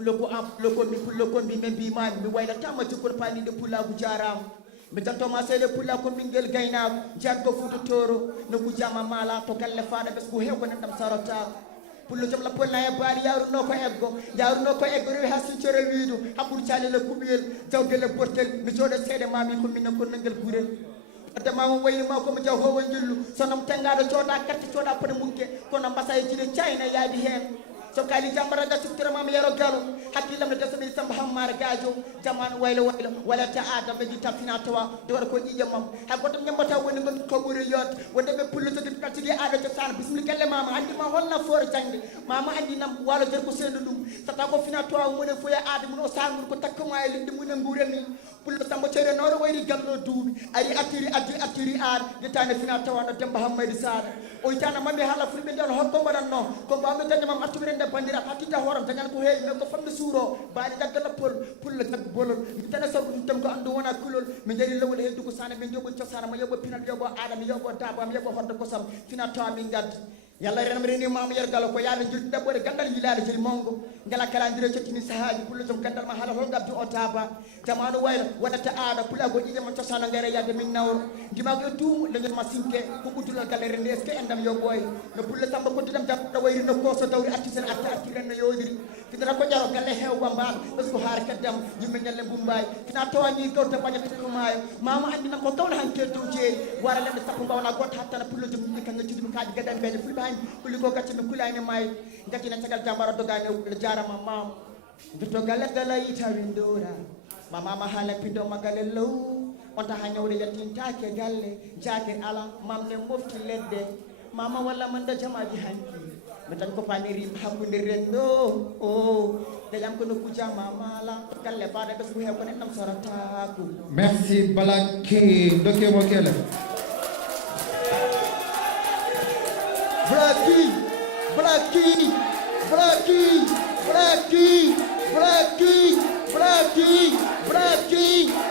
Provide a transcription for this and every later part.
Puloko mi membi man mi wayla tama tukur pani de pula bu jaram mi tanto ma sele pula ko mingel gayna jaggo futu toro no ku jama mala to galle faada bes ko hewko nandam sarata pullo jam la polna e baari yaruno ko eggo rewi hasu ciore wiidu habur ciale le kubiyel jawgele bortel mi jodo sede mami ko minna ko nangel gurel adda mama wayi ma ko mi jaw ho wonjillu sonam tengado joda katti joda pone munke kono mbasa e jide china yaadi hen so kali jambara da sutura mama yaro galo hakilam da sabi samba hammar gajo jaman waylo wala ta adam be ta finatawa do war ko jije mam ha goto nyambata woni ngon ko buri yot wonde be pullo to katti di ada to san bismil kelle mama andi ma wonna for jangde mama andi nam walo der ko sendu dum tata ko finatawa mo ne foya adam no sangur ko takkuma e lindi mo ne ngurani pullo samba cere no wayri gallo duubi ari attiri ad de tane finatawa no demba hammadi sara o itana mambe hala fulbe ndon hokko badanno ko bambe tan mam attumire bandira hatita horam tan ko heewi me ko famde suuro baali daggala pulla tag bolol tan so tam ko andu wona kulol mi jari lawol heddu ko sana men jobo ciosana mo yobo pinal yobo adam yobo daba am yobo hordo ko sam fina to mi gad yalla renam reni mam yer galo ko yaade julde dabore gandal yilade jeli mongo ngala kala ndire ciotini sahaji pulla tom gandal ma hala hol gabdi o taba jamanu wayla wadata aada pulla go ije ma ciosana ngere yadde min nawr dima ko tum le ma sinke ko budulal kala rende est ce endam yo boy no pulla tamba ko dum jabda wayri no ko so tawri attisen atti ren yodiri fitara ko jaro galle hew bambal bes ko har kaddam yimbe nyalle bumbay fina tawani gawta bañata ko maayo mama andi nam ko tawna hanke tuje wara lembe sappo bawna got hatta pulla jum ni kan ngati dum kaaji gadan beede fulba kuli ko gacci mi kulani may gacci na tagal jambara dogane le jarama mam dito galle gala yita windora mama ma hala pindo magale low onta hanyawle yatin take galle jake ala mam ne mofti ledde mama walla man da jamaji hanki metan ko paniri hambude rendo dajam ko no kuja mama la galle bada bes bu hew ko nenam sorata ko merci balaki doke mo kele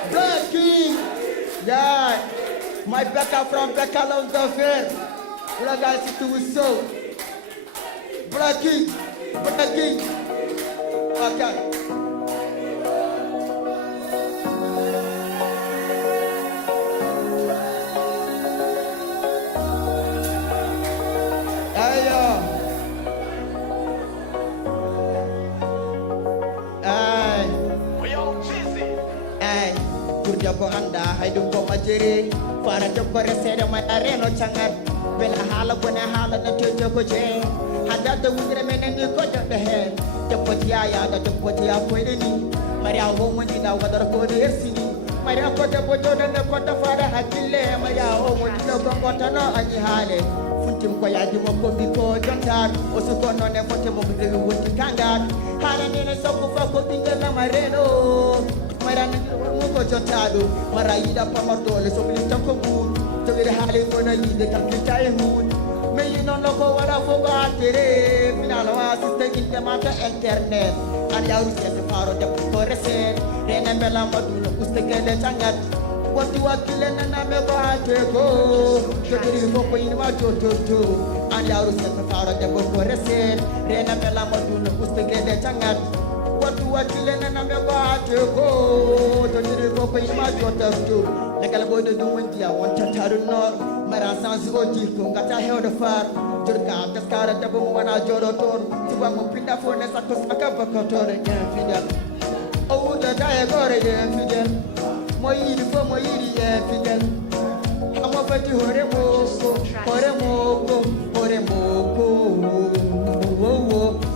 Blacky. Yeah, my Becca from Becca Lounge Affair. What I got to do so. Blacky. Okay. Ko anda haydu ko majere fara jokko resede ma areno changat bela hala bona hala na tejo ko je hada de wudre menen ni ko de he jopoti ya da jopoti ya ko ni maria wo mo ni da wadar ko de sini maria ko de bojo de ko da fara hakille maria wo mo ni ko ngota no ani hale funtim ko ya mo ko bi ko jontar o su ko non e fote mo bi wonti kangat hala ni ne so ko fa ko bingala mareno marana ko jotado marayida pamatole so blim tan ko bur to gere hale ko na yide kam kitay hun me yinon loko wala fo batere finalo asiste intemata internet an yawru se faro de ko reset rena bela maduna ustegele changat wati wakile na me baate ko to gere ko ko yinma to an yawru se faro de ko reset rena bela maduna ustegele changat watu wakile na me baate ko to dire ko ko ima jota to legal boy do dum wonti ya wonta taru no mara sans oti ko ngata hewdo far jurka kaskara dabo wana joro ton tuba mo pinda fone sakko akaba ko tore en fidel o da dai gore en fidel mo yiri en fidel amo fati hore mo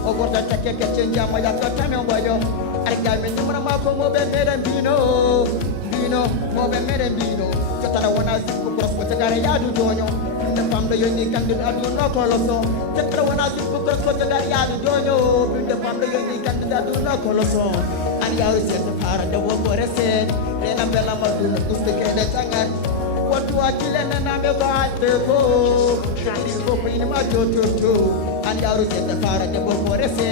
o gorda take ke chenja mo ya to tame boyo arga me numra ma ko mo be mere bino mo be mere bino jotara wona ko cross ko tagare yaadu donyo inde famdo yoni kandu adu no ko loso jotara wona ko cross ko tagare yaadu donyo inde famdo yoni kandu adu no ko loso an yawo se fara de wo rese rena bela maduna kuste ke de tangan watu akile na me ko ate ko ko ni ma to an yawo se fara de wo rese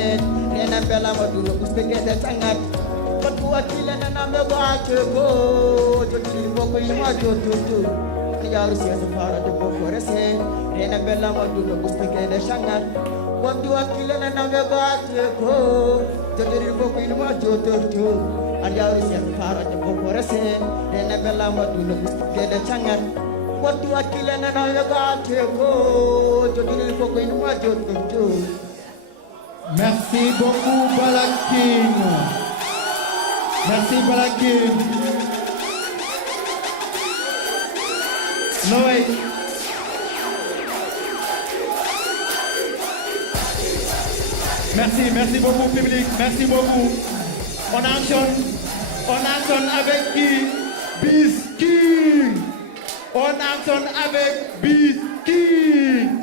rena bela maduna kuste ke de tangan watu akile na me ko ate ko ko ni ma to an yawo se fara de wo rese rena bela maduna kuste ke de tangan Waktu akila na navegate ko Jodiri boku ilma jotorto Anya isi fara de boku rese Dena bela maduna gede changar Waktu akila na navegate ko Jodiri boku ilma jotorto Merci beaucoup, Balakin. Merci, Balakin. Noé. Merci beaucoup, public. Merci beaucoup. On enchaîne avec qui? Bisking. On enchaîne avec Bisking.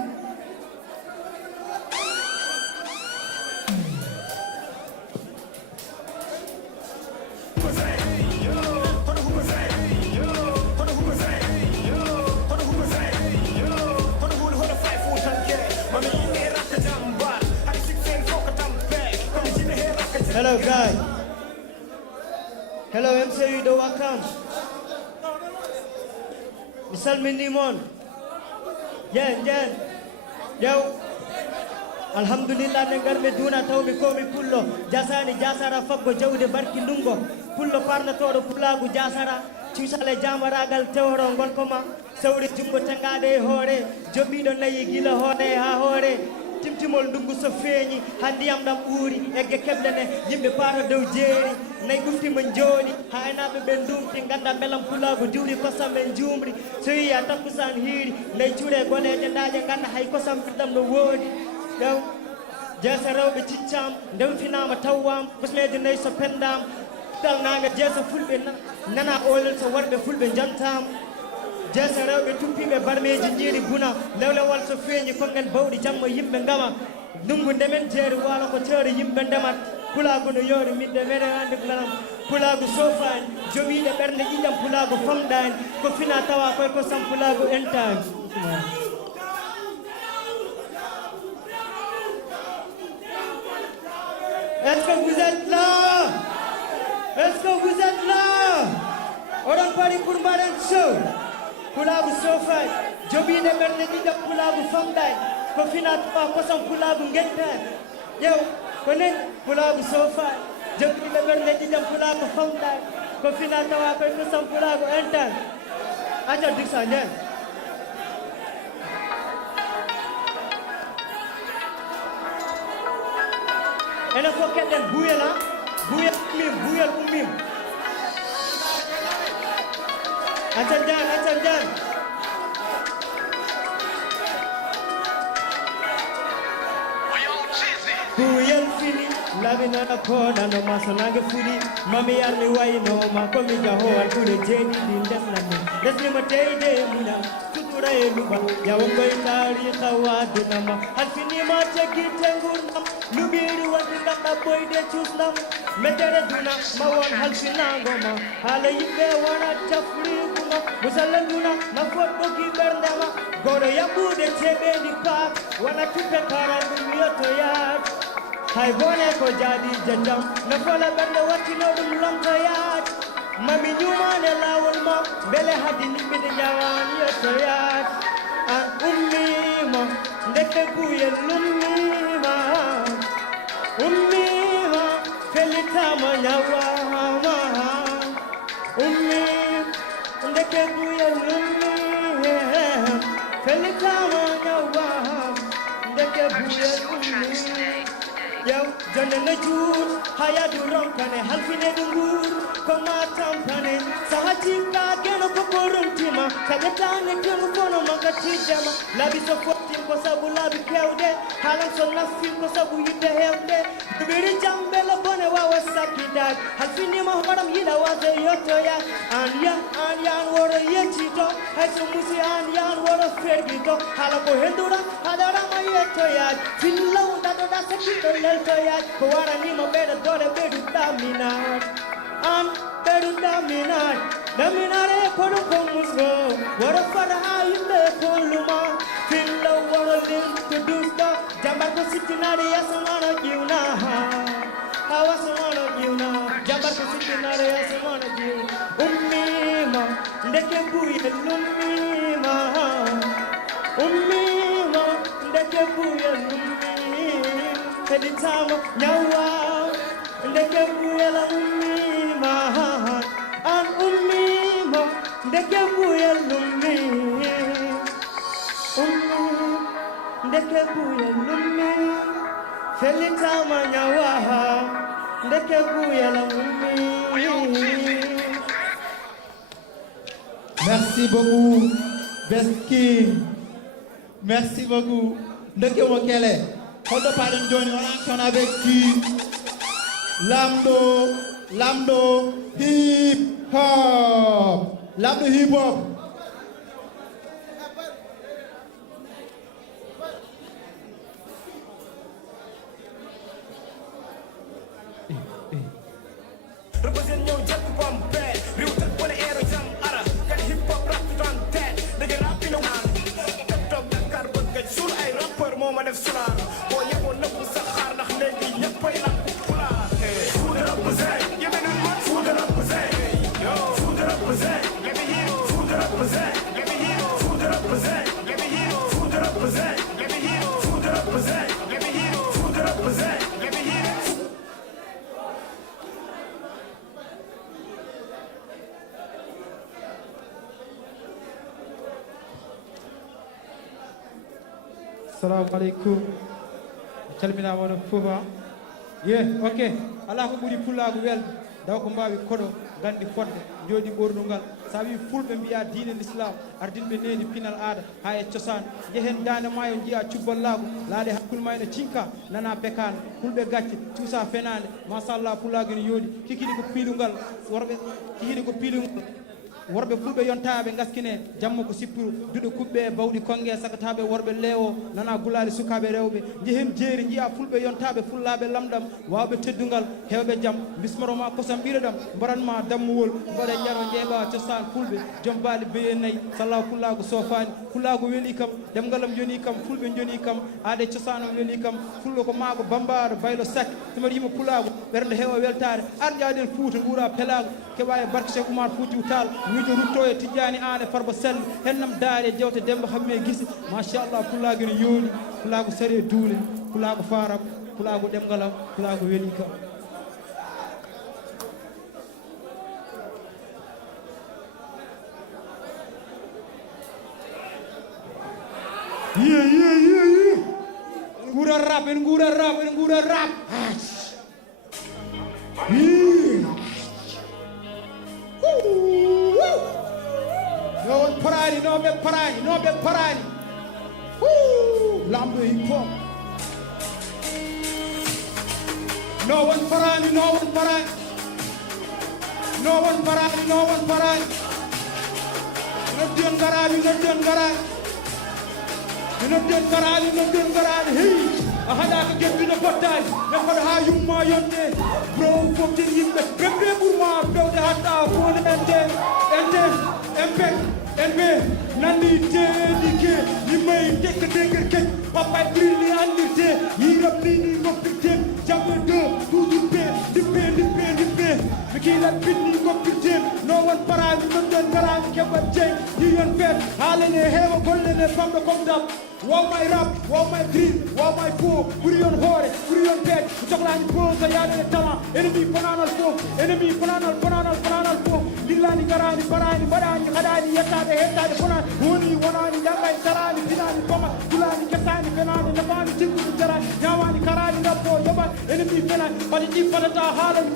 Hello guys. Hello MCU do welcome. Misal minimon. Jen. Yo. Alhamdulillah nengar me duna taw mi ko mi pullo. Jasani jasara fabbo jawde barki ndungo. Pullo parna todo pulagu jasara. Ciusale jamaragal tewro gon koma. Sawri jumbo tangade hore. Jobido nayi gila hone ha hore. Timtimol ndungu so feñi handi am dam uri egge keblene yimbe paata dow jeeri nay gufti man joni ha enabe ben dumti ganda belam pulago juuri kosam men jumri so yiya takkusan hiiri nay cuure goneje ndaje ganda hay kosam fiddam no woodi yow jeesa rewɓe ciccam ndemfinama tawwam kosmeje nayi so pendam tal naga jeesa fulɓe nana olel so worɓe fulɓe jantama jeesa rewɓe tuppiɓe barmeji jiiri guna lewlewal so feeñi kongen bawɗi jamma yimɓe ngama ndungu ndemen jeeri waalo ko teere yimɓe ndemat pulaagu no yoori midde meɗen andi ngaram pulaagu sofani joɓiɗe ɓernde ƴiƴam pulaagu famɗani ko fina tawa koye ko sam pulaagu entani Est-ce que vous êtes là? Est-ce que vous êtes là? Oɗon pari pour mbaɗen show pulaagu sofay joɓiɗe ɓernde ƴiƴam pulaagu famɗay ko finatma kosam pulaagu guettani ƴew ko nen pulaagu sofay joɓiɗe ɓernde ƴiƴam pulaagu famɗay ko fina tawa koye kosam pulaagu entani acca diksa nden enen fof keɗɗen buyel ha buyel ummim Achan Jan. Buyel fini, labina na koda no maso nange fuli. Mami armi wai no ma komi jaho al kule jeni din desna mi. Desni ma teide muna, tutura eluba. Ya wongoi tari tawa dinama. Al fini ma cheki tengur nam. Lubiri wadi kata boy de chus nam. Metere duna ma wan hal finango ma. Hala yibe wana chafri kuna. Musala duna na fot boki berdama. Goro yabu de chebe di pak. Wana tupe kara dumiyoto yad. Hay bone ko jadi jajam na fola bande watino dum lamto yaat mami nyumane lawol ma bele hadi nibbide jawani yoto yaat an ummima ndeke buye lummima ummima felitama nyawama ummim ndeke buye lummima felitama nyawama ndeke buye lummima Yow jonne na juur haya du ronkane halfine du nguur ko ma tampane sahaji ka geno ko koruntima kajetane temu kono maka tijama labi so fotim ko sabu labi kewde halan so nafim ko sabu yidde hewde biri jambe la bone wawa sakidat halfine ma horam yila waze yoto ya an yan woro yechito hay so musi an yan woro fergito hala ko hendura hadara ma yeto ya fillaw dado da sakito toyat ko warani mo bedo dore bedu daminat an bedu daminare kono ko musgo wara fada ayimbe ko luma fillo wara lim to dusta jambar ko sitinare yasamana giuna hawasamana giuna jambar ko sitinare yasamana giuna ummima ndeke buye lummima ummima ndeke buye lummima felitama nyawa ndeke buyala ummima an ummima ndeke buyal ummi ndeke buyal ummi felitama nyawa ndeke buyal ummi. Merci beaucoup, Best King. Merci beaucoup. Ndeke Mokele. Hold up and join en action avec qui? Lamdo Hip Hop. Lamdo Hip Hop. Represent ñëw jël ko bam bee réew tëj wala eero jam ara kat hip hop rap doon teet dëgg rap yi na naan toog Dakar bëgg nga suul ay rappeur moo ma def sulaar boo yeboon nëbbu sa xaar ndax léegi ñëppay lakk pulaar Fouta represent yebe nun man Fouta represent Fouta represent let me hear Fouta represent let me hear Fouta represent let me hear Fouta represent let me hear Fouta represent let me hear Fouta represent let me hear. Assalamu alaikum. Calmina wona fofa. Ok. Ala ko ɓuri pullago welde. Daw ko mbawi koɗo gandi fodde jooɗi ɓornugal sa wi fulɓe mbiya diine l'islam ardinɓe neni pinal aada ha e cosaan jehen dande mayo jiiya cubballago laaɗe hakkude ma ene cinka nana pekano fulɓe gacce cuusa fenade machallah pullago ene yooɗi kikiɗi ko piilungal worɓe kikiɗi ko piilungal worɓe fulɓe yontaɓe gaskine jamma ko sippiru duɗo kuɓɓe bawɗi kongue sakataɓe worɓe leewo nana gulali sukaɓe rewɓe jehen jeeri jiiya fulɓe yontaɓe fullaɓe lamɗam wawɓe teddugal hewɓe jaam bismaroma kosam ɓireɗam mbaranma dammuwol mbaɗa jaro jeeɓa cosan fulɓe joom baali beye nayyi sallah pullago sofani pullago weeli kam ɗemgalam joni kam fulɓe joni kam aade cosanam weeli kam fullo ko maako bambaro baylo sak somaɗa yima pullago ɓernde heewa weltare arƴaɗen Fouta guura pelago keɓa e barke Cheikh Oumar Foutiyou Tall miijo rutto e tijjani an e farba selli hennam daari e jewte demba hamme guisi machallah pullago ene yooni pullago sari e duule pullago faram pullago ɗemgalam pullago weeli kam. Yeah. Ngura rap. No ɓe parani. Lamɗo hip hop. No one parani. Nodden garani hey a haɗa ko geddino pottani ɓe mbaɗa ha yumma yonde bro foften yimɓe ɓeɓe ɓurma fewde hatta fone ente nandi teɗike yimmayi tekka deguer keñ papay ɓirini andirte yiram nini goppirte jamɓe de toujours dippe mi kiilat pinni goppirte no won parani nodden garani keɓat jeng yiyon feet haalene heewa gollene famɗo comme dam wow my rap, wow my green, wow my poor, ɓuri yon hoore, ɓuri yon peet, mi sohlani pose yaadene talent, ennemi fananal fof, dillani garani barani mbaɗani haɗani yettade hettade fonani woni wonani jangani tarani finani boma tulani kettani fenani nafani tiggudu jarani ñawani karani ngabbo yoɓat ennemi fenani paɗe ɗi fadata haalami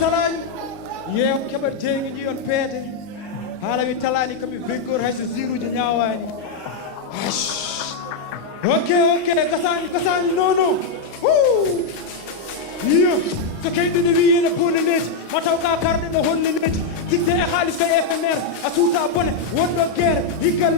talani yew keɓat jeygi jiyon peete haalami talani kami vainqueur hayso ziruji ñawani ok gasani non iyo so keyɗine wi ene bone neeti mataw ka karɗe ɗo holle neeti dicte e haalis ko éphémère a suuta bone wonɗo guerre higgal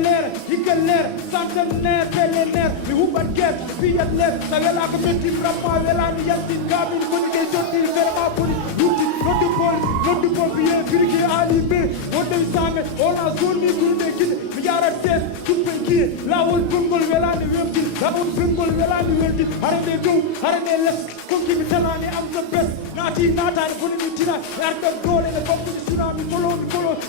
leere centenaire pellénaire mi huɓɓat guerre fiyat leer so wela ko mettim ramma welani yaltin kamin woni ɗe jotti vraiment police rutti noddu police noddu pompier biriki ali be wonde same ona zonni gurde kide mi jara tes tuppen kiye lawol bungol welani wemdi lawol bungol welani wemdi harande dow harande les konki mi talani am the best nati natani foni mi tina yarda gole e bokku tsunami kolo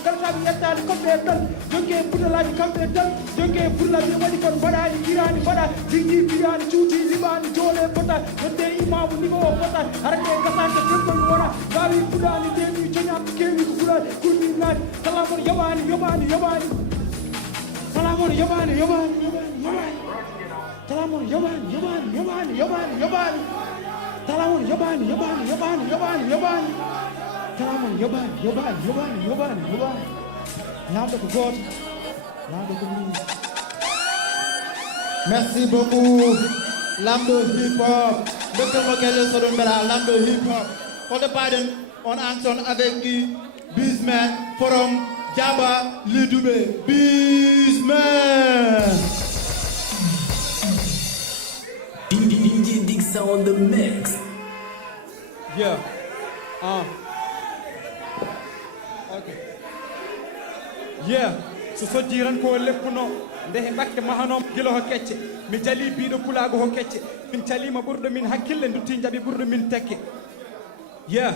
kala mi yettani kombe tan jonge budalaji kambe tan jonge bulla mi wadi kon badani irani bada jigi biyani cuuti libani jole bota wonde imamu nimo bota harande gasante bungol wona gawi budani demi coñam kewi ko budani kurni nati salamon yobani salamon yobani salamon yobani salamon yobani salamon yobani lamdo ko goto lamdo ko ni Merci beaucoup. Lamdo hip hop. Docteur Mokele Sodombela, Lamdo hip hop. Hold the pardon on action avec Bizman from Jaba Lidube. Bizman. DJ Dixa on the mix. Yeah. Okay. Yeah. So jiran ko leppuno ndehe bakke mahanom gilo ho kecce mi jali biido pulaago ho kecce min calima burdo min hakkille ndutti jabi burdo min tekke. Yeah.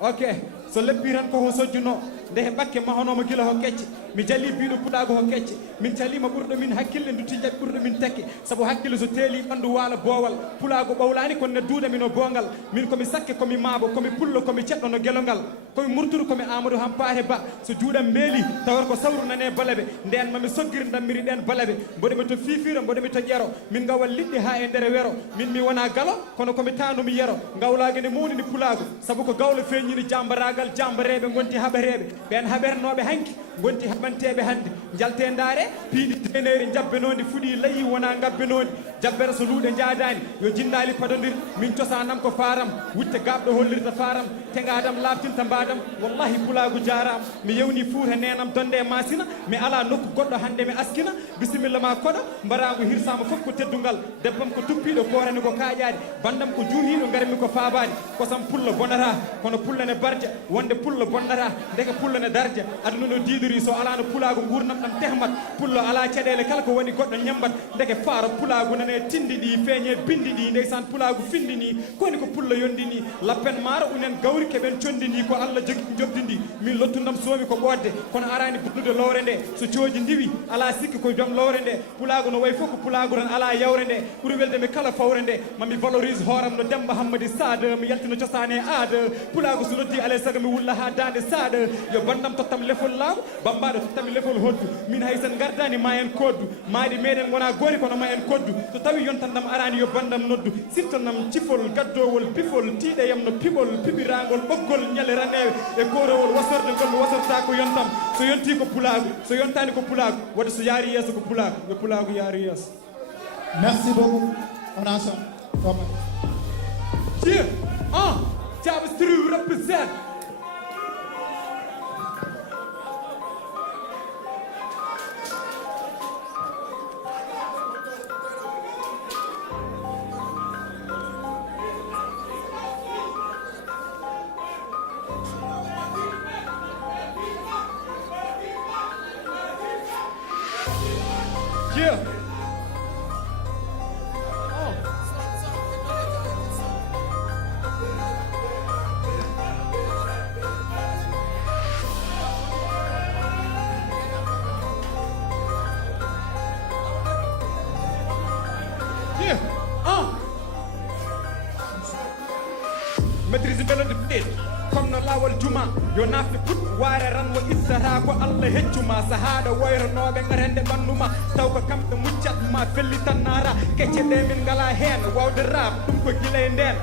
Okay. So leppiran ko ho sojjuno ndehe bakke mahanoma gilo ho kecce mi jali biido pulaago ho kecce min calima burdo min hakkille ndutti jabi burdo min tekke sabu hakkille so teeli bandu wala boowal pulaago bawlani kon ne duuda min o bongal min komi sakke komi maabo komi pullo komi ceddo no gelongal komi murturu komi amadou hampare ba so juudam meeli tawar ko sawru nane balabe nden mami soggir dammiri den balabe bodemi to fifira bodemi to jero min gawal liddi ha e ndere wero min mi wona galo kono komi tanu mi yero gawlaage ne moni ni pulaago sabu ko gawlo feñini jambaragal jambarebe gonti habarebe ben habernobe hanki gonti habantebe hande jalte ndare piidi tenere jabbenodi fudi layi wona gabbenodi jabbere so luude jaadani yo jindali padondir min ciosanam ko faram wutte gabdo hollirta faram tengadam laftinta mbadam wallahi pulaagu jaram mi yewni fuuta nenam donde masina mi ala nokku goddo hande mi askina bisimilla ma kodo mbarago hirsama fof ko teddungal debbam ko tuppido korani ko kaajaade bandam ko juuhido garmi ko faabade kosam pullo bonata kono pullane barja wonde pullo bonnata ndeke pullane darja aduna no diidori so ala no pulaago gurnam dam tehmat pullo ala cadele kala ko woni goddo nyambat ndeke faaro pulaago nane tindi di feñe bindi di ndeysan pulaago findini koni ko pullo yondini lappen maro unen gawri keben condini ko Allah jogi jobdindi min lottundam soomi ko bodde kono arani buddude lowre nde so cooji ndiwi ala sikki ko jom lowre nde pulaago no way fof ko pulaago ran ala yawre nde ɓuri welde mi kala fawre nde mami valorise horam no Demba Hammadi Sade mi yaltino cosane aada pulaago so noddi alay sago mi wulla ha dande Sade yo bandam tottam lefol laago bambaɗo tottami lefol hoddu min hay sen gardani ma en koddu maadi meɗen wona gori kono ma en koddu so tawi yontandam arani yo bandam noddu sittanam cifol gaddowol pifol tiiɗeyam no piɓol piɓiragol ɓoggol ñale ranewe e korowol wasorde ngol mi wasorta ko yontam so yonti ko pulaago so yontani ko pulaago wadde so yaari yeeso ko pulaago yo pulaago yaari yeeso. Merci beaucoup. On ensemble. Yeah. Jabba's through represent. Yeah. Maîtrise mélodie beat comme no lawol juma yo nafti put waare ran wo ittata ko Allah heccuma sahada wayranoɓe ngarende ɓannuma taw ko kamɓe muccatma fellitannara kecce ɗe min ngala hen wawde rap ɗum ko guilay nden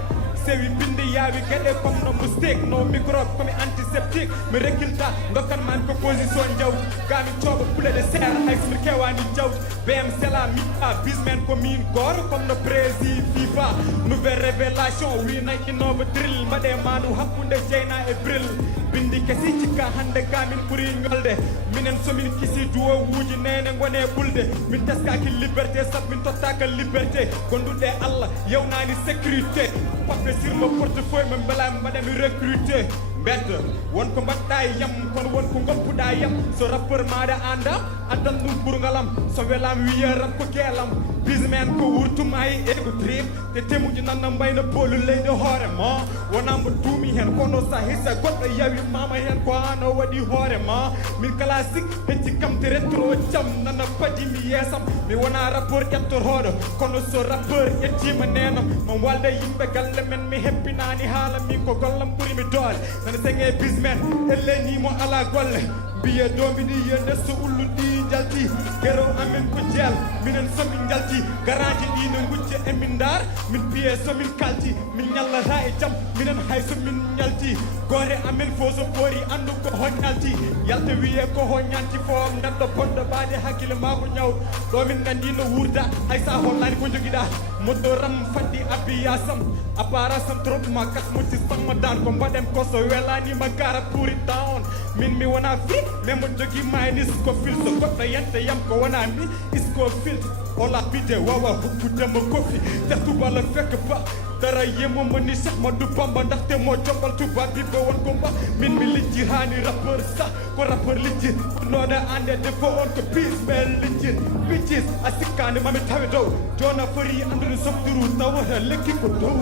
sewi bindi yaawi gueɗe comme no mistake no microbe komi antiseptique mi rekkilta dokkanmami ko position jawdi gami cooɓa ɓuleɗe seera hay somi kewani jawdi bm sela miɗa bismen ko min goto comme no prési fifa nouvelle révélation winay innova drill mbaɗe manu hakkude jeyna e bril bindi kesi cikka hande gamin ɓuuri ñolde minen somin kisi duwowuji nene gone ɓulde min teskaki liberté saabu min tottaka liberté gonduɗe Allah yewnani sécurité pappe sur le portefeuille me mbela mbaɗami recruté better won ko mbatta yam kon won ko goppuda yam so rapper maada anda adan dum pour ngalam so welam wiya rap ko kelam businessman ko wurtumay e ko trip te temuji nanna mbayna bolu leyde hoore ma wona mo dumi hen kono sa hissa goddo yawi mama hen ko ano wadi hoore ma min classique hecci kam te retro jam nana padi mi yesam mi wona rappeur ettor hodo kono so rappeur ettima nenam mo walde yimbe galle men mi heppinani haala min ko gollam buri mi doole nana senge businessman elleni mo ala golle biye domi di yende so ullu di jalti gero amen ko jel minen somi jalti garaaji di no ngucce e min dar min biye so min kalti min nyalla ta e jam minen hay so min nyalti gore amen fo so fori andu ko honnalti yalta wiye ko honyanti fo ndaddo bondo baade hakkile mako nyaw do min gandi no wurda hay sa hollani ko jogida moddo ram faddi abiya sam apara sam trop ma kat mo ci sama dan ko mbadem ko so welani ma gara pour it down min mi wona fi même mo jogi maynis ko fil so goddo yente yam ko wona mi isko fil ola bide wawa hubbu dem ko fi te tubala fekk ba dara yemo mani sax ma du bamba ndaxte moo jombal tubaab bi ba won ko mba min mi lijji hani rappeur sax ko rappeur lijji noona ande defo on ko peace mel lijji bitches asikane mami tawi dow jona fori andude sobturu tawata lekki ko dow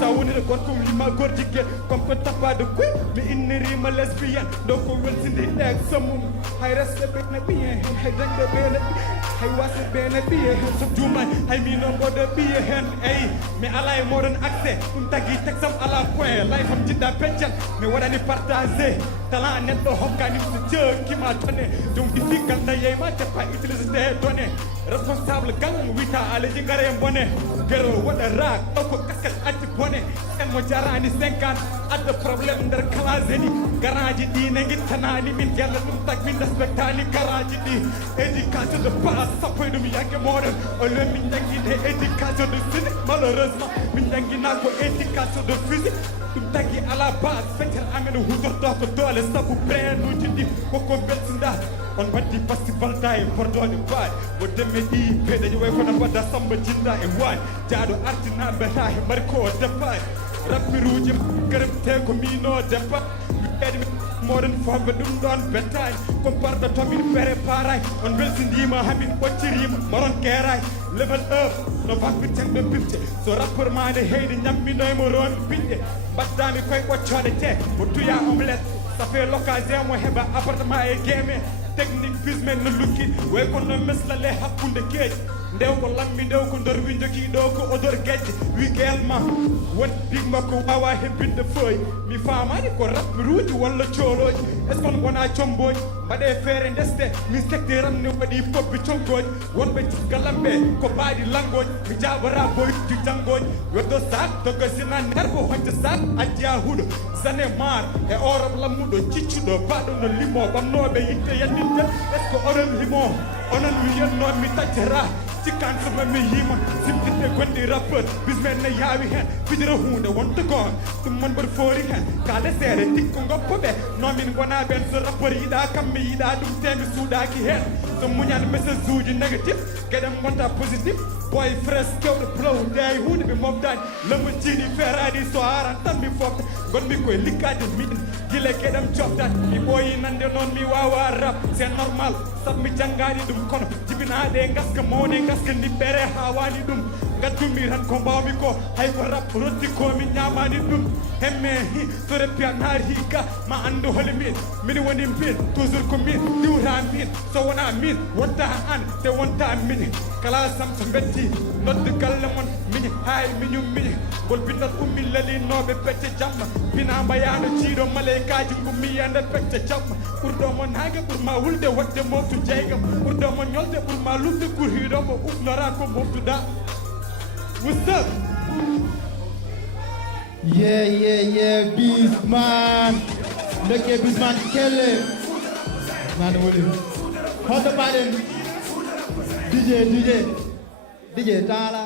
tawonide gon ko lima gorjigge comme ko tapade kuy mi innirima lesbian do ko welsindi nek samum hay respect na bien hay dangde bene hay wasa bene biye so jumay hay mi non bodo biye hen ay mi alay modon accès dum tagi tek sam ala point lay fam jidda peccal mi wadani partager talent neddo hokkani so jeki ma tonne dum di fikal dayay ma te pa utiliser des données responsable gang wita alaji ngare bonne gero wada rak ko kaskat atti bonne en mo jarani 50 adda problème der classeni garage di nangi tanani min gella dum tag min respectani garage di éducation de passe sapoy dum yake modem o le min dangi de éducation de physique malheureusement min dangi na ko éducation de physique dum tagi à la base fetel amen hudorto ko dole sabu brenu di ko betsinda on waddi festival day pordone baay wo demme di pedaji way ko na badda samba jinda e wan jaado artina be tahi marko defay rappiruji kerem te ko mino defa mi modern fombe dum don betay ko parda to min préparay on belsindima hamin boccirima maron keray level up no bakbi tembe pifte so rappeur mane heyde nyammi noy mo ron binde baddami koy boccode te mo tuya omelette ça fait l'occasion mo heba appartement e game technique business no lukki way ko no meslale hakkunde keej ndew ko lammi ndew ko ndor wi jogi do ko odor gejje wi gelma won big makko wawa hebbinde foy mi famani ko rap ruuji walla cooloji est ce qu'on wona comboji mbade feere ndeste mi secteur am ne wadi pobbi congoji wonbe galambe ko baadi langoji mi jabara boy ci jangoji weddo sak to gasina nerbo honte sak adja hudo zane mar e orom lamudo ciccido bado no limo bamnobe yitte yandinte est ce que onon limo onon wiyenno mi tajjara cikkan sama mi yima simtinde gondi rappeur bismen ne yawi hen fidira hunde wonta gon dum mon bar fori hen kala sere tikko ngoppobe no min wona ben so rappeur yida kam mi yida dum temi suudaki hen so muñan message uji négatif gedam wonta positif boy fresh kewde blow day hunde be mobdan lamu cini feradi so aran tan mi fofta gon mi koy likade min gile gedam jobdat mi boyi nande non mi wawa rap c'est normal sab mi jangani dum kono jibinade ngaska mone ngaska ni bere hawani dum gaddumi tan ko mbawmi ko hay ko rap rotti ko mi nyamani dum hemme hi so repi anar hika ma andu holi min woni min toujours ko min diwra min so wona min wonta an te wonta min kala sam so betti nodd galle mon min hay miñum min gol bindat ummi lali nobe pecce jamma bina mbayano ciido malaikaji gummi yande pecce jamma ɓurɗo mon hage ɓurma wulde wadde moftu jeygam ɓurɗo mon ñolde ɓurma lumde kurhiɗo mo ufnora ko moftuɗa what's up yeah Bisman ndekke Bisman kelle nane woni hoto baɗen DJ tala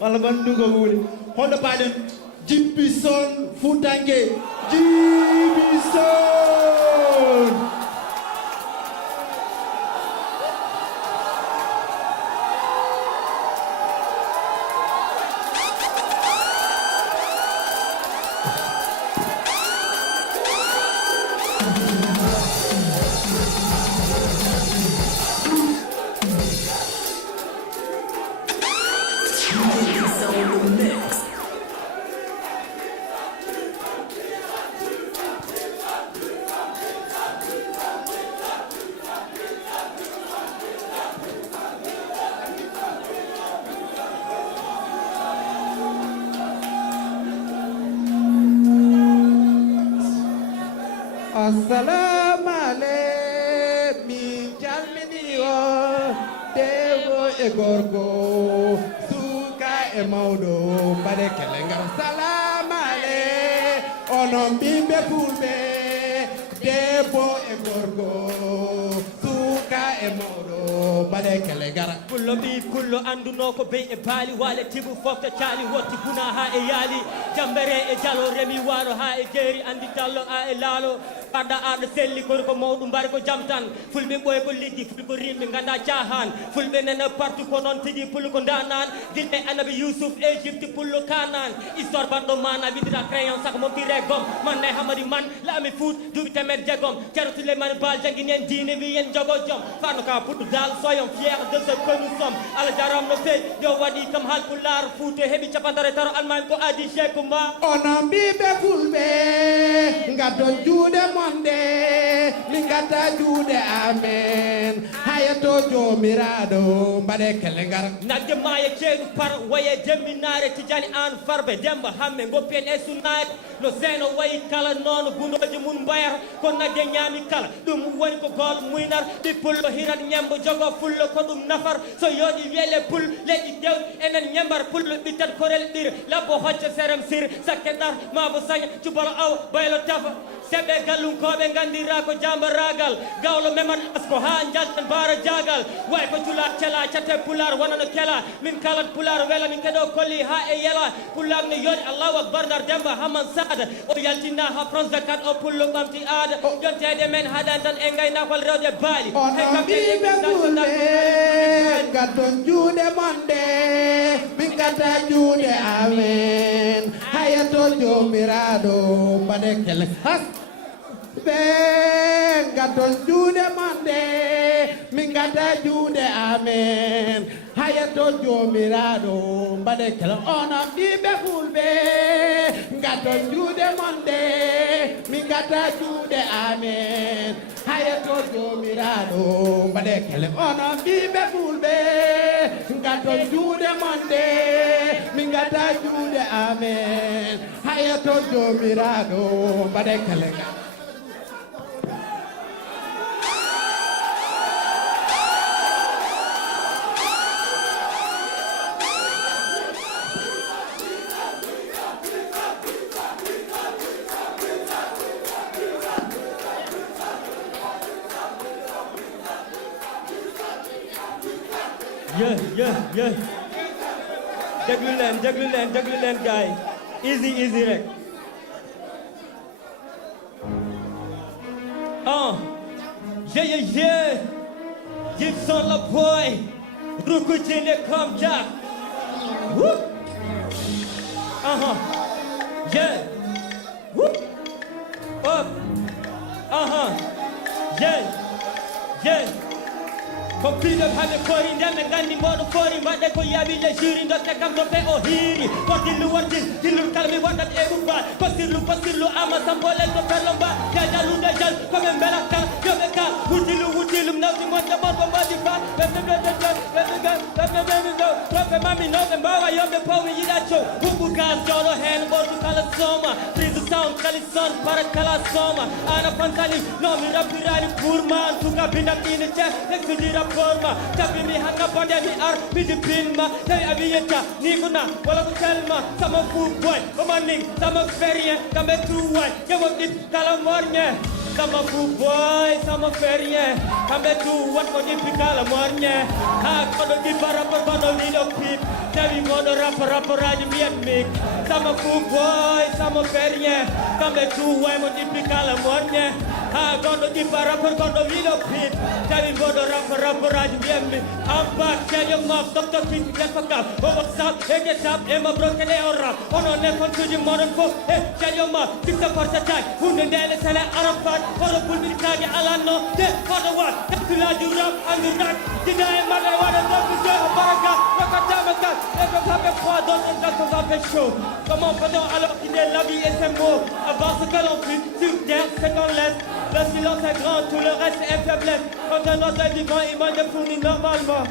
walla bandugo wuli hoto baɗen Jippi son futangue Jippi son assalamu alaikum min calmini o debbo e gorko suka e mawɗo mbaɗe kele ngar salamu aleykum onon ɓiɓɓe fulɓe debbo e gorko suka e mawɗo mbaɗe kele gara pullo ɓi pullo anduno ko bey e baali wale tibu fofta caali wotti guna ha e yaali jambere e jalo remi wano ha e jeeri andi dallo ha e laalo ɓarɗa aɗa selli kono ko mawɗum mbari ko jam tan fulɓe ɓoye ko liggi fulɓe ko rimɓe ganda cahan fulɓe nana partout ko noon tigui pullo ko danan dilɓe annabi yousuf égypte pullo kanan histoire banɗo mana windira crayon saka mom tire gom man nay hamadi man laami fout duuɓi temed jeegom ceerno souleymane bal jangguinen diine wiyen jogo joom farno ka puɗɗo dal soyons fier de ce que nous sommes allah jaram no fewi yo waɗi kam halpular fouto heeɓi capantare taro almami ko adi cheikuma onon ɓiɓɓe fulɓe gaddon juuɗe monde min gadda juuɗe amen hayato jomiraɗo mbaɗe kele ngar nagge maya ceeɗu par waye jemminare tidiani an farbe demba hamme goppien e sunnaki no seno wayi kala noon gunoji mum mbayata ko nagge ñaami kala ɗum woni ko gol muynar ɓi pullo hirat ñembo jogo fullo ko ɗum nafar so yooɗi wiyele pul leƴƴi dewɗi enen ñembar pullo ɓittat korel ɗir labbo hocce serem sir sakke ɗar mabo saña cubalo aw baylo tafa seɓɓe gallunkoɓe gandira ko jamba ragal gawlo memat asko ha jaltan bara jagal way ko cula cela cate pular wonano kela min kalat pular wela min keɗo kolli ha e yela pullar no yooɗi allahu akbar nar demba hamman sada o yaltina ha france 24 o pullo ɓamti aada jontede men haɗani tan e gaynakol rewde baali onon ɓiɓɓe fulɓe gaddon juuɗe monde min gadda juuɗe amen hayato jomiraɗo mbaɗe kele ɓe gaddon juuɗe monde min gadda juuɗe amen hayato jomiraɗo mbaɗe kele onon ɓiɓɓe fulɓe gaddon juuɗe monde min gadda juuɗe amen hayato jomiraɗo mbaɗe kele onon ɓiɓɓe fulɓe gaddon juuɗe monde min gadda juuɗe amen hayato jomiraɗo mbaɗe kele yeah déglu leen gars yi easy rek yeah Gibson la boy ruku jine comme Jack whoop yeah whoop up yeah ko piɗo hande kori ndemɓe gandi mboɗo fori mbaɗɗe ko yaawi le juri dotte kam to ɓe o hiiri ko dillu wonti dillu kala mi wondat e ɗumba ko sirlu ama sambolel to perlo mba jajalude jal koɓe mbela kala yoɓe ka wutilum nawdi moƴƴa mon ko mbaɗi ba ɓe mami noɓe mbawa yoɓe powmi yiɗa cow huɓɓu gas joɗo hen ɓordu kala soma prise sound kalison para kala soma ana pantali no mi rabbirani pour ma en tout cas bindam ine ceer exudira forma tabimi hanga bonde mi ar miji pinma tawi a wiyetta ni ko na wala ko telma sama fou boy o manning sama ferien kamɓe tuway ƴewo ɗit kala morñe sama fou boy sama ferien kamɓe tuwat ko ɗippi kala morñe ha koɗo ɗippa rapport koɗo wiɗo pip tawi koɗo rapporaji mbiyat mik sama fou boy sama ferien kamɓe tuway mo ɗippi kala morñe ha goɗɗo ɗippa rapport koɗo wiɗo pip tawi goɗo rapporaji mbiyatmi ambak ceeƴo maf docteur pit yetfa kam o whatsapp e guetab e mabrokene o rap onon ne kontuji moɗon fof e ceeƴo maf sikta portataki hunde ndene télé arafat oɗo bulɓiɗitaki alanno te oɗo wat teftilaji rap andurak jiga e maɗa e waɗa nofise o baraka rokkatama gal e ko kamɓe fois d'autres gal ko va fait chaud comment peut-on alors quitter la vie et ses mots avant ce que l'on fuit sur terre c'est qu'on laisse le silence est grand tout le reste est faiblesse quand un autre est vivant il mange des fournis normalement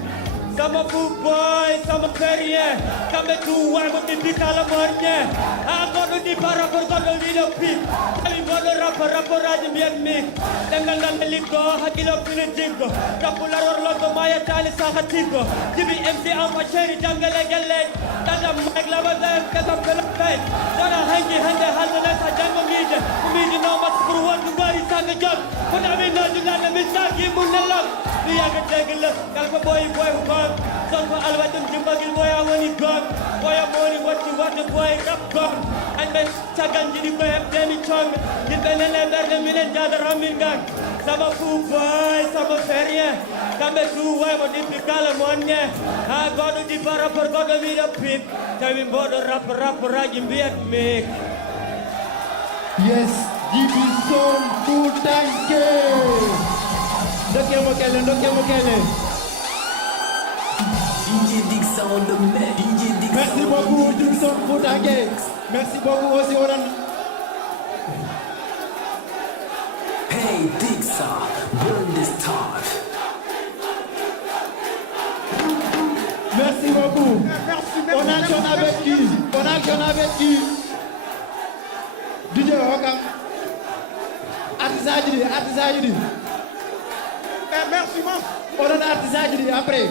Sama boy, sama ferie, kame tu wai mo tipi kala mornye. Agono di para gono video pi. Kami bodo rapper aja biar mi. Dengan liko hakilo pine jingo. Kapular logo maya tali saha tigo. Jibi MC apa cherry jungle gele. Tanda mic lava dem kata pelai. Tanda hangi halna sa jango mide. Mide no mas kurwan ngari sanga jog. Kona mi no juna mi sagi munalak. Dia ketegel kalpa boy hukam. Son ko alwatum jimbagil boy awani god. Boy amoni what boy rap god. And ben chagan jidi boy demi chong. Gilbenele berde minen jada ramin gang. Sama boy, sama ferie. Kame tuwa mo di pikala monye. Ha godu di para godu video pip. Kami bodo rapper rajin biat me. Yes, give me some food, thank you. Ndoke mokele. DJ Dixa on the mix. DJ Dixa. Merci beaucoup, give me some food, thank you. Merci beaucoup aussi, Oran. Hey Dixa, burn this tart. Merci beaucoup. On actionne avec qui? DJ Hokam. Artisan. Merci, man. On a artisan après.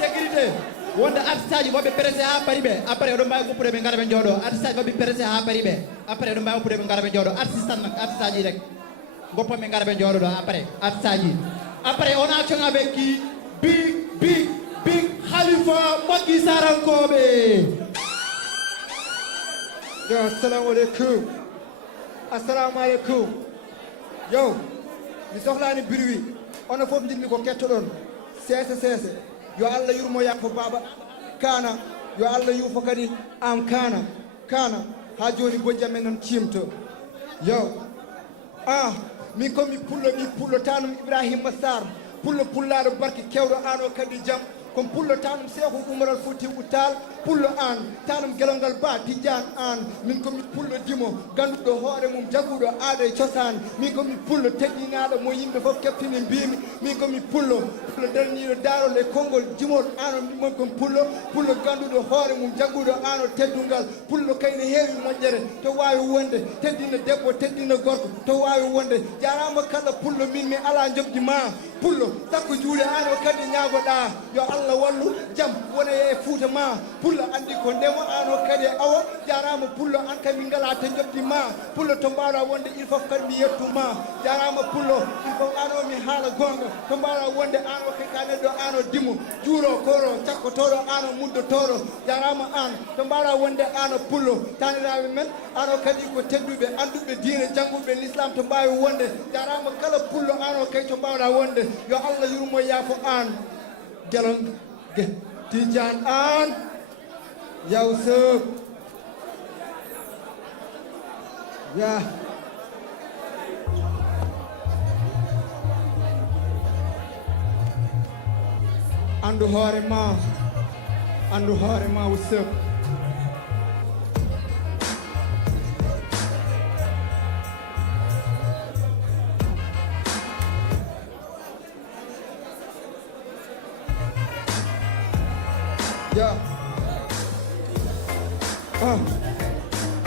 Sécurité. Wonde artisan bobe pressé ha paribe. Après do mbay ko pour be ngara be jodo. Artisan bobe pressé ha paribe. Après do mbay ko pour be ngara be jodo. Artisan nak artisan rek. Goppo me ngara be jodo do après. Artisan. Après on action avec qui? Big Khalifa Maki Sarankobe. Yo, assalamu alaikum. Yo, mi sohlani birwi. Ono fof jinmi ko kettodon. Sese. Yo Allah yurmo yakko baba kana. Yo Allah yufo kadi am kana. Ha joni bojjam men non cimto. Yo. Min ko mi pullo tanum Ibrahima Sarr. Pullaro barki kewdo ano kadi jam. Kom pullo tanum Sekou Umaral Fouti Utal pullo an tanum gelongal ba tijan an min komi pullo dimo ganduɗo hoore mum jaguɗo aada e cosaan min komi pullo teddinaɗo mo yimɓe fof keftini mbimi min komi pullo darniɗo darol e konngol jimoɗo ano min komi pullo ganduɗo hoore mum jaguɗo ano teddungal pullo kayne heewi moƴƴere to wawi wonde teddina debbo teddina gorko to wawi wonde jarama kala pullo min mi ala jobdi ma pullo sakko juuɗe ano kadi ñagoɗa yo Allah wallu jam wona e Fuuta ma pullo andi ko ndema ano kadi awa jarama pullo an kam min ngala te jobdi ma pullo to mbawɗa wonde il faut kadi mi yettuma jarama pullo il faut ano mi haala gonga to mbawɗa wonde ano kaka neɗɗo ano dimo juuro koro cakkotoɗo ano muddotoɗo jarama an to mbawɗa wonde ano pullo taniraɓe men ano kadi ko tedduɓe anduɓe diine jangguɓe l'islam to mbawi wonde jarama kala pullo ano kay to mbawɗa wonde yo Allah yurmo yaafo an gelong Tijan an Yusuf ya andu hoore ma Yusuf ya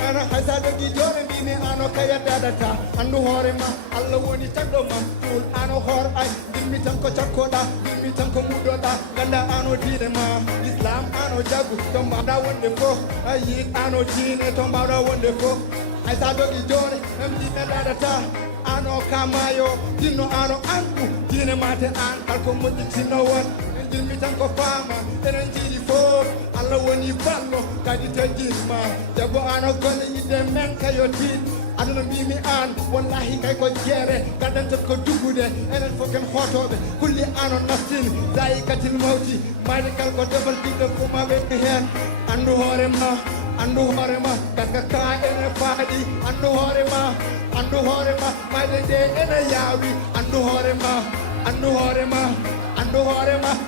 ana hasado gi jone mbimi ano kaya dadata andu hoore ma Allah woni tagdo ma tul ano hoor ay dimmi tan ko cakkoda dimmi tan ko mudoda ganda ano diine ma islam ano jagu to mbada wonde fo ayi ano diine to mbada wonde fo hasado gi jone mbimi dadata ano kamayo dinno ano andu diine mate an kalko moddi tinno won dimmi tan ko fama enen jiidi fof Allah woni ballo kadi tajjitma debbo ano golle yidde men kayo tiid aduna mbimi an wallahi kay ko jeere gaddanton ko duggude enen fof ken hotoɓe kulli ano nastini zayikatil mawti mayde kal ko defal ɓiɗɗo fo maɓe hen andu hoorema daga ka ene faaɗi andu hoorema mayde nde ene yaawi andu hoorema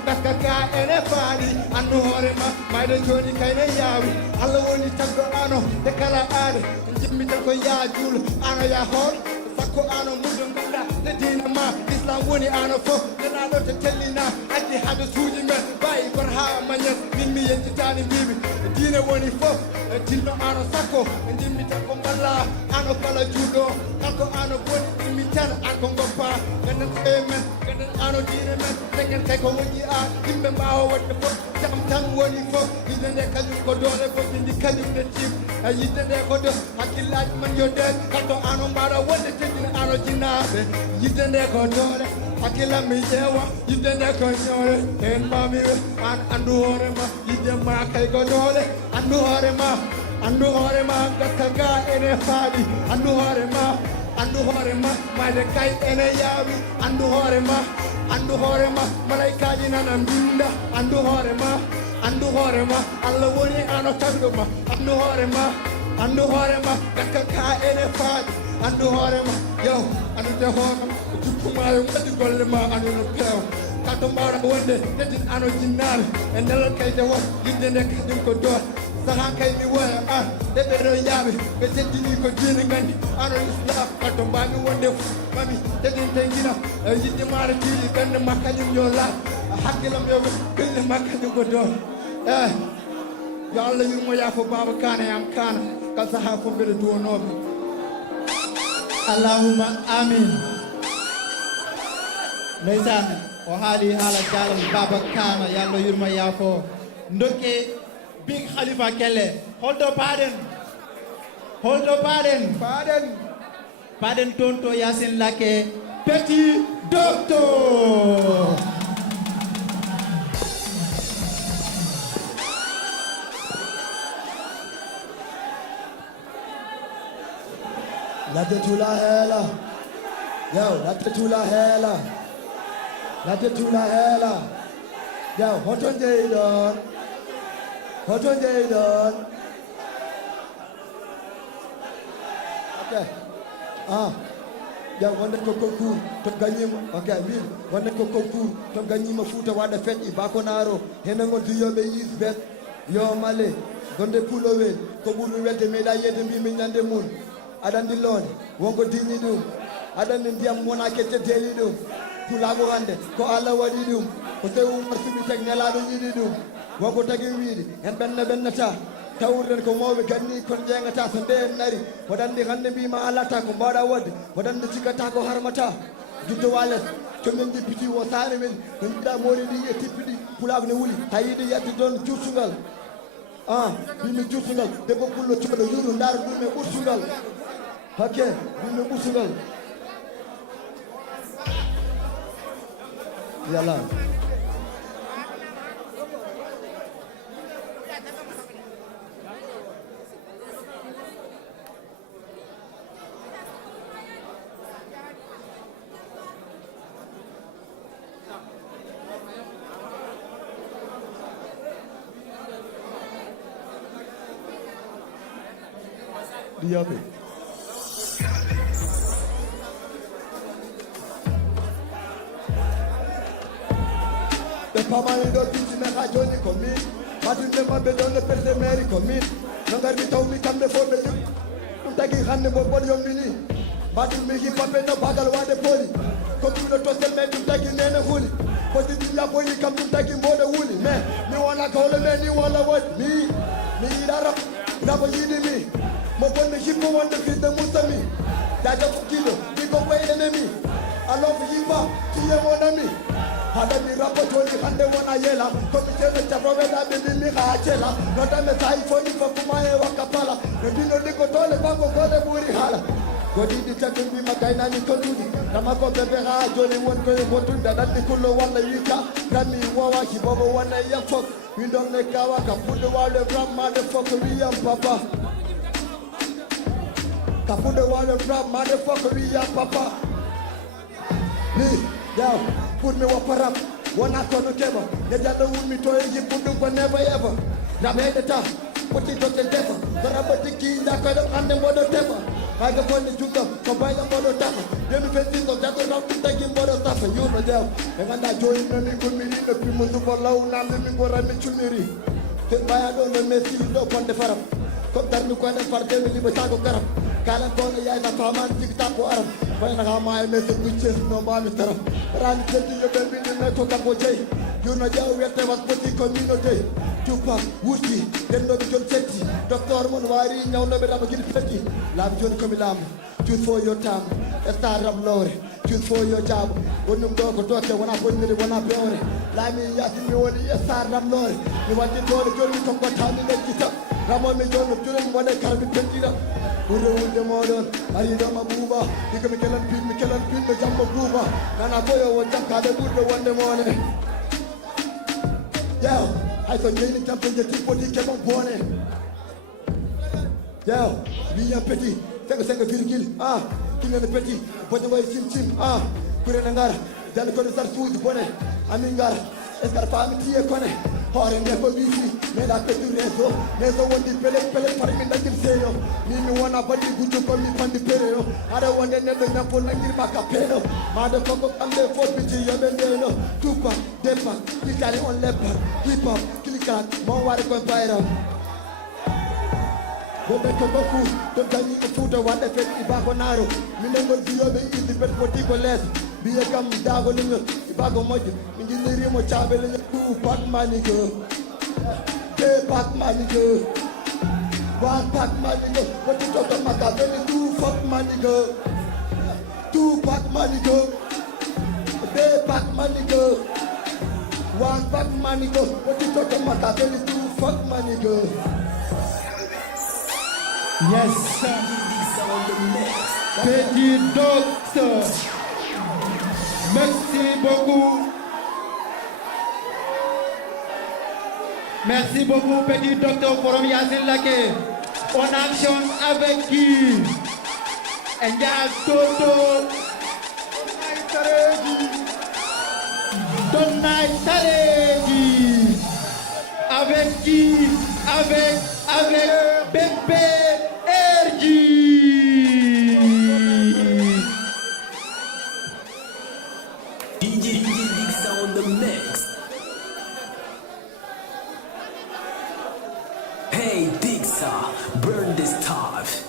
daga ka ene faaɗi andu hoorema mayde joni kayne yaawi Allah woni tagdo ano e kala aade jimmi tan ko ya juulo ano ya hoor ko ano mudum ganda ne dina ma islam woni ano fo nana do te tellina andi hado suuji men bayi barha manyen min mi yenti tani bibi dina woni fo tinno ano sakko ndimmi tan ko balla ano kala judo kanko ano woni mi tan an ko ngoppa ganan men ganan ano dina men tegen kay ko woni a dimbe bawo wadde fo jam tan woni fo yidende kanyum ko dole fo bindi kanyum ne tim yidende ko do hakillaji man yodde kanko ano mbara wonde tegina ano jinabe yidende ko dole hakilla mi jewa yidende ko nyore en mami an andu hore ma yidde ma kay ko dole andu hore ma gakkaga ene faadi andu hore ma made kay ene yawi andu hore ma malaikaji nana binda andu hore ma Allah woni ano tagdo ma andu hore ma gakkaga ene faadi andu hore ma yo andu te hore jukkuma yo ngadi golle ma anu no pew kato mbara wonde tetin ano jinnare en dalal kayde wo yidde nek dim ko do saha kay mi woya de be do yabe be teddini ko dina gandi ano islam kato mbami wonde mami tetin tengina yidde mara tiri bende makanyum yo la hakkilam yo bende makanyum ko do yo Allah yurmo ya fo baba kana yam kana ka saha fo be do nobe Allahumma amin ndeysaan o haali haala jaalal baba kana yallo yurma yaafo ndokke big khalifa kelle holdo paden tonto yasin lake petit docteur La tetula hela. Yo, la tetula hela. La tetula hela. Yo, hoton jeydon. Okay. Yo, wonde ko concours to gagnima. Okay, will. Wonde ko concours to gagnima futa wada feti bakonaro. Hena ngon yobe yisbet. Yo male. Gonde pulowe ko buru welde meda yede mbi mi nyande mun. Adandi lon wonko dini dum adandi ndiyam wona kette deli dum pulago hande ko Allah wadi dum ko tewu marsibi tek nelaado yidi dum wonko tagi wiidi en bennata tawurden ko mawbe ganni kon jengata so de nari wadandi hande bi ma alata ko mbada wadde wadandi cikata ko harmata juddo wales to men dipiti wo sare men da mori di e tippidi pulago ne wuli hayidi yatti don jursungal bimi jursungal debbo pullo codo yuru ndar dum e ursungal hakke bimi ursungal yalla diabe the pamani do titi me ka joni komi matu ne mabbe don le perde meri komi no garbi taw mi kambe fo be dum tagi xande bo bon yombini matu mi ki pape no bagal wade poli ko tu do to sel me dum tagi nene huli ko di ya boy kam dum tagi mode wuli me mi wona ko le me ni wala wat mi dara rabo yidi mi mo bonne hippo wonde fidde musami daja fukido digo way enemy alors yiba tiye mon ami hada mi rapo toli hande wona yela ko mi tele chaprobe da be mi khachela nota me sai fo ni fo kuma e wakapala ne dino digo tole bango gole buri hala godi di tatum bi makayna ni ko dudi dama ko bebe ha joni won ko e botu da datti kullo walla yika rami wawa ki bobo wona ya fok we don ne kawa ka pudo wale grandma de fok we am papa Kafude wale rap motherfucker ya papa me yo put me waparap wana kono keba ya jada wumi to yi pudu ko never ever na me de ta put it on the table garaba tiki da ko do ande modo teba kaga ko ni jukam ko bayga modo taba demi fenti to jato na tagi modo tafa you no dem e ganda joyi no ni ko mi ni no pi mo do law na mi ko rami chumiri te baya do no mesi do konde faram ko darmi ko den far de mi liba tago garab KANKO yaay na faman tik tak ko aram way na ma me se bucce no ba mi taram ran jeti yo be ni me ko KANKO JEY you know jaw wete was poti community Tupac wuti den do jon setti docteur mon wari ñaw no be dama gil fetti lam joni ko mi lam choose for your time star rap lore choose for your job wonum do ko toke wona bonnire wona bewre lami yasi mi woni star rap lore mi wadi do joni ko ko tani ne kita ramo mi joni joni wona karbi pendira Ure wunde modon ari do mabuba diga mi kelan pin me jambo buba nana boyo won jamka de budde wonde mone yo I saw Jane jump in the tip for the cable bone. Yo, be a petty, take a second virgil, king of the petty, but the way chim, Kuranangara, Jalakon start food bone, Amingar, Escarpamity a cone, or in the Bobisi, made up to Neso want the pellet for him like Seo, Mimi one up body good to come from the Pereo, I don't want another Napo like the Macapeno, Mother Coco and the 4th Pichi Yabendeno, Tupac, Depa, Kitali on leopard, hip hop, Kilikat, more water compire. But the Concours, don't tell me the food of what they fed Ibaconaro, Minengo Diobe is the best for people less. Be a gum dago in the Ibago Mojo, in the Rimo Chabel in the 2-pack money girl. 2-pack money girl. 1-pack money girl. What you talk about Macaveli? 2-pack money girl. 2-pack money girl. 2-pack money girl. 1-pack money girl. What you talk about Macaveli? 2-pack money girl. Yes, sir. Petit docteur. Merci beaucoup. Merci beaucoup, petit docteur Forum Yasin Lake. On actionne avec qui? Endia Toto. Donai Taregi. Avec qui? Avec Bébé Ergi. DJ Dixa on the mix. Hey Dixa, burn this stuff.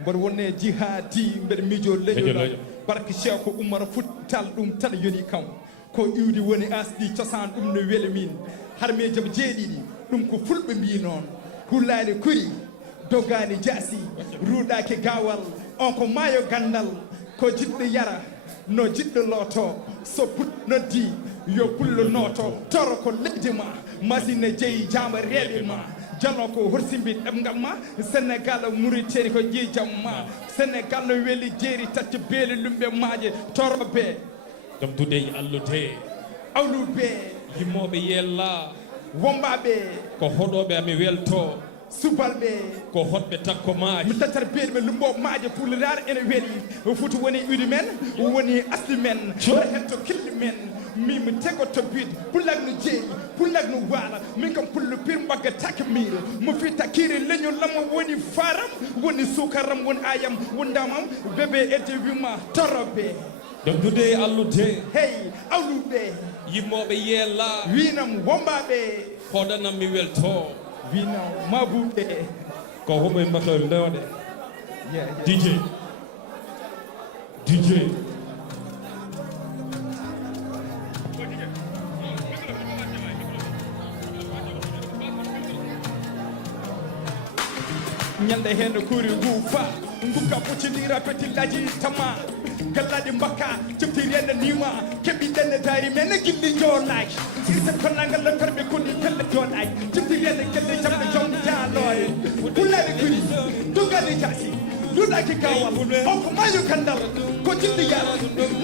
mboɗo wonne jihadi mbeɗa miijo leñol barke cheikh ko umar futtal ɗum tan yoni kam ko iwdi woni asdi cosaan ɗum no weeli min harme jaam jeeɗiɗi ɗum ko fulɓe mbi noon hullani kori dogani jaasi ruuɗaki gawal on ko maayo gandal ko jiɗɗo yara no jiɗɗo looto so put noddi yo pullo nooto toro ko leƴdi ma masine jeeyi jamba reeɓe ma jallo ko horsimbi ɗemgal ma sénégal mauritanie ko ƴiijam ma sénégal no weeli jeeri tacce beeli lumɓe maaje toroɓe gam dudeyi allude awluɓe yimmoɓe yella wombaɓe ko hoɗoɓe ami welto subalɓe ko hotɓe takko maaji mi tattata beeli ɓe lumboɓe maaje pullirare ene weeli foti woni iwdi men woni asli men oɗa hetto killi men mi tegoto biide pullag no jeeyi pullag no waala min kam pullo pir mbagga take miire mo fi takiri leñol lammo woni faram woni sukaram woni ayam woni damam bébé edde wima toroɓe Dom today allude. Hey, allude. Yimmoɓe yella. Winam wombaɓe. Hoɗanam mi welto. Winam mabuɓe. Ko hoɓe mbaɗɗo ndewde. Yeah. DJ. Nyande hendo kuri gufa nguka pucindira petillaji tama galladi mbakka cebtiri ende niwa keɓi denne dari men gilli jolaki sirsa konnagal la tarɓe konni pelle jolaki cebtiri ende gelle jamɗe jom jaloye pullani kuri dugali jasi duɗaki kawal on ko mayu kandal ko jilli yala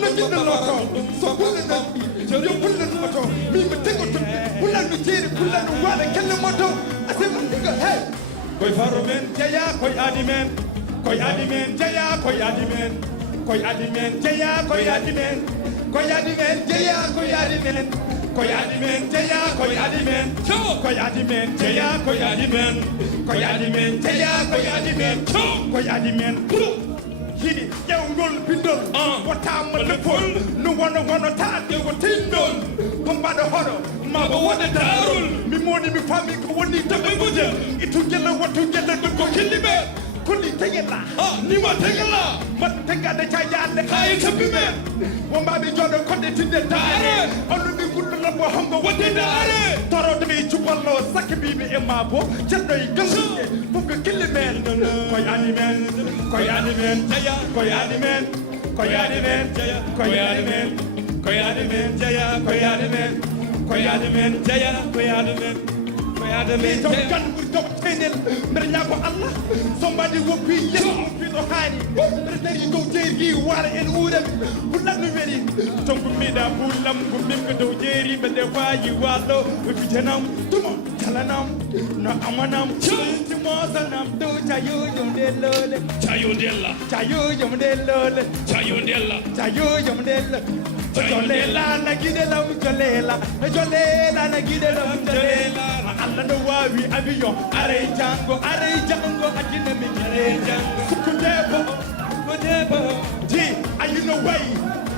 no jilli loto so pulle nan yo pullan moto mimɓe tegotoɓe pullanno jeeri pullanno waɗa kelle moto asema diga hey koy faro men jeya koy adi men jeya koy adi men jeya koy adi men jeya koy adi men jeya koy adi men jeya koy adi men jeya koy adi men yiɗi ƴewgol bindol wattama leppol no wono taade ko tindol ko mbaɗa hoɗo maɓa wonde darol mi moni mi faami ko woni daɓe gujel itu gella wattu gella ɗum ko killiɓe koni tegella nima tegella mbaɗa teggade cayade hayi sabbi men wombaɓe jooɗo koɗɗe tinde daare onɗumi gulɗo labbo hombo wonde daare torodeɓe juballo sakke mbiɓe e ma bo ceɗɗo e gasuɗe fof ko killi men koye adi men koye adi men koye adi men koye adi men koye adi men koye adi men jeya koye adi men koye adi men jeya koye adi men to gan ɓuri dow tenel mbeɗa ñaako allah so mbaɗi woppi yeso moppiɗo haani mbeɗa dari dow jeeri wara en uurami bullatno weɗi ton ko miɗa bullam ko mimɓe dow jeeri mbeɗe wayi wallo fijanam tuma jalanam no amanam timosanam dow cayoyom ndellole Cayo ndella. cayoyom ndellole Cayo ndella. cayoyom ndella jolela na gidelam jolela na gidelam jolela Allah no wawi avion are jango adina mi are jango kudebo ji ayuno way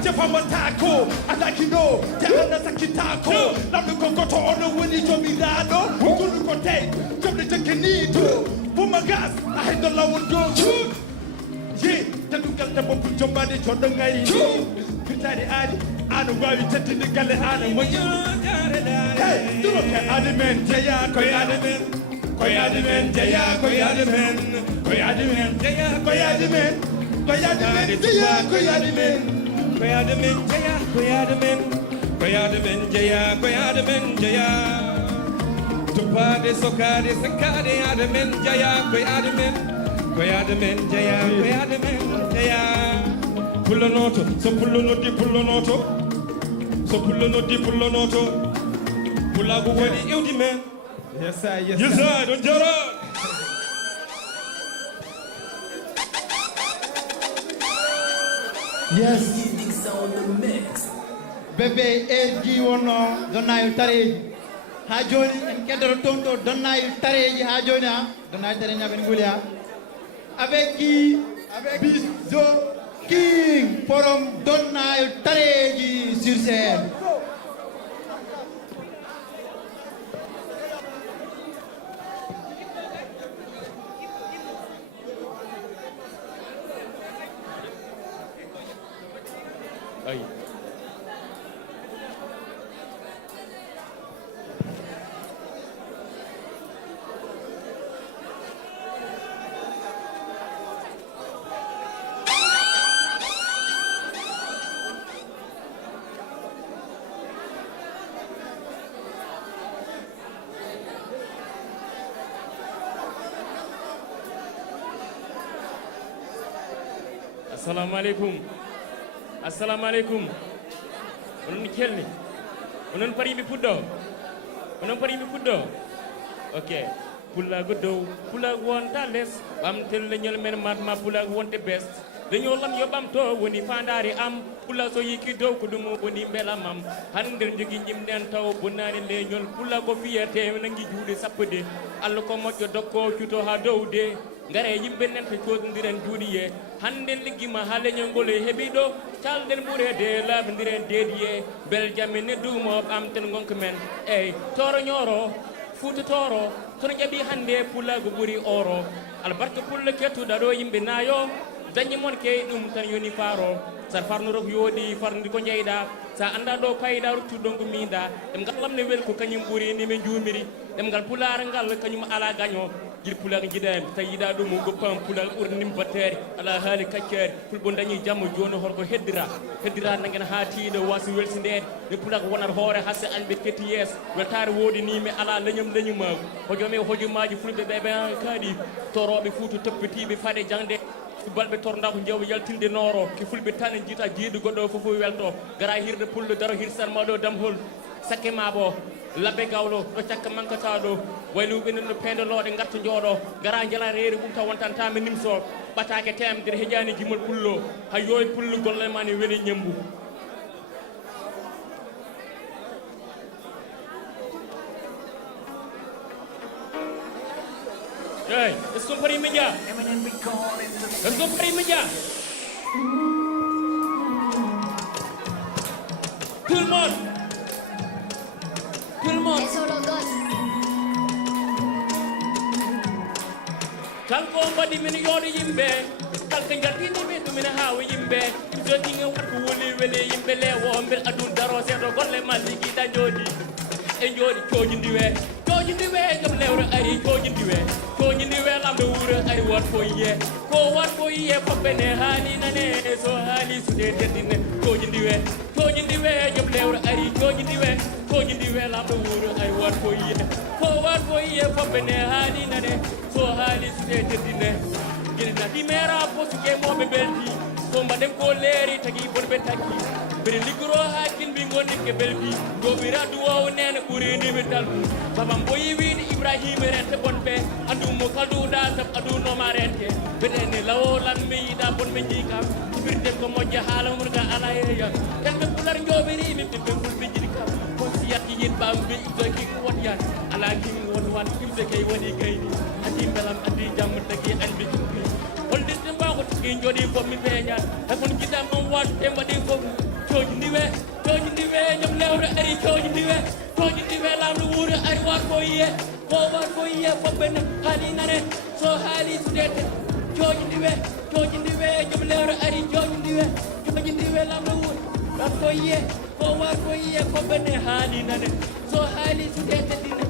jefama tako adakino jahana sakitako lamdo konkoto ono woni jomiraɗo kulu ko tay jomde jakkenito bumagas ahdo lawol go ji tedugal debbo jombade joɗɗo ngari fitade aadi ana wawi teddinde galle ana moƴƴi hey duro ke adi men jeya koye adi men koye adi men jeya koye adi men koye adi men jeya koye adi men koye adi men jeya koye adi men koye adi men jeya koye adi men koye adi men jeya koye adi men jeya tupade sokade sankade adi men jeya koye adi men jeya koye adi men jeya pullo noto so pullo noddi pullo noto so pullo noddi pullo noto pulago woni ewdi men yes sir don jara Yes, Big Sound the Mix. bébé erji wonno donnayu tareji ha joni en keddoro toon ɗo donnayu tareji ha joni ha donnayu tareji aɓen guuli ha avec qui Bizo King forum donnayu tareji sur scène. Ay. assalamu alaikum onon kelni onon pari mi puddo ok pulago dow pulago wonta less ɓamtel leñol men matma pulago wonte best leñol lam yo ɓamto woni fandare am pula so yiki dow ko ɗum woni beelamam hannder jogui jimɗen taw bonnani leñol pula ko fiyete nangui juuɗe sappo de Allah ko moƴƴo dokko cuto ha dow de ngare yimɓe nen to cododiren juuɗi ye handen liggima ha leñol e heeɓi ɗo calden ɓuurede labodiren dédié bel jamme neddumo ɓamten gonka men eyyi toro ñoro Fouta toro kono ƴaɓi hande pulago ɓuuri oro albarka pulla kettuɗa ɗo yimɓe naayo dañi mon key ɗum tan yoni faaro sa farnoro ko yooɗi farnidi ko jeyɗa sa anda ɗo payɗa ruttuɗon ko minda ɗem ngal lamne wel ko kañum ɓuuri ni ɓe juumiri ɗem ngal pulara ngal kañum ala gaño jiɗi pulago jiɗani tawi yiɗa ɗum goppam pulago ɓurdanim battere ala haali kaccere pulɓo dañi jamma joni holko heddira nanguen ha tiiɗo wasa welsindede nde pulago wonat hoore hase anɓe ketti yeeso weltare woɗinimi ala leñumago hojomaji fulɓe ɓeɓe kaaɗi toroɓe Fouta toppitiɓe faaɗe jangde balɓe torda ko jewɓe yaltinde nooro ke fulɓe tan jiita jiiɗo goɗɗo fof welto gara hirde pullo daro hirsanma ɗo damhol sakke ma ɓo labbe gawlo ɗo cakka mankata ɗo wayluɓe nen no pendoloɗe garta jooɗo gara jala reeri ɓum taw wontantama nimso ɓatake temdere heeƴani jimol pullo ha yoyi pullo golle ma ne weeli ñembu Hey, est-ce qu'on parie immédiat? Est-ce qu'on parie immédiat? Tout le monde. Tout le monde. Kanko mbaɗi min yooɗo yimɓe kalko jaltini min ɗumen haawa yimɓe jooɗinga watko woni wele yimɓe leewo mbel adun daro seeɗo golle ma ligiɗa jooɗi e jooɗi coojindi we joom lewre ari coojindi we lamɗo wuuro ari wat fo yiye foɓɓe ne haali nane so haali sude teddine coojindi we joom lewre ari coojindi we lamɗo wuuro ari wat fo yiye foɓɓe ne haali nane so haali sude teddine gueɗe nati mera posuke moɓe beldi so mbaɗen ko leeri tagui bonɓe takki mbeɗe liggoro ha kilmbi gondikke belbi goɓira duwowo nene ɓurinimi dalmu babam boyi wiide ibrahima rente bonɓe andumo kalduɗa sab adunoma rente mbeɗene lawolan mi yiiɗa bonɓe jiikam jibirten ko moƴƴa haala murga ala yeeyam kamɓe pular joɓirimi ɓiɓɓe fulɓe jiɗi kam kon siyatti yiɗɓam ɓe ibdo king wonyan ala king wonwan imse kay woni gayni andi belam andi jamma tagui anɓe jumpi holdirde mbako tagui jooɗi fommi peeñat hakon jiɗam on wadde mbaɗi fof coojindi we joom lewre ari coojindi we lamɗo wuuro ari wat fo yiye foɓɓe ne haali nane so haali sudete coojindi we joom lewre ari coojindi we lamɗo wuuro wat fo yiye foɓɓe ne haali nane so haali sudete dine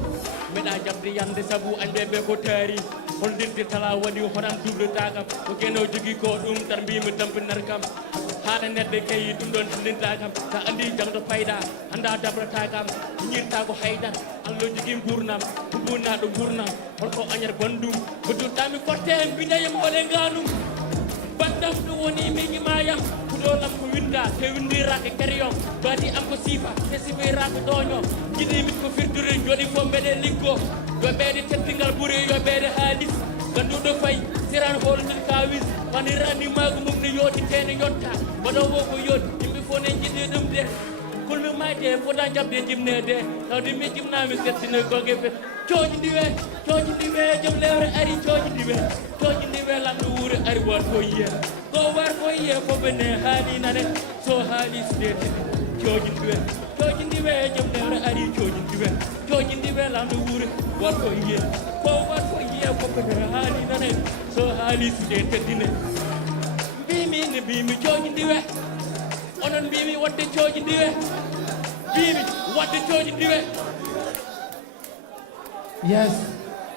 meɗa jabde yande saabu anɓe ɓe ko taari holdirde tala waɗi hoɗam dublata kam ko keno jogui ko ɗum tan mbimi tampinar kam haɗa nedde kayi ɗum ɗon tindinta kam sa andi jangto payɗa anda dabrata kam ñirta ko haydar allah jogui gurnam ko gunnaɗo gurnam holko añat bandum ko duɗɗami forte mbinayam hole ganum baddam ɗum woni miñimayam kuɗolam ko winda te windiraka kériyom badi am ko siifa te sifiraka doño jiɗimit ko firdude jooɗi fo mbeɗe liggo yo ɓeede teddingal ɓuuri yo ɓeede haalis ganduɗo fayi siran holɗin kawis wani randimago mum ne yooɗitene yotta mbaɗo wo ko yoni yimɓe fof ne jiɗi ɗum de kulmi mayde fota jabde jimnede tawde mi jimnami settine gongue fe coojindi we joom lewre ari coojindi we lamɗo wuuro ari wat fo yiye foɓɓe ne haali nane so haali sudete coojindi we joom lewre ari coojindi we lamɗo wuuro wat fo yiye foɓɓe ne haali nane so haali sude teddine mbimi coojindi we onon mbimi wadde coojindi we Yes,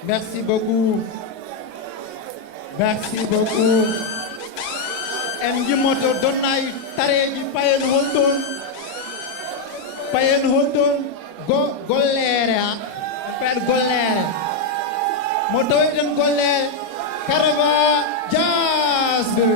merci beaucoup. En jimmoto donnay tareji payen holton gollere ha pet gollere mo doyden gollere karaba jasbe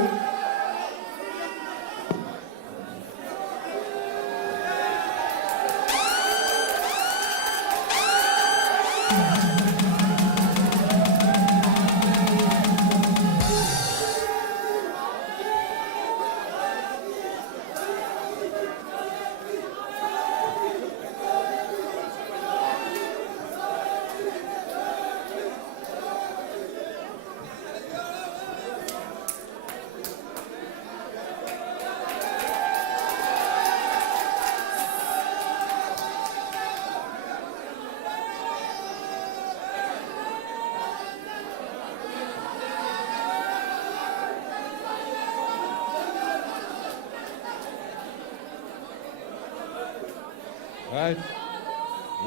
Right.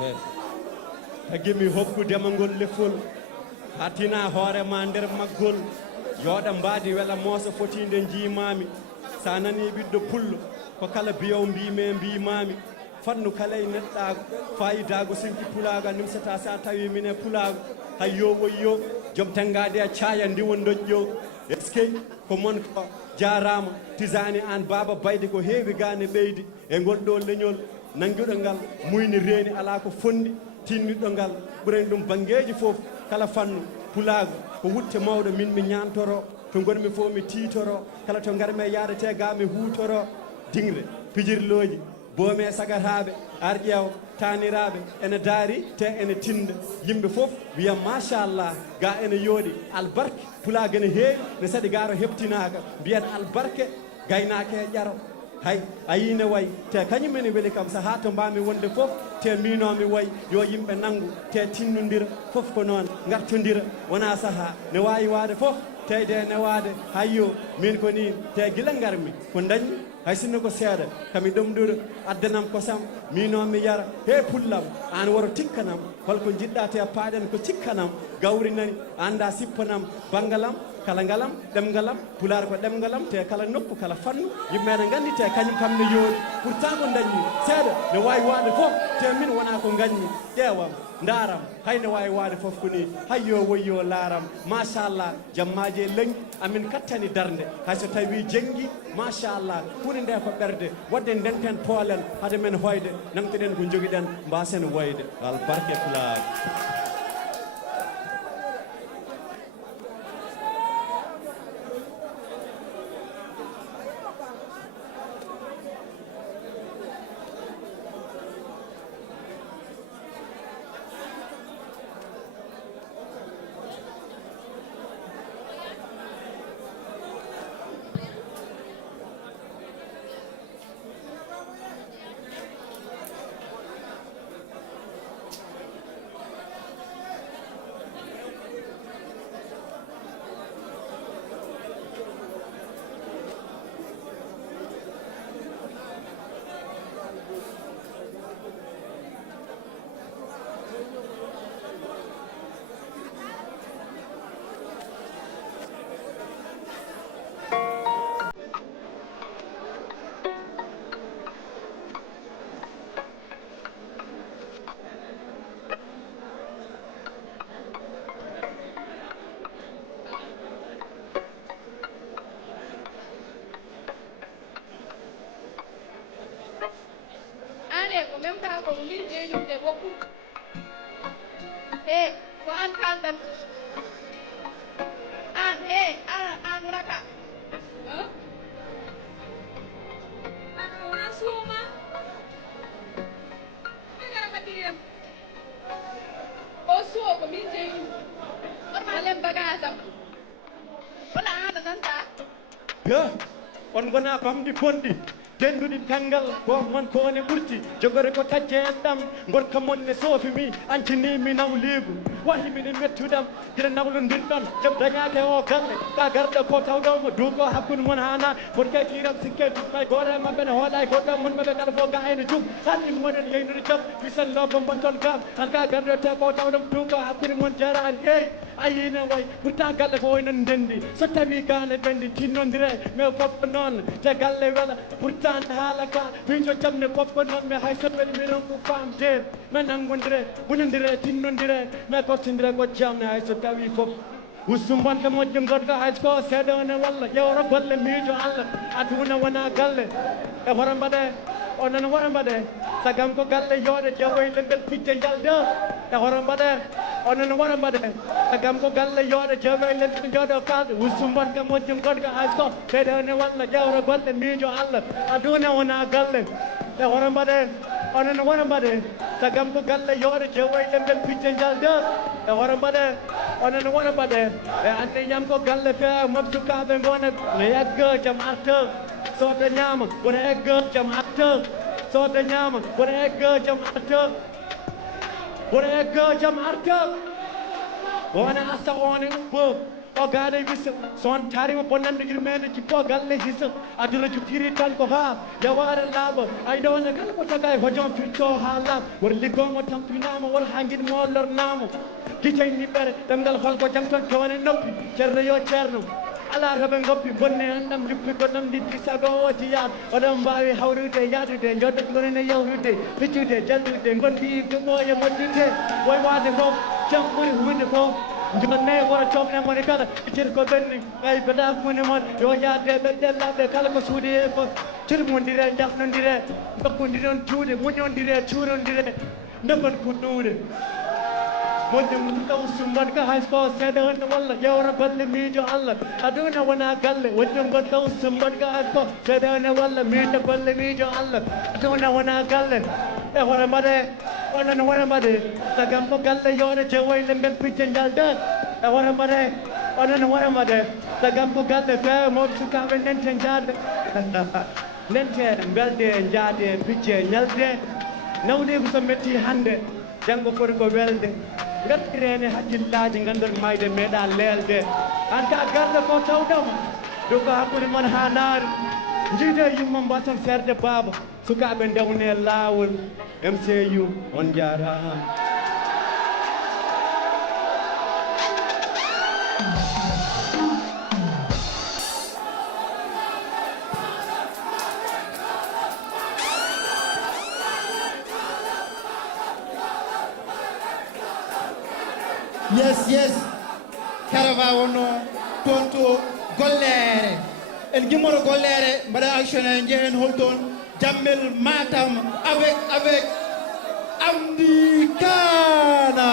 Yes. tagimi hokkudema ngol lefol hatina hoorema nder maggol yooɗa mbaadi wela moosa fotinde jiimami sa nani ɓiɗɗo pullo ko kala biyow mbimami fannu kala e neɗɗago fayidago sinki pulago nimsata sa tawi mine pulago hay yo woyyo joom tengade a caaya ndiwo doƴƴo eskey ko mon ko jarama tisani an baba bayde ko heewi gane ɓeydi e ngol ɗo leñol nanguiɗo ngal muyni reeni ala ko fondi tinniɗo ngal ɓuurani ɗum banggueji foof kala fannu pulago ko wutte mawɗo min mi ñamtoro to gonmi fof mi titoro kala to garmi e yaadete ga mi hutoro dingre pijirloji boome e sagataɓe arƴeew taniraɓe ene daari te ene tinda yimɓe foof wiya machallah ga ene yooɗi albarke pulago ene heewi ne saɗi garo heptinaka mbiyen albarke gaynaka e ƴaro hay a yine way te kañumene weeli kam so ha to mbami wonde foof te minomi way yo yimɓe nanggu te tinnodira foof ko noon gartodira wona saaha ne wawi wade foof teyde ne wade hayyo min ko ni te guila garmi ko dañmi hay sinno ko seeɗa kami ɗomɗuɗo addanam kosam minomi yara he pullam an woro tikkanam holko jiɗɗa te paaɗen ko cikkanam gawri nani anda sippanam banggalam kala ngalam ɗemgalam pular ko ɗemgalam te kala nokku kala fannu yimɓe ne gandi te kañum kam ne yooɗi pourtant ko dañmi seeɗa ne wawi wade foof te min wona ko gañmi ƴeewam daram hayne wawi wade foof ko ni hayyo woyyo laaram machallah jammaji e lengi amin kattani darde hayso tawi jenggi machallah hunde nde ko ɓerde wadde ndenten poolen hade men hoyde namtoɗen ko joguiɗen mbasen woyde albarke pulaar même temps ko min jeeynude wokku e ko an kalɗan an an raka an wona suuma agara mbaɗirem o suwo ko min jeeynu alem bagage am wona an nanta on gona famɗi bonɗi denduɗi tangal ko man ko ne ɓurti jogori ko tacce en ɗam gorka mon ne soofimi antinimi nawligu wahi mini mettuɗam guila nawlodirɗon joom dañake o galle ka garɗo ko tawɗomo duuɓo hakkude mon hana bon kaytiram sikke duɓɓay goto e mabɓe ne hooɗa e goɗɗo mon mabɓe kala fof ga ene jug hanni moɗen yeynude joom wisan lobbo bonton kam tan ka garɗo te ko tawɗom duuɓo hakkude mon jarani eyyi ayine way pourtant galle ko waynon dendi so tawi gane ɓendi tinnodire mais fofko noon te galle weela pourtant haala ka mijo jamde fofko noon mais hay soto waɗi minon ko famde mais nanggodire wonodire tinnodire mais kottodire ko jamne hay so tawi foof ustumbonde moƴƴo gorko hayko seeɗa one walla ƴewro golle miijo allah aduna wona galle e hoto mbaɗe onon hoto mbaɗe sagam ko galle yooɗe jewoyle ngel picce jalde e hoto mbaɗe onon hoto mbaɗe sagam ko galle yooɗe jewoyle ngel jooɗo kalɗe ustumbonde moƴƴo gorko hayko seeɗa one walla ƴewro golle miijo allah aduna wona galle e hoto mbaɗe onon hoto mbaɗe sagam ko galle yooɗe jewoyle ngel picce jalde e hoto mbaɗe onon hoto mbaɗe e andi ñam ko galle feewa moɓ sukaɓe gona no yagga jaam arta soda ñaama woto egga jaam arta soda ñaama woto egga jaam arta woto egga jaam arta wona asta one fof ogade bisa son tari mo bonande irmede ci to galle hisa aduna ju tiri tan ko ha yawara labo ay do na kala ko tagay ho jom fitto hala war ligomo tampinama wal hangin mo lor namo kitay ni bere dangal hol ko jam ton tone noppi cerno yo cerno ala rabe ngoppi bonne andam rippi ko dam ditti sago ti ya odam bawi hawrude yadude jodde ngone yawrude fittude jallude gondi ko moye moddinde way wade ko jam buri hunde ko jonne wara chopne moni kala tir ko benni ay bada moni mon yo yaade be delabe kala ko suudi ko tir mondire jafnondire bakkondire tuude munyondire tuurondire ndabon ko nuude Mojum taw sumban ka high school sedan walla yawra balle mijo Allah aduna wana galle wajum taw sumban ka high school sedan walla mijo balle mijo Allah aduna wana galle e wala made onon wala made sagam ko galle yore jeway le mbel piccen dalda e wala made onon wala made sagam ko galle fe mo suka ben nenten jade nenten belde jade picce nyalde nawde ko so metti hande jango fori ko welde ngattirene hakkillaji gandon mayde meeɗa leelde an ka garda ko tawdama ɗo ko hakkude mon ha naari jiide yumma mbaton ferde baaba sukaɓe ndewne laawol MCU on jarama Yes, Karava wono tonto gollere en gimoro gollere mbaɗa action e jehen holton jammel Matam avec Amdi Kana.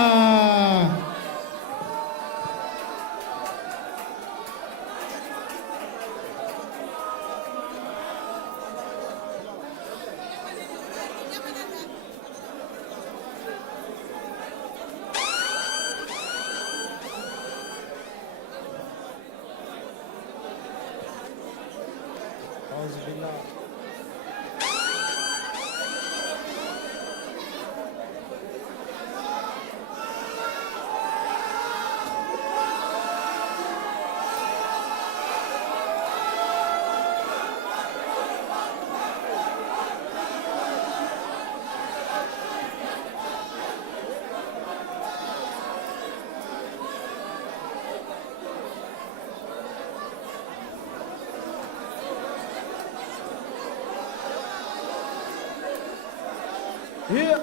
Here,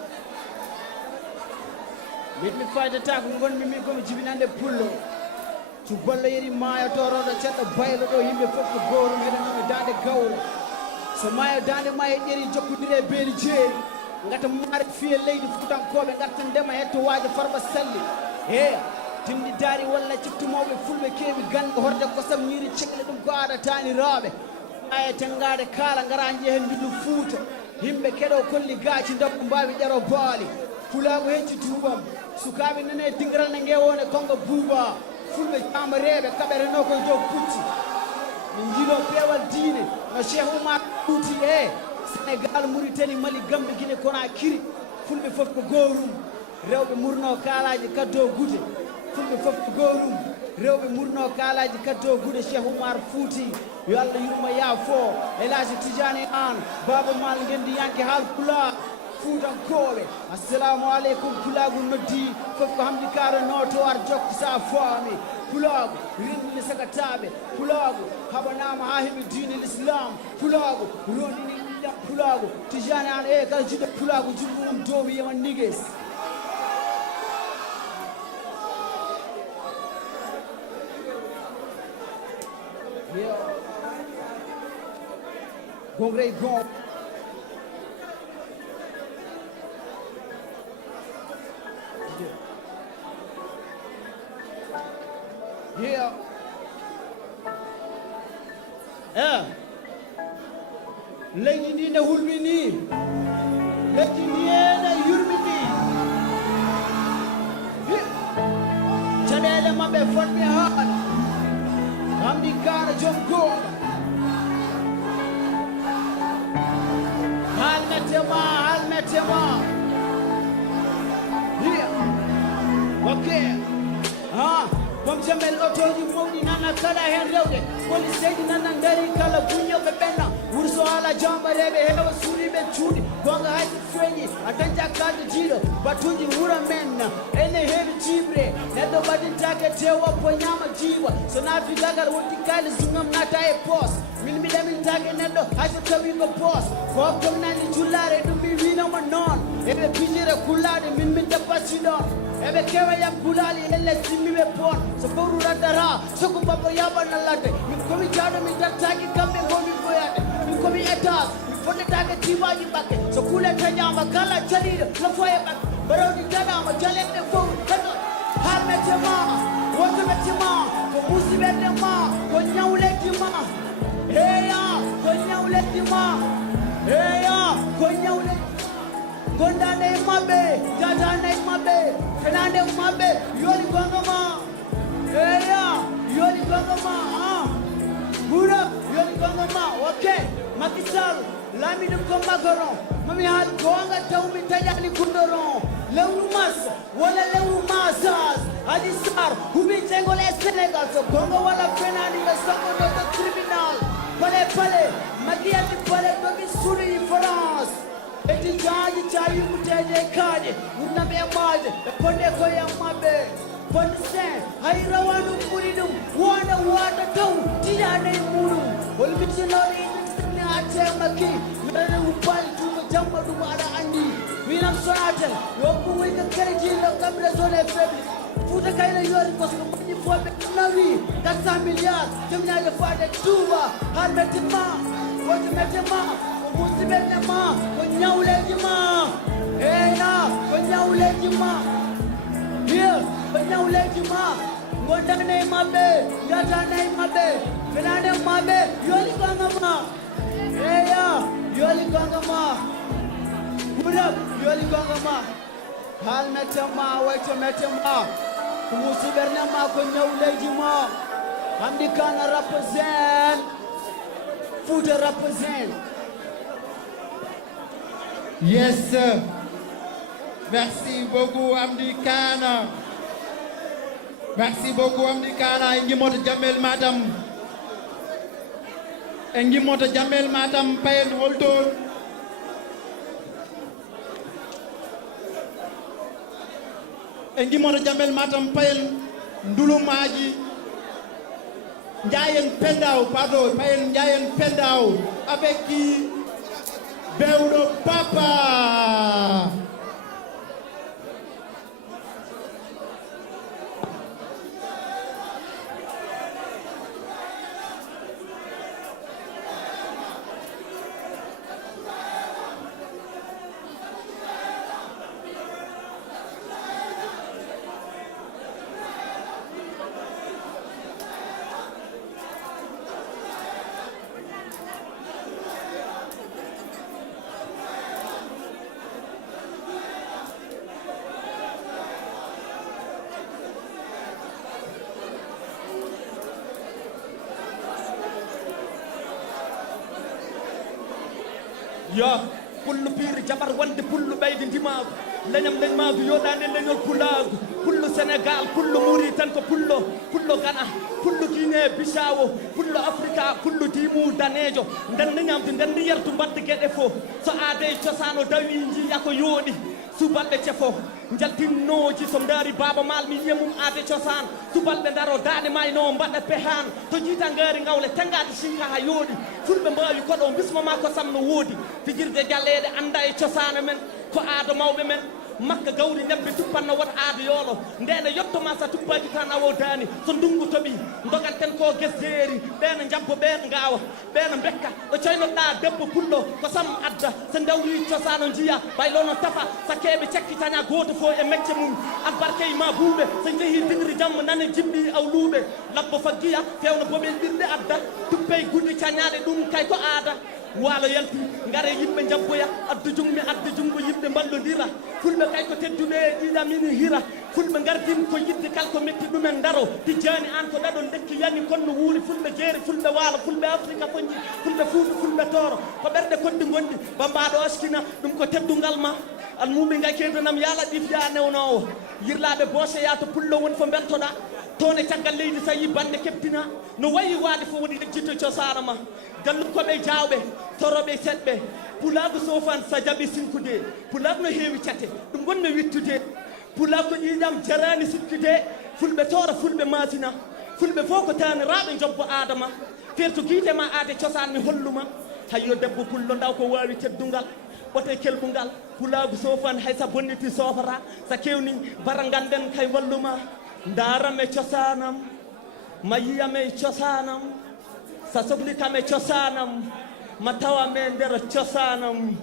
let me fight attack ngon mi ko jibinande pullo to bolla yeri maya torodo ceddo baylo do yimbe fof ko gooro ngene no dande gawlo so maya dande maya yeri jokkudire beeli jeeri ngata mare fiye leydi futankobe ngatta ndema hetto waaje farba salli he tindi dari walla cittumobe fulbe kebi gande horde ko sam nyiri cegle dum ko ada tani raabe ay tangade kala ngara jehen ndu fuuta himbe kedo kolli gaaci ndabbu mbawi jaro baali fulaago hecci tuubam sukaɓe nene dingiral ne ngewone kongo buuba fulɓe jamareɓe kaɓere no koye dow pucci min jilo peewal diine no cheikh oumar ɗuuti e sénégal mauritanie mali gambe guine kona kiri fulɓe fof ko goorum rewɓe murno kaalaji kaddo gude fulɓe fof ko goorum rewɓe murno kaalaji kaddo gude cheikh oumar fouti yo allah yurma yaafo elaji tidiane an baba mal gendi yanke haal pula fuutankoɓe assalamu aleykum pulagu noddi fof ko hamdi karo notoar jokki sa faami pulagu rendini sagataɓe pulagu haɓanama ha heeɓe diine l'islam pulagu rondini ɗiɗam pulagu tidiane an e kala jiɗɗo pulagu jumɗum dow yeman niges Gongre gong. Yeah. Leydi ndi ne hulɓini leydi ndi ene yurmini caɗele maɓɓe fotɓe haala hamdi kana joom gonga halmetema yeah. Okay. Bom jamel otoji mawni nana kala hen rewde Police seydi nana ndari kala bunyoɓe ɓenna Wurso ala jamba reɓe heɓa suuriɓe cuuɗi Gonga haysi feeñi a dañta kalde jiiɗo Batuji wura men ene heewi jibre Neɗɗo waɗintake tewa po ñama jiiwa So nafi gagal wonti kayle zungam nata e poos Min mi ɗamintake neɗɗo hayso tawi ko poos Ko hokkom nandi jullare ɗum mi winoma noon Eɓe pijire kullaɗe min min dabbasi ɗon Eɓe kewa yam gulali elle simmiɓe pon So fowru raddata soko mbabbo yaɓanna ladde Min komi jawɗo min dattaki kamɓe gomi boyade Min komi étage min fondetake timaji ɓakke So kuule taƴama kala caliɗo no foye ɓakke Barowdi gaɗama jalemɗe fof kado har mette ma Woto mette ma ko musiɓerde ma ko ñawleddi ma Heya ko ñawleddi ma Heya ko ñawleddi Gondane mabe, jajane mabe, kenande mabe, yoli gongama. Eya, yoli gongama. Buda, yoli gongama. Okay, makisal, lami dum kombagoro. Mami hat gonga taumi tajali kundoron. Lewu mas, wala lewu masas. Adisar, hubi jengole Senegal. So gonga wala penani me songo no the tribunal. Pale, magiati pale dogi suri France. Eti jaji chayi muteje kaje unabe maje ponde ko yamabe ponde sen hayra wanu muridum wanda wanda taw tijane muru wol bitinori ni ate maki mere upal tuma jamba dum ada andi winam sonatel yokku wika kerji lo kamre zone faible futa kayla yori ko so mani fobe nawi 400 milliards jamnaaje fade tuba har metima wote metima Musibete ma, konyauleti ma. Eya, konyauleti ma. Here, konyauleti ma. Ngondane mabe, jatane mabe, finane mabe, yoli kangama. Eya, yoli kangama. Budak, yoli kangama. Hal metema, waito metema. Musibete ma, konyauleti ma. Amdikana represent. Futa represent. Yes, sir. Merci beaucoup, Amdi Kana. Merci beaucoup, Amdi Kana. Engi mota Jamel Matam. Engi mota Jamel Matam Payen Holton. Engi mota Jamel Matam Payen Ndulumaji. Njayen Pendao, pardon, Payen Njayen Pendao. Avec qui Beudo Papa. Ya pullu pire jabar wonde pullu ɓeyde ndimago leñam leñ mago yoɗade leñol pulago pullu Sénégal pullu Mauritanie ko pullo Ghana pullu Guinée Bissau pullo Africa pullu dimu danejo nden ñamde nden yertu mbadde gueɗe fof so aade cosano dawi jiiya ko yooɗi subalɓe cefo jaltinnoji so daari baba mal mi yiyamum aade cosan subalɓe daro daane mayno mbaɗa pehan to jiita ngaari ngawle tengade sinka ha yooɗi fulɓe mbawi koɗo bismama ko samno woodi fijirde jalleɗe anda e cosano men ko aada mawɓe men makka gawri ñebbe tuppanno wota aada yoolo ndene yettoma sa tuppaji tan awo daani so ndungu toɓi doganten ko gesjeeri ɓeene jabbo ɓeen ngawa ɓeene bekka ɗo coynoɗa debbo pullo ko sam adda so dawri cosano jiiya baylono tafa sa keɓe cekkitaña goto fo e mecce mum albarkey ma buuɓe so jeehi digri jamma nane jibɓi awluɓe labbo faggiya fewno boɓel ɓirɗe adda tuppey guddi cañaɗe ɗum kay ko aada waalo yalti ngare yimɓe jabboya addu jungo yimɓe mballodira fulɓe kay ko tedduɓe e ɗiɗa min hira fulɓe gardim ko yidde kala ko metti ɗumen daro tijjani an ko ɗaɗon dekki yani konno wuuri fulɓe jeeri fulɓe waalo fulɓe afrique foñƴi fulɓe fuuɓe fulɓe tooro ko ɓerɗe koddi gondi bambaɗo askina ɗum ko teddungal ma almuɓe ngay kedanam yaala ɗif ya newnowo yirlaɓe boose ya to pullo woni fo beltoɗa toone caggal leydi so yi bande keptina no wayi waade fo woni jitto cosaana ma gallukoɓe jawɓe toroɓe seɗɓe pulaagu sofan sa jaɓi sinkude pulaagu no heewi cate ɗum gonmi wittude pulaagu ƴiƴam jarani sikkude fulɓe toora fulɓe masina fulɓe fof ko taniraɓe jobbo adama firto guidema aade cosaan mi holluma hayyo debbo pullo ndaw ko wawi teddungal ɓote kelɓungal pulaagu sofan haysa bonniti sofata sa kewni bara ganden kay walluma darame cosanam ma yiyame cosanam sa sohli kame cosanam ma tawame nder cosanam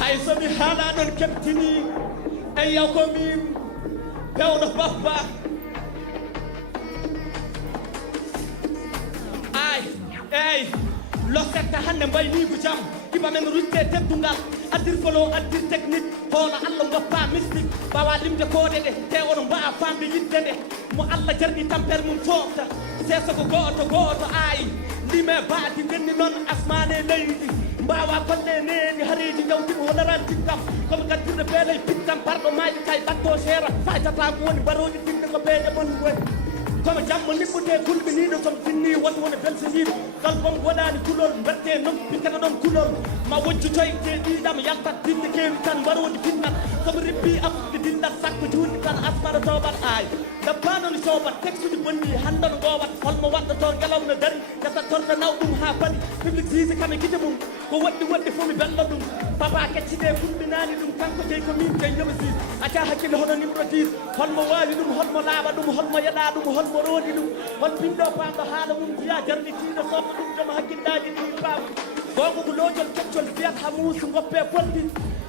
hay somi haala ɗon keptini e yaw ko min pewɗo bafba ay eyyi losetta hande mbaynigu jam hiba men rutte teddungal addir folo addir technique hono allah goppa mystique mbawa limde koode ɗe te oɗo mbawa famde yidde nde mo allah jarɗi tampere mum fofta seeso ko goto goto ayi lime baati ndenni noon asmane leydi mbawa kolle neni hareji jawtimi honoral tikkam komi gaddirde beelay pittam parɗo maji kay batto seera faytata ko woni mbaroji dinde ko beeje mon woni kono jammo niɓɓute kulɓiniɗo somi finni woto woni belsiniɗo galbom waɗani kulol mberte noon pikkata ɗon kulol ma wojjutoy te ɗiɗam yaltat dinde kewi tan mbaroji finnat somi rippi afude dindat sakko juuɗi tan asmara towbat aay dabbaɗon sobat texte uji bonni hanɗon gowat holmo waɗɗoto ngelawno dari gasa torɗo naw ɗum ha paɗi public jiji kame guide mum ko woɗɗi fof mi belɗo ɗum papa keccide fulɓinani ɗum kanko jeyi ko min jey yoɓe sis acca hakkille hono numéro 10 holmo wawi ɗum holmo laaɓa ɗum holmo yeɗa ɗum holmo roodi ɗum hol pinɗo pamɗo haala mum jiya jarlitiɗo somo ɗum joom hakkillaji ɗi pam gongo ko lojol keccol biyat ha muusu goppe polɗi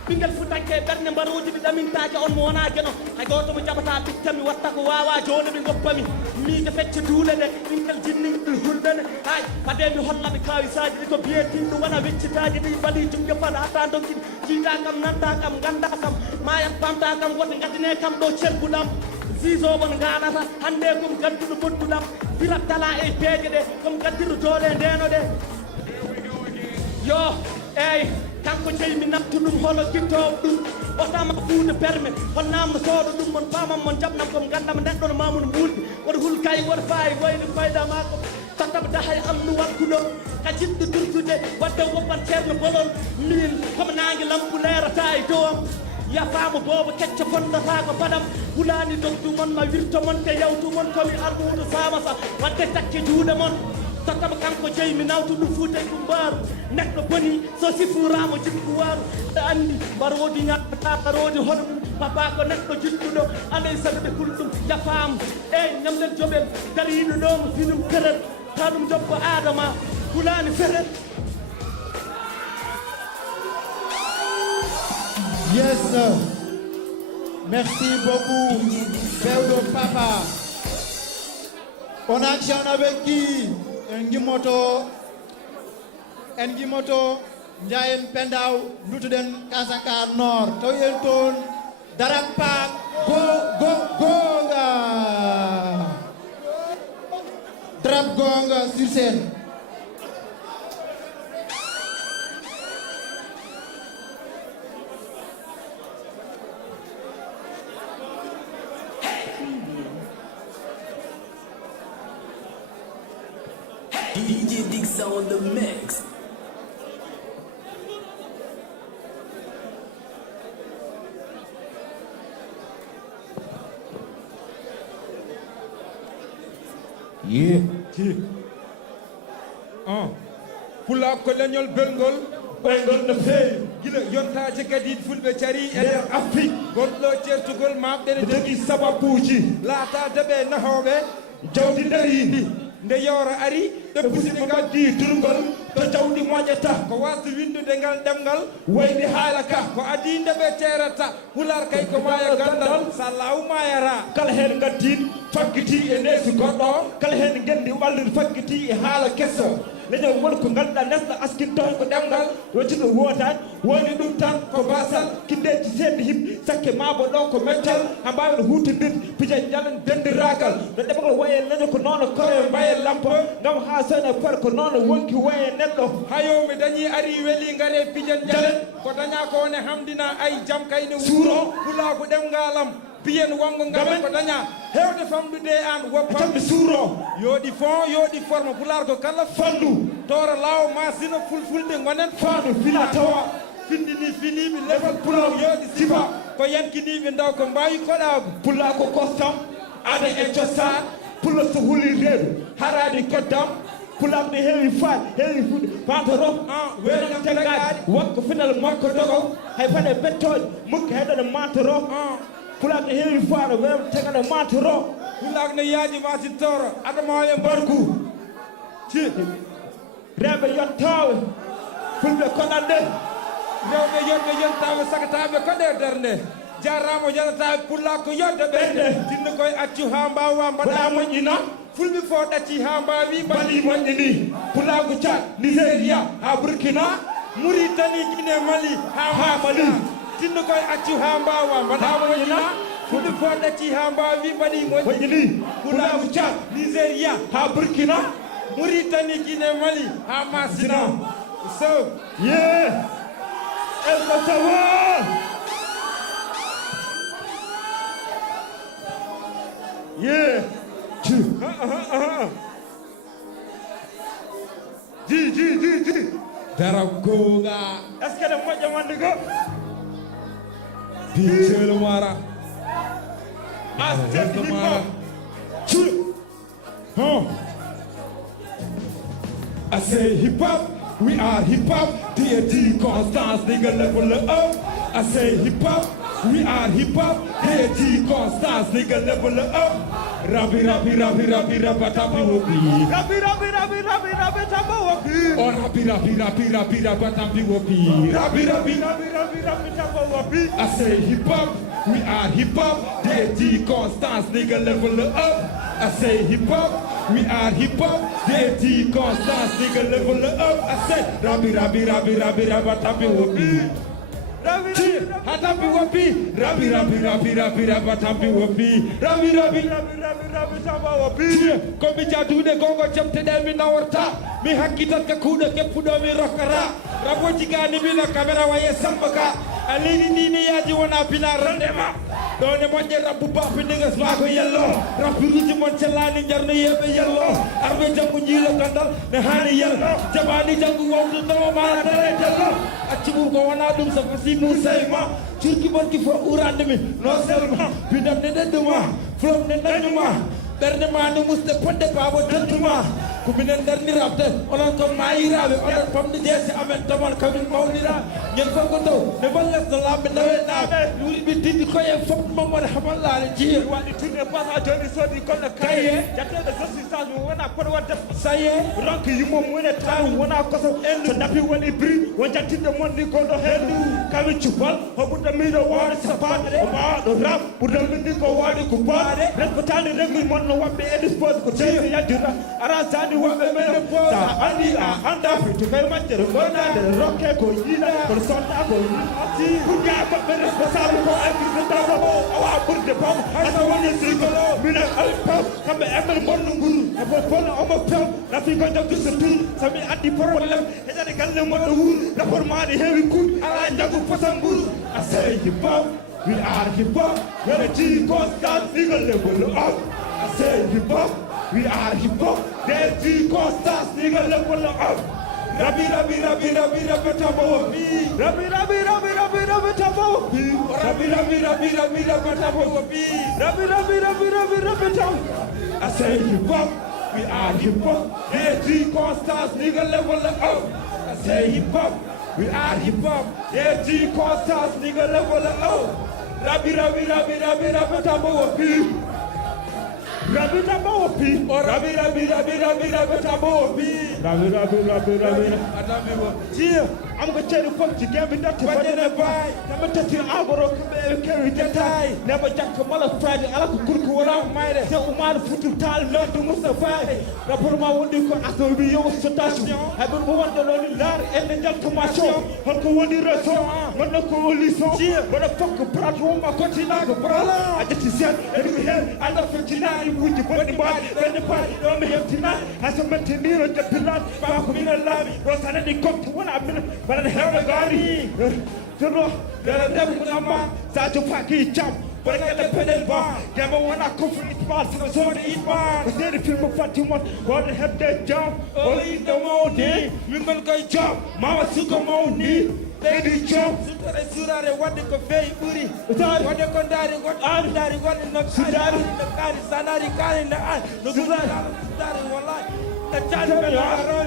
ɓinguel futanke ɓerde mbaroji ɗi ɗamintaji on mo wona gueno hay goto mo jaɓata ɓittami watta ko wawa joni ɓe goppami miije fecce duule ɗe ɓinguel jinniɗi hulɗene hay fade mi hollaɓe kawisaji ɗi ko biyetinɗu wona weccitaji ɗi bali jumgue fala hatta donkin jiida kam nanda kam ganda kam mayan pamta kam woɗɗe gadine kam ɗo cerbuɗam sisoɓon ganata hande kom gadduɗo bodduɗam firat tala e peeje ɗe kom gaddiru doole ndeno ɗe yo eyyi kanko jeyi mi naftu ɗum holo guittowo ɗum o tama fuude permis hol namno sooɗo ɗum mon pamam mon jaɓnam kom gandam neɗɗo no mamuno mulɗi woto hulkay woto fayi wayli fayda mako tattaba dahay amnu wakkuɗo ka jiɗɗo durtude wadde woppan ceerno bolol min komi nangue lampu leerata e dowam yafama boobo kecco fondata ko padam hulani dogdu mon ma wirto mon te yawtu mon komi armuɗo samasa wadde takke juuɗe mon tattaba kanko jeyi mi nawtu ɗum fuutay ɗum mbaaru neɗɗo boni so sifurama jikku waaru aɗa andi mbarodi ñaɓata mbarodi hono mum papa ko neɗɗo jiɗɗuɗo alay sago ɓe kulɗum yafama eyyi ñamlen joɓen darino ɗomo finum kerel ta ɗum jobbo adama hulani ferel Yes, sir. Merci beaucoup, Peudo Papa. On actionne avec qui? Ngimoto Njayen Pendaw Lutuden Kasakar Nord Toyen Ton Darapa Gonga Drap Gonga sur scène. DJ Dixa on the mix. Yeah. Pula ko leñol belgol ɓayngol no feewi gila yontaje kadi fulɓe cari e nder afrique gonɗo certugol mabɓe ne jogui sababuji laatade ɓe nahoɓe jawdi darindi nde yewro ari ɓe pusini gaddi durgol to jawdi moƴƴata ko wasde windude ngal ɗemgal wayni haala ka ko adinde ɓe ceerata hular kay ko maya gandal sa law mayara kala hen gaddin faggiti e neesi goɗɗo kala hen gendi wallude faggiti e haala kesso leñol woni ko ganduɗa nesɗo askintoon ko ɗemgal wocciɗo wootani woni ɗum tan ko basal kindeji seedde himɓe sakke mabo ɗo ko mental ha mbawino hutodirde pija jalan dendiragal no ɗemgal waye leño ko noon koye mbaye lampo ngam ha sone par ko noon wonki waye neɗɗo hayo mi dañi ari weeli ngare pijan jalen ko daña ko wone hamdina ay jam kayne suuro hulaako ɗemgalam piyen wongo ngamen ko daña hewde famdude an woppatamɓe suuro yooɗi fond yooɗi forme pular ko kala fandu tora law masina fulfulde gonen fandu fina tawa findini finiɓe level pulo yooɗi sifa ko yankiniɓe ndaw ko mbawi koɗago pulla ko kostam ada e cosaan pulla so huuli reedu haradi koddam pulak ne heewi faat heewi fuɗe pantoro weeɗo tegaɗi wakko final makko dogo hay paɗe bettoje mukki heɗone mantoro pulak ne heewi faaɗo weeɗo tegane mantoro pulak ne yaaji wasitoro adama e mbarku ciiɗi rewɓe yontawe fulɓe koɗanɗe rewɓe yonɓe yontawe sagataɓe koɗe nder nde jarrama yonataɓe pulla ko yodde ɓerde tinno koye accu ha mbawa mbaɗa moƴƴina fulɓe fo ɗacci ha mbawi mbaɗi moƴƴini pulago Tchad Nigéria ha Burkina Mauritanie Guinée Mali ha Mali tinno koye accu ha mbawa mbaɗa moƴƴina fulɓe fo ɗacci ha mbawi mbaɗi moƴƴini pulago Tchad Nigéria ha Burkina Mauritanie Guinée Mali ha Masina so yeah elko tawa yeah ji daragoga est-ce que ɗe moƴƴa wonde go biceelo mara astede mara I say hip hop, we are hip hop, D&D Constance, nigga level up. I say hip hop, we are hip hop, D&D Constance, nigga level up. Rabbi, tabi wopi. Rabbi, tabi wopi. Oh, rabbi, tabi wopi. Rabbi, tabi wopi. I say hip hop, we are hip hop, D&D Constance, nigga level up. I say hip hop, we are hip hop, D&D Constance, nigga level up. I say rabbi, tabi wopi. Hatapi wapi, Rabbi, Tabi wapi, Rabbi, Taba wapi. Komi jadu de gongo chapte de mi nawarta, mi hakitat ka kuda ke pudo mi rokara. Rabo jigani mi na kamera waye sambaka, alini nini yaji wana pina randema. Done monje rabu papi niggas wako yellow, rapi ruji monchelani jarno yebe yellow, arbe jangu njilo kandal nehani yellow, jabani jangu wawdu no mara tere yellow. Achibu ko wana dum sa fasi musayma turki bonki fo urande mi no selma bidam ne deduma from ne nanuma berne ma no muste podde babo tantuma ko binen darni rabde onon ko mayirabe onon famde jesi amen tamal kamin mawnira ngel ko ko taw ne balles no lambe nawe wuri bi dindi ko e fop mamore hamallale jiir wadi tourné pas a joni sodi kono kaye jatte de assistance mo wona ko wadde saye ronk yimo wona taw wona ko so en dapi woni bri won jattinde monni ko do hendu kawi cupal ho budda mi do woni sapade o ma do rap budda mi ko wadi ko baade respectande regul mon no wabbe e dispose ko tey yadira ara sandi wabbe men sa andi a anda fitu kay majjere gona de rokke ko yida ko sonta ko ati buga babbe responsable ko akri tawo awa burde pam asa woni sigolo mina al pam kambe emal mon nguru e bo pon o mo pam la fi ko joggi so tur sami andi problème e jade galle mo do wur la formade heewi kut ala jagu potambur I say hip hop, we are hip hop, where the G constant nigga level up. I say hip hop, we are hip hop, the G constant nigga level up. Rabbi, tabawapi. Rabbi, tabawapi. Rabbi, tabawapi. Rabbi, I say hip hop, we are hip hop, the G constant nigga level up. I say hip hop. We are hip hop, yeah, G Constance, nigga level up. Rabbi, tabawapi. Rabi Tabopi, Rabi Tabopi, Rabi. Dear, I'm going to tell you what you gave me that to buy. Never touch your agoro, carry the tie. Never jack a mother Friday, I could cook what I'm made. Tell Umar put to tile, not to move the fire. Rapurma would do for us to be yours to touch you. I don't want the lonely lad and the jack to my show. Uncle Woody Russell, but no cool so. But a fuck brought home a cotton like a brother. I just said, every head, I love 59 with your body, then the party, don't be here tonight. As a material, the pillar, back in a lab, was already come to 1 minute. But I have a guy. There are never such a package jump. But I got the pedal bar. Never want to come for it bar. So I saw the eat bar. But then if you move for too much, what the hell that jump? Oh, eat the mountain. We will go jump. Mama Suka Mountain. Baby jump. Sudare, what the cafe booty. What the condari, what I'm daddy, what in the Sudari, the car is Sanari car in the eye. No Sudari, one line. The child of the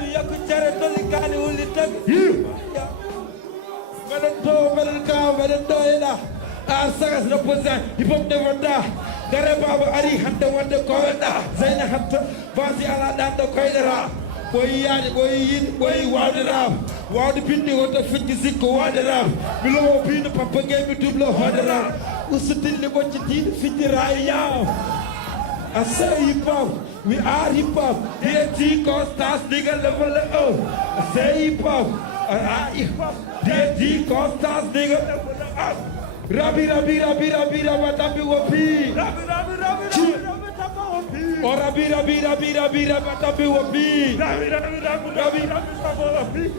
you could tell it to the guy who will take you. Sagas represent hip hop never die. Gareba Ari Hunter what the corner. Zaina Hunter, Vasi Aladan the Koidera. Boy Yad, boy Yin, boy Wardera. Ward the Pindi what the 56 Wardera. Below Pina Papa gave me to blow Wardera. Usutin the watch it in 50 Raya. I say hip hop, we are hip hop. DT Costas nigga level up. I say hip hop, I hip hop. DT Costas nigga level up. Rabi Watabi Wapi. Or Rabi Watabi Wapi.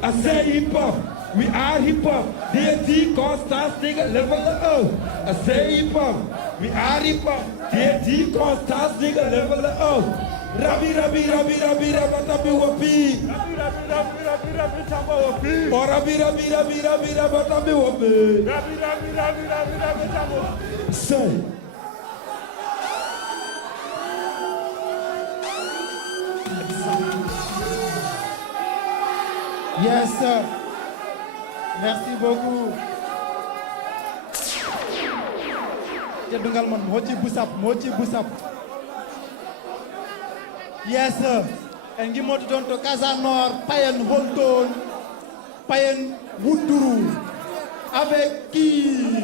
I say hip hop, we are hip hop. DT Costas nigga level up. I say hip hop, we are hip hop. DT Costas nigga level up. Rabi Watabi Wapi. Or Rabi Watabi Wapi. Say. Yes, sir. Merci beaucoup. Jedungalman, Mochi Busap. Yes, sir. And give more to Casanor, Payan Holton, Payan Wunduru, avec qui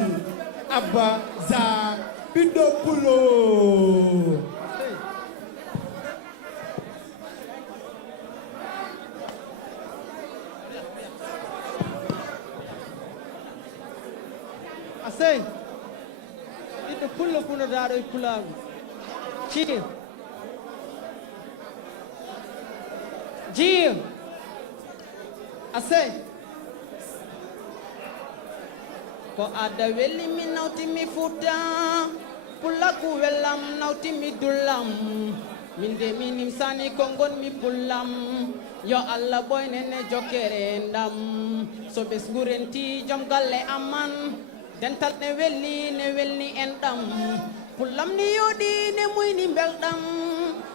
Abaza Pidopulo. I say, it's the pull of Punadaro Pulag. Chicken. Jim, I say, ko ada weli mi nauti mi futa, pulaku welam nauti mi dulam, minde minim sani kongon mi pulam, yo Allah boy nene jokere ndam, so bes gurenti jom galle aman, dental ne welni endam, pulam ni yodi ne muy ni beldam,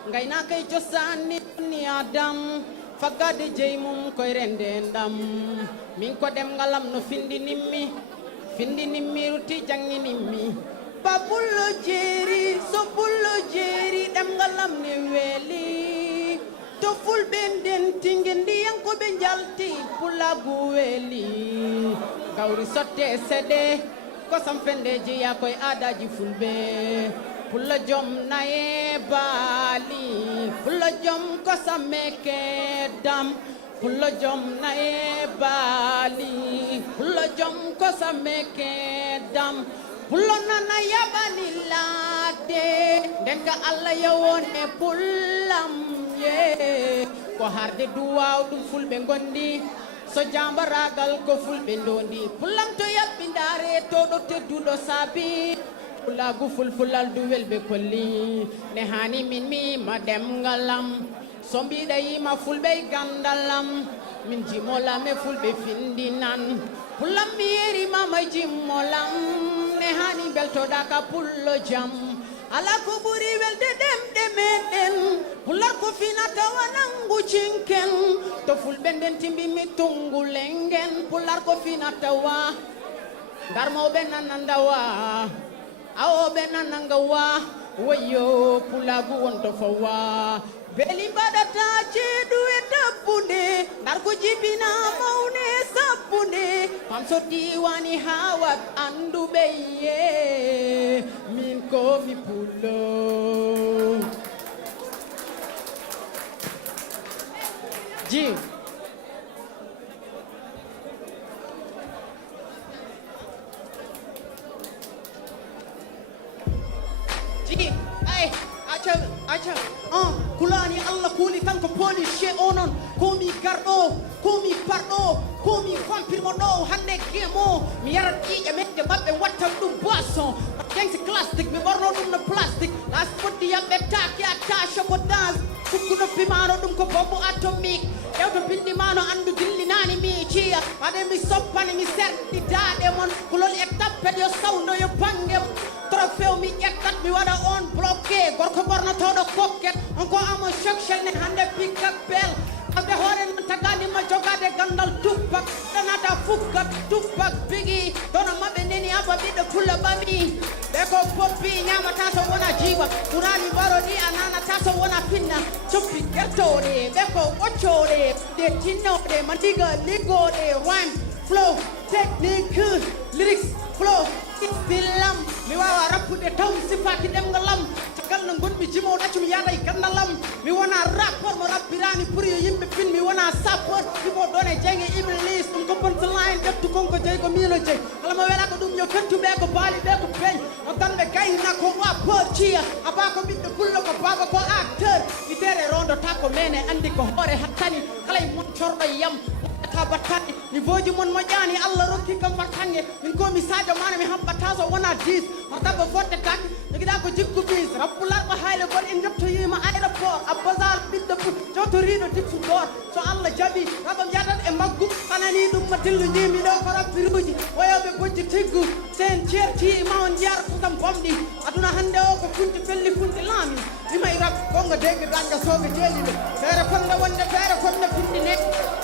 ngay na kay cosaan ni adam fagade jey mum koy rende ndam min ko dem ngalam no findi nimmi ruti jangi nimmi babullo jeri so bullo jeri dem ngalam ne weli to ful benden tingendi yanko be jalti pulagu weli gawri sotte sede ko sam fende jiya koy adaji fulbe pulla jom nae bali pulla jom ko sameke dam pulla jom nae bali pulla jom ko sameke dam pulla nana yabani lade den ka alla yawone pullam ye ko harde duwaw dum fulbe gondi so jamba ragal ko fulbe ndondi pullam to yabbindare to do teddudo sabi Pula guful fulal duwel be kolli ne hani min mi ma dem ngalam sombi day ma fulbe gandalam min jimola me fulbe findinan pulam mieri mama jimolam ne hani belto daka pullo jam ala ko buri welde demeden pular ko finata wanangu cinken to fulbe den timbi mi tungu lengen pular ko finata wa darmo benananda wa awo benananga wa Wayo pulagu wonto fawa beli badata cedu etapune narko jibina maune sapune pamso diwani hawat andu beye min ko mi pulo ji Jigi, ay, acha, kulani Allah kuli kanko poli she onon, komi gardo, komi pardo, komi vampir mono, hande gemo, mi yarat ija mette mabbe watta dum boisson, gangsi plastic, mi borno dum na plastic, last put ya betaki atasha ko dance, kukuno pimano dum ko bombu atomic, yawto bindi mano andu dilli nani mi chia, ade mi soppani mi serti dade mon, kulol e tappet yo sauno yo bangem, trofeo mi ekkat mi wada on bloqué gorko borno todo kokket onko amo section ne hande pick up bell abe hore non tagani ma jogade gandal tupak tanata fukkat tupak bigi dona mabe neni aba bidde fulla bami be ko poppi nyama taso wona jiba kurani barodi anana taso wona pinna choppi gertode be ko ochode de tinode mandiga ligode rhyme flow technique lyrics flow Bilam, mi wawa rappude taw sifaki dem ngalam tagal na gonmi jimo dacum yada e gandalam mi wona rapport mo rappirani pour yo yimbe pin mi wona support ibo done jenge iblis dum ko punchline deftu konko jey ko milo jey kala ma wela ko dum yo fentu be ko bali be ko peñ o tambe gayna ko wa portia aba ko bidde kullo ko baba ko acteur itere rondo takko mene andi ko hore hattani kala e mon cordo yam batani ni voji mon mojani Allah rokki kam batange min ko mi sadio mana mi hambata so wona 10 martaba forte tak ngida ko jikku bis rabbular ba hayle gol en jotto yima aéroport abbazal bidde fu joto rido tiksu dor so Allah jabi rabam yadan e maggu anani dum matillu nyimi do ko rabbiruji wayobe bojji tiggu sen certi ma on jar futam bomdi aduna hande o ko funti felli funti lami mi may rab ko nga dege danga sobe jeli be fere fonde wonde fere fonde fundi ne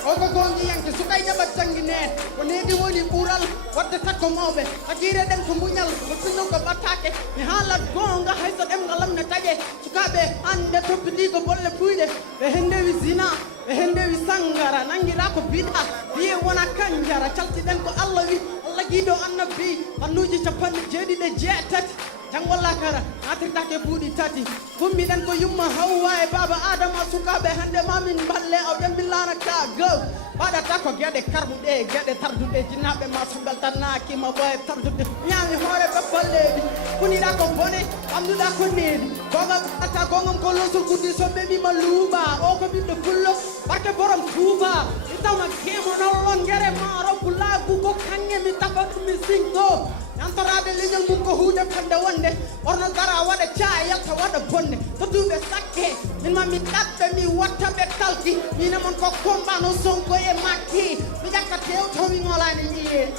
o ko gongi yanke sukay jaba tangine ko nedi woni bural wadde takko mawbe akire den ko munyal ko tinno ko batake mi halat gonga hayso dem ngalam ne taje sukabe ande toppiti ko bolle puyde be hende wi zina be hende wi sangara nangira ko bida biye wona kanjara calti den ko Allah wi Allah gido annabi bannuji capanne jeedi de jeetati jangwala kara atirtake buudi tati fummi den ko yumma hawwa e baba adama sukabe hande mamin balle aw den billana ka go bada takko gede karbude gede tardude jinnabe ma sumbal tanaki ma boy tardude nyaami hore be balleedi kuni da ko bone amduda ko needi goga ata gongam ko losul kudi so be mi maluba o ko biddo kullo barke borom tuba itama kemo no lon gere ma ro kulagu ko kange mi tafa mi singo Antorade leñol mum ko huude fande wonde orno gara wada caayal ta wada bonde to duube sakke min ma mi dabbe mi watta be talki mina mon ko kombano sonko e makki mi jakka tew to mi ngolani niye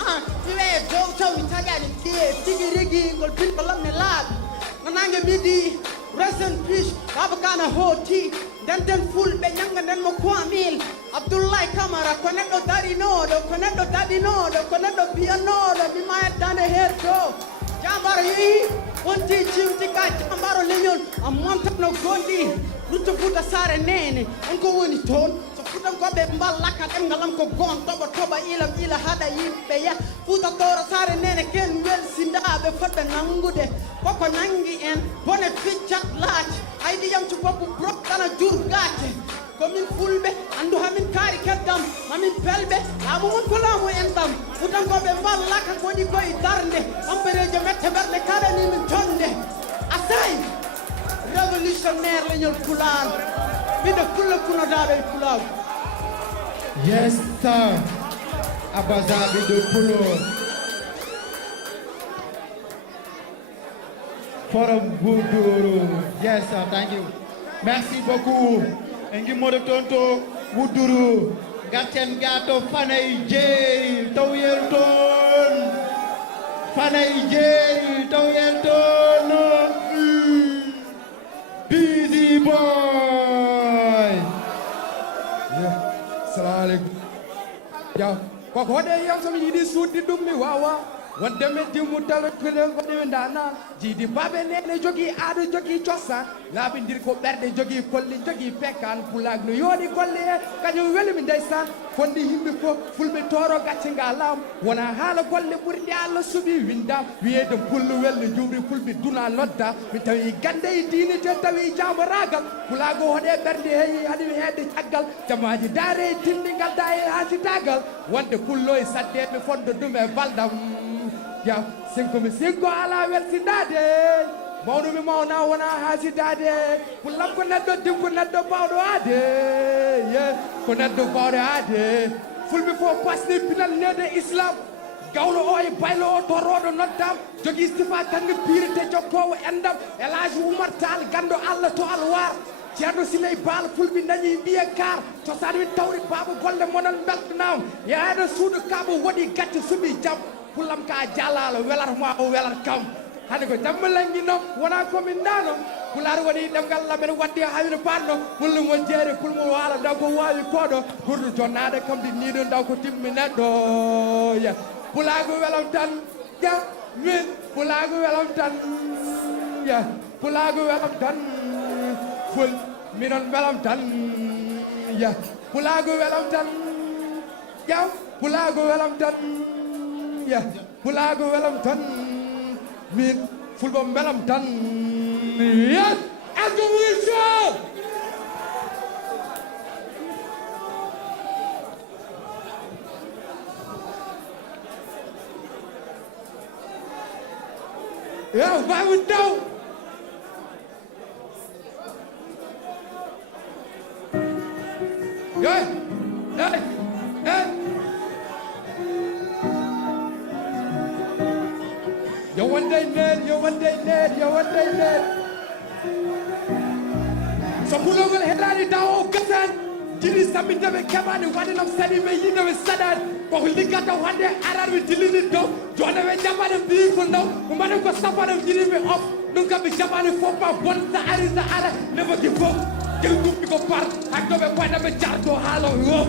mi we dow taw mi tajani tie tigi rigi ngol bin ko lamne laab nanange midi rest in peace baba kana hoti den fulbe nyanga den mo kwamil Abdullahi Kamara ko neddo dari nodo ko neddo dadi nodo ko neddo biya nodo mi ma dande herto jambar yi wonti cimti ka jambaro leñol am montano gondi rutto futa sare nene on ko woni ton so futan ko be mballaka dem ngalam ko gon toba ila hada yimbe ya futa tora sare nene ken wel sindabe fodde nangude koko nangi en bone ficcat laati haydi yam to bobu brok dana jurgate komin fulbe andu hamin kari keddam mamin pelbe amu mon ko lamu entam futan ko be mballaka goni koy darnde amberejo mette berde kada ni min tonde asay révolutionnaire leñol pular bida kulla kuno dabe pular Yes sir Abazabi de Pulo Forum Wuduru. Yes sir, thank you. Merci beaucoup. Engi modo tonto Wuduru. Gaten gato fanay JEY tawyel ton. Fanay JEY tawyel ton. Busy boy. Assalamu alaikum. Yo, kok hode yam sama yidi sudi dum mi wawa. wonde men dimu talo tele ngoni ndana jidi babe nene jogi adu jogi ciosan laabindir ko berde jogi kolli jogi pekkan pulag no yodi kolli kañum welmi ndeysan fondi himbe ko fulbe toro gacce ngalam wona haala golle burdi Allah subi windam wiede pullu welno jumri fulbe duna nodda mi tawi gande e diine te tawi jamo ragal pulago hode berde heyi hadi hedde caggal jamaji daare tindingal da e haji tagal wonde pullo e saddebe fondo dum e baldam ya cinco mi cinco ala welsinade mawɗo mi mawna wona hasidade pullam ko neɗɗo dim ko neɗɗo bawɗo ade ye ko neɗɗo bawɗo ade fulɓe fof pasni pinal nede islam gawlo o e baylo o toroɗo noddam jogui sifa kange pirete jokkowo endam elage oumar tall gando Allah to alwar ceerno siley baal fulɓe dañi mbiye kar cosaan min tawri baba golle monon beltanam yaade suudu kaɓo waɗi gacce suuɓi jaam pullam ka jallalo welatma o welat kam hade ko jammalangi no wona komin dano pular waɗi ɗemgal lamen wadde hawino parno pullu mo jeere pulmo wala daw ko wawi koɗo ɓurɗo jonnade kamde niɗo daw ko timmi neɗɗo ya pulago welam tan ya min pulago welam tan ya pulago welam tan ful minon welam tan ya pulago welam tan ya pulago welam tan ya pulago welam tan min fulɓe belam tan yes adomission yo bawi daw yo yo one day net so pulogol heɗani daw o gasan jiri sammindeɓe keɓani waɗinam saɗi ɓe yiɗoɓe saɗani koko liggata wande ararɓe dillini dow jone ɓe jaɓani mbi ko ndaw ko mbaɗen ko safanam jiriɓe of ɗum kam ɓe jaɓani fof ma bon sa ari sa ala nefaki fof jel gumɗi ko par haktoɓe koyɗaɓe jarto haalo yo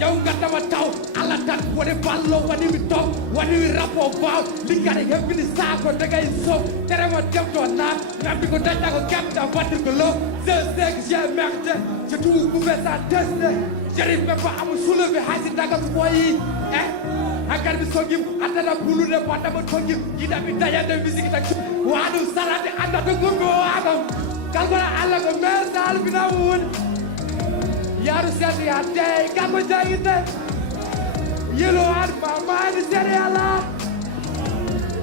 jaw gaddama taw Allah tan woni ballo waɗimi top waɗimi rappo baw liggade hebbini saako dagay sow terema demto naat gambi ko dañɗa ko gamɗa waddir ko low je sais que j'ai merdé j'ai tout pouvait ça tester j'arrive même pas à me soulever haysi daga foyi hakkadi mi sogim addata bulude baddama toggim jiɗami dañande musique tan waɗum salade andata gurgo waɗam kalkoɗa Allah ko maire sal binamo woni yaru sedi a dey kako jayite yelo ad mamani sedi ala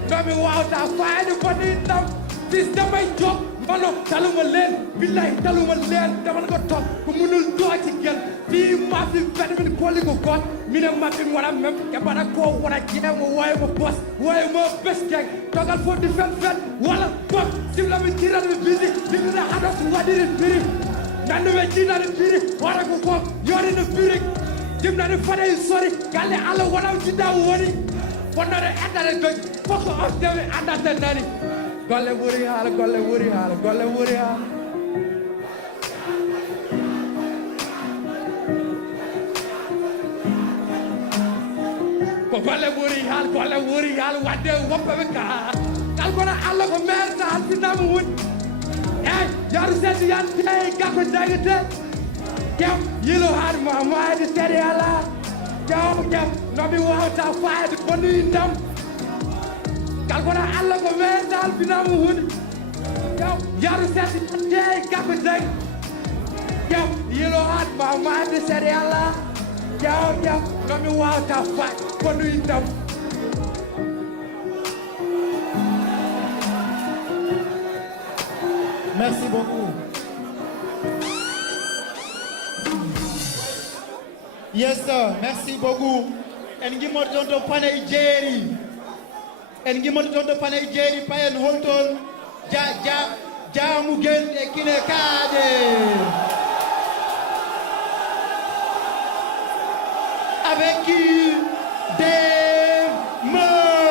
nomi wawta fayde boni ndam fis damay jog mano taluma leen billahi taluma leen daman ko top ko munul dooci gel fi mafi fedmin kolli ko got mine mafin wona mem e bana ko wona jeemo woye mo bos woye mo beskeng togal fo di fen wala bok simlami tirade bisi dimina hados wadiri birim nanduɓe jiinade biri wara ko fof yorino birik dimnade fade sori galle Allah wonam jidda woni fonnode eddade doj fof ko ofdeɓe andata nani golle ɓuuri haala golle ɓuuri haala golle ɓuuri haala ko golle ɓuuri haala wadde woppeɓe ka kalkono Allah ko maire sa halfinama woni ey yaru sedi yan tey gakko jagete ƴew yilo haade mamadi sedi ala ƴew nomi wawta fayde bonni ndam kalkono Allah ko maire sa halfinama woni ƴew yaru sedi yan tey gakko jagi ƴew yilo haade mamadi sedi ala ƴew nomi wawta fayde bonni ndam Merci beaucoup. Yes, sir. Merci beaucoup. En gimor tonto panay jeeri. En gimor tonto panay jeeri payen holton jaamu gel e kine kaade. Avec qui des mains.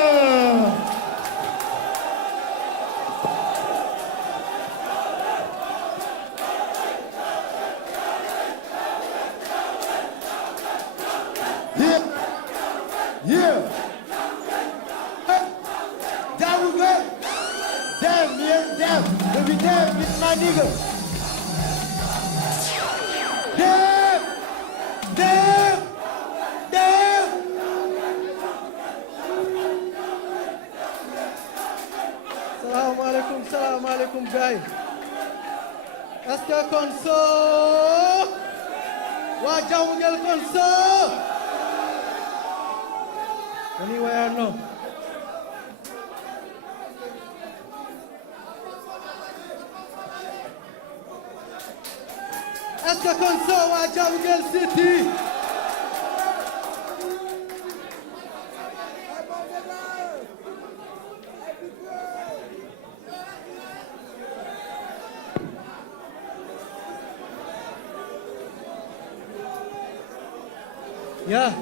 Dave, baby Dave, it's my nigga. Dave, Dave, Dave. Salam alaikum, guys. Est-ce que Konso? Waa jàmm ngeen Konso? Anyway, I know. Est-ce que Konso waa jàmm ngeen City? Ya,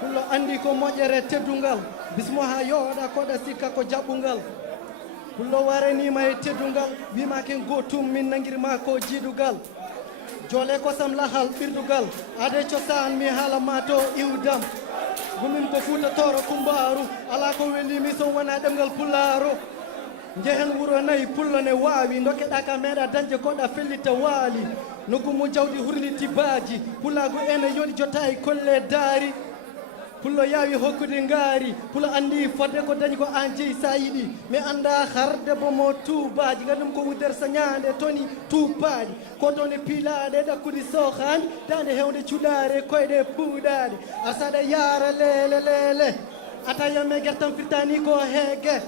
kullo andi ko moƴƴere teddungal bismo ha yoɗa koɗa sikka ko jaɓɓungal kullo waranima e teddungal wima ken gotum min nangirma ko jiidugal jole kosam lahal ɓirdugal ade cosan mi haalama to iwdam gumin ko fuuta toro kumbaru ala ko welimi so wona ɗemgal pulaaro jehen wuro nayi pullo ne wawi dokkeɗa ka meeɗa dañde koɗa fellita waali nokkumu jawdi hurniti baaji pulago ene yoɗi jotta e kolle daari pullo yawi hokkude ngaari pulo andi fodde ko dañi ko an jeeyi sa yiɗi mi anda harde bomo tubaji gandum ko wudere sañade toni tubaji ko toon e piilaɗe ɗakkude sohani dande hewde cuɗare koyɗe puuɗade asaɗa yaara lele atayamme guertan firtani ko heege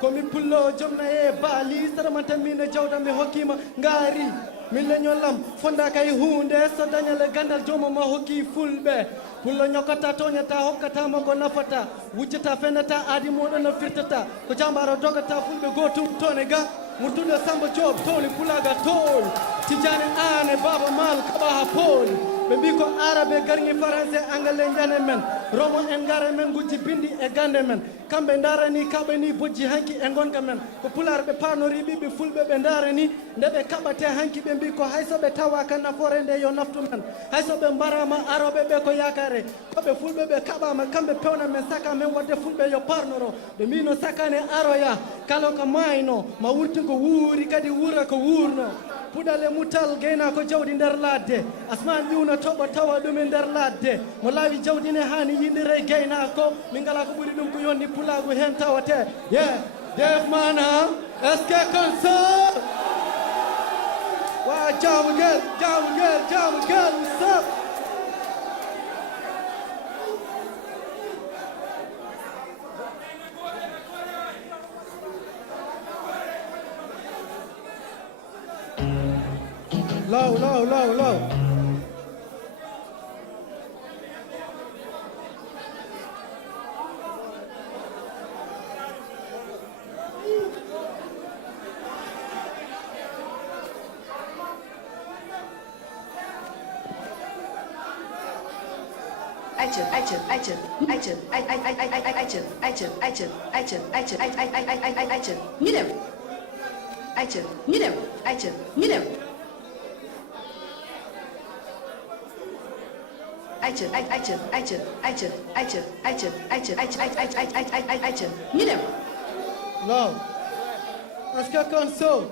komi pullo jomna e baali saɗamantan min e jawdam mi hokkima ngaari min leñollam fonda kay hunde so dañale gandal jomama hokki fulɓe pullo ñokkata toñata hokkatama ko nafata wujjata fenata aadi moɗon no firtata ko jambaro dogata fulɓe gotum tone ga murtude samba job towli pulaga towli tijane ane baba mal kaɓa ha pooli ɓe mbi ko arabe garñi français anglais jane men romo en gara men gujji bindi e gande men kamɓe darani kaɓe ni bojji hanki e gonga men ko pular ɓe panori ɓiɓe fulɓe ɓe darani nde ɓe kaɓate hanki ɓe mbi ko haysoɓe tawaka nafoore nde yo naftu men haysoɓe mbarama aroɓe ɓe ko yakare koɓe fulɓe ɓe kaɓama kamɓe pewna men saka men wadde fulɓe yo parnoro ɓe mbino sakane aroya kala ko mayno ma wurti ko wuuri kadi wuura ko wuurno puɗale mutal gayna ko jawdi nder ladde asman ƴiwna toɓo tawa ɗum e nder ladde mo laawi jawdi ne hani yindire gayna ko min ngala ko ɓuri ɗum ko yonni pulagu hen tawate ye def mana est ce que Konso wa jamugel sap low. No. Est-ce que Konso?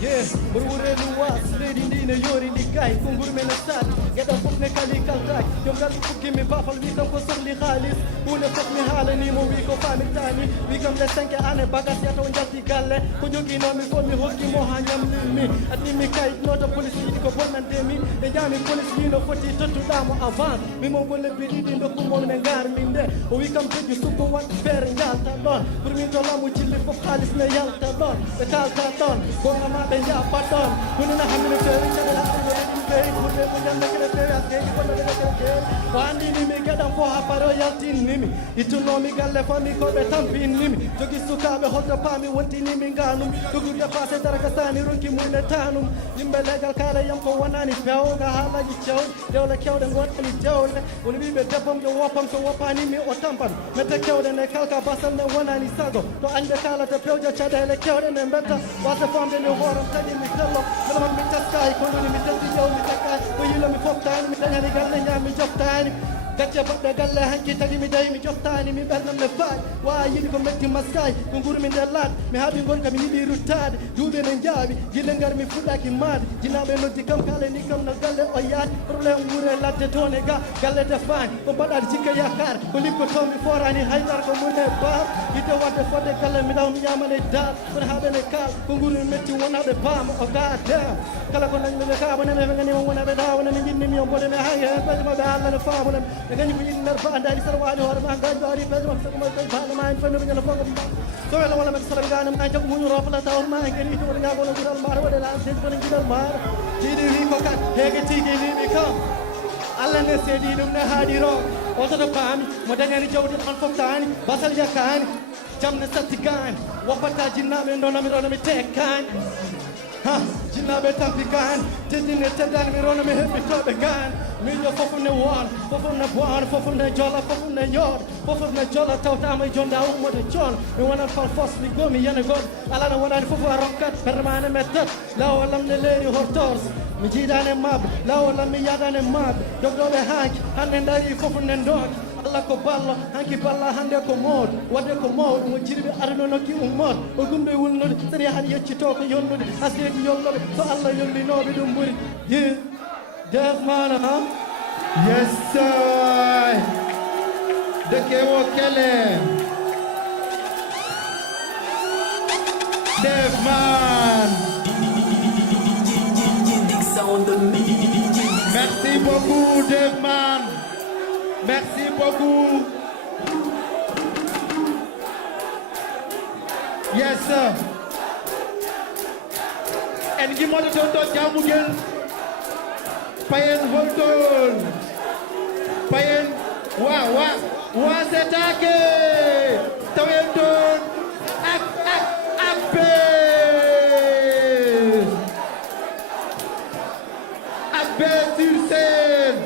Yes, berwure luas, lady ndine yori ligay, kungur mena sat, gada fok ne kali kaltak, yom gal fukki mi bafal wi kam ko sohli khalis, une fok mi hala ni mo wi ko fami tani, wi kam le 5 ane bagas yato jalti galle, ko jogi no mi fo mi hokki mo ha nyam mi, adni mi kay nota police yi ko bonande mi, e jami police yi no foti tottuda mo avant, mi mo golle bi di ndokku mo ne ngar mi nde, o wi kam teju suko wat fer ngalta don, pour mi to lamu cilli fok khalis ne yalta don, be kalta don, ko ma be ya paton, kunina hamine fer Bandinimi gadam fo haparo yaltinimi itunomi galle fami ko be tampinimi jogi sukabe hoto pami wontinimi nganum dugude passé daraka sani ronki mune tanum yimbe legal kala yam ko wonani pewga halaji cew dewle kewde gonani dewle woni wibe debam yo wopam so wopani mi o tampan meta kewde ne kalka basal ne wonani sago to ande kala to pewja cadele kewde ne betta wata famde ne horam tadi mi tello kala mi taskay ko ni mi tadi yow mi takay ko yilo mi foftani mi dañani galle nyam mi joftani gacce badde galle hanki tagi mi day mi joftani mi bernam ne faay wa yidi ko metti maskay ko nguru mi delat mi habi gon kam yidi ruttade duube ne jaabi gille ngar mi fudaki maade jinabe noddi kam kala ni kam na galle o yaat problème wure ladde tone ga galle de faan ko badal cikka yakar ko likko to mi forani haydar ko munne ba ite wadde fodde galle mi daw mi yamane dal ko habe ne kal ko nguru mi metti wonabe pam o ga dem kala ko nang me ka wona me ngani wona be daw wona mi jinni mi on bodene haye be ma be Allah ne faamu e gani ko yidnar fa andari sarwaani hor ma gajo ari be ma ko ko baana ma en fanu be ngala fogo so wala me salam gaana ma jog muñu rofla tawr ma ngani to nga ko gural mar wala la sen ko gural mar jidi wi ko kat hege tigi wi mi kam Allah ne sedi dum ne haadiro o to paami mo dañani jawdi on foftani basal yakani jamne satigani wapata jinnabe ndona mi tekani ha jinnabe tampikan tedine tedan mi rona mi hebbi tobe gan mi yo fofu ne won fofu ne bon fofu ne jola fofu ne yod fofu ne jola tawta ma jonda ummo de jon mi wona fal fos mi gomi yana god ala na wona fofu ronkat permane metat la walam ne leri hortors mi jidane mab la walam mi yadane mab dogdobe hanki hande ndari fofu ne ndok Allah ko ballo hanki balla hande ko mod wadde ko mod mo jirbe arno nokki ummor o gumbe wulnude sani han yeccito ko yonnude asedi yollobe so Allah yollinobe dum buri ye def man Yes sir de kewo kele def man merci beaucoup def man. Merci beaucoup. Yes, sir. And give me the Jamugel. Payen Volton. Payen. Was attaqué. Toyenton. Abbe sur scène.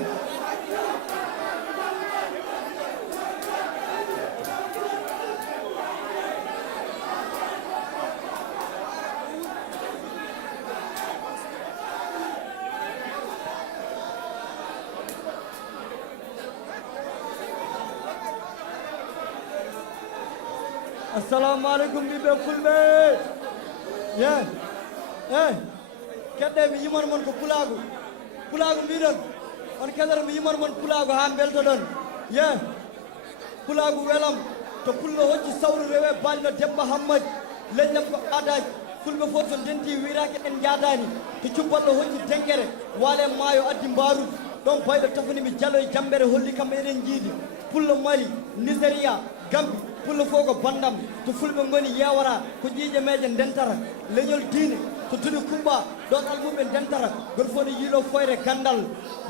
Assalamu alaikum bibe fulbe yeah hey kedde mi yimor mon ko pulagu midon on kedere mi yimor mon pulagu ha belto don yeah pulagu welam to pullo hocci sawru rewe ballo debba hammad lejjam ko adaj fulbe fof so denti wirake en jadani to cubballo hocci denkere wale mayo addi mbaru don baydo tafani mi jallo e jambere holli kam eden jiidi pullo mali nigeria gambi pullo fogo bandam to fulbe ngoni yawara ko jiije meje dentara leñol diine to tuni kumba don albumbe dentara gor foni yilo foyre gandal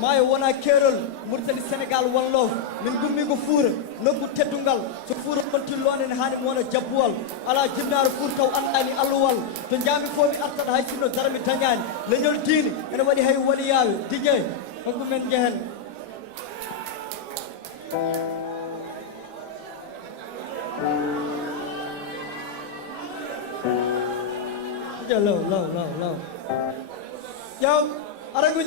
maayo wona kerol murtali senegal wallo min gummi ko fuura nokku teddungal so fuura bonti lone ne hani wona jabbuwal ala jinnaaro fuur taw andani alluwal to jami fomi artada hay sinno darami tañani leñol diine ene wadi hay waliyawe dije ko men jehen low. Yow arago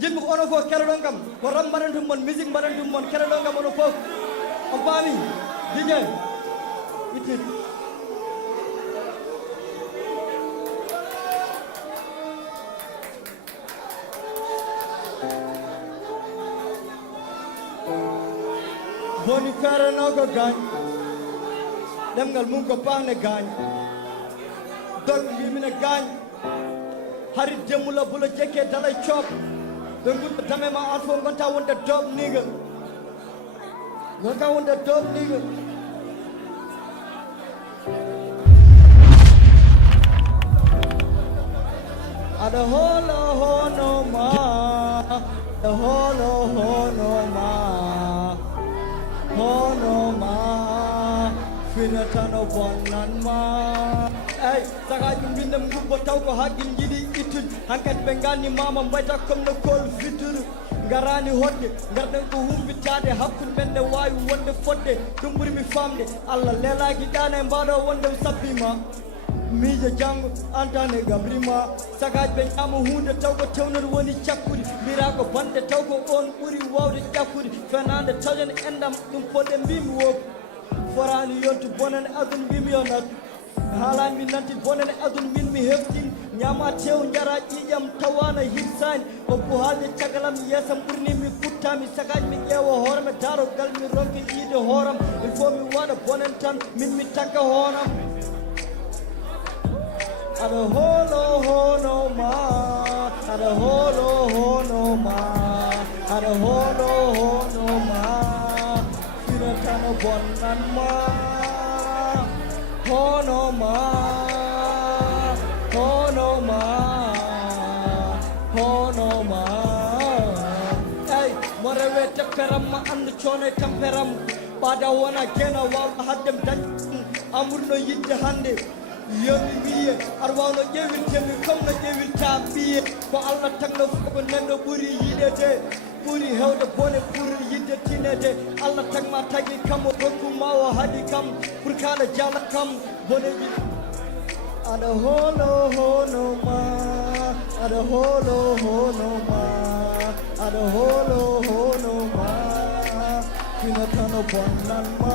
jinmi ko ono fof kero ɗon kam ko ram mbaɗantum mon musique mbaɗantum mon kero ɗon kam ono fof on paami DJ itti boni ferenogo gañ ɗemgal mum ko paane gañ dog mbimine gañ hari demula bula jekke dalay coob ɓe gudda damema an fof gonta wonde doob niga ada holo hono ma ada holo hono ma fina tano bonan ma ay saga jum bindam gubbo taw ko haqqil jiɗi ittude hankkadi ɓe ganni mama mbayta comme no kol fittude garani hodde garɗen ko humbitade hakkude men nde wawi wonde fodde ɗum ɓuuri mi famde allah lelaki ɗane mbaɗo wonde sabbima miijo janggo antane gabrima sagaji ɓe ñama hunde taw ko tewnode woni cakkude mbira ko bande taw ko on ɓuuri wawde ƴakkude fenade tawjane endam ɗum poɗɗe mbimi woppu forani yontu bonane aduna mbimi yo nattu haalani mi nanti bonane aduna min mi heftini ñama tew jara ƴiƴam tawana hirsani ko haalde cagalam yeesam ɓurni mi kuttami sagaji mi ƴeewa hoorame darogal mi ronke yiide hooram il faut mi waɗa bonen tan min mi takka hoonam ada holo hono ma ada holo hono ma ada holo hono ma fina tano bonan ma hono ma hono ma hono ma ay more we temperam ma andu cone temperam ɓada wona gena wawɗo haddem dañ amurno yidde hande yomi wiye aɗa wawno ƴewirtemi comme no ƴewirta ɓiye ko allah tagno fof ko neɗɗo ɓuuri yiɗete ɓuuri hewde bone ɓuuri yidde tinede allah tagma tagui kam o rokkuma o haadi kam pour kaɗa jala kam boneji aɗa holo hono ma aɗa holo hono ma aɗa holo hono ma fina tano bonnan ma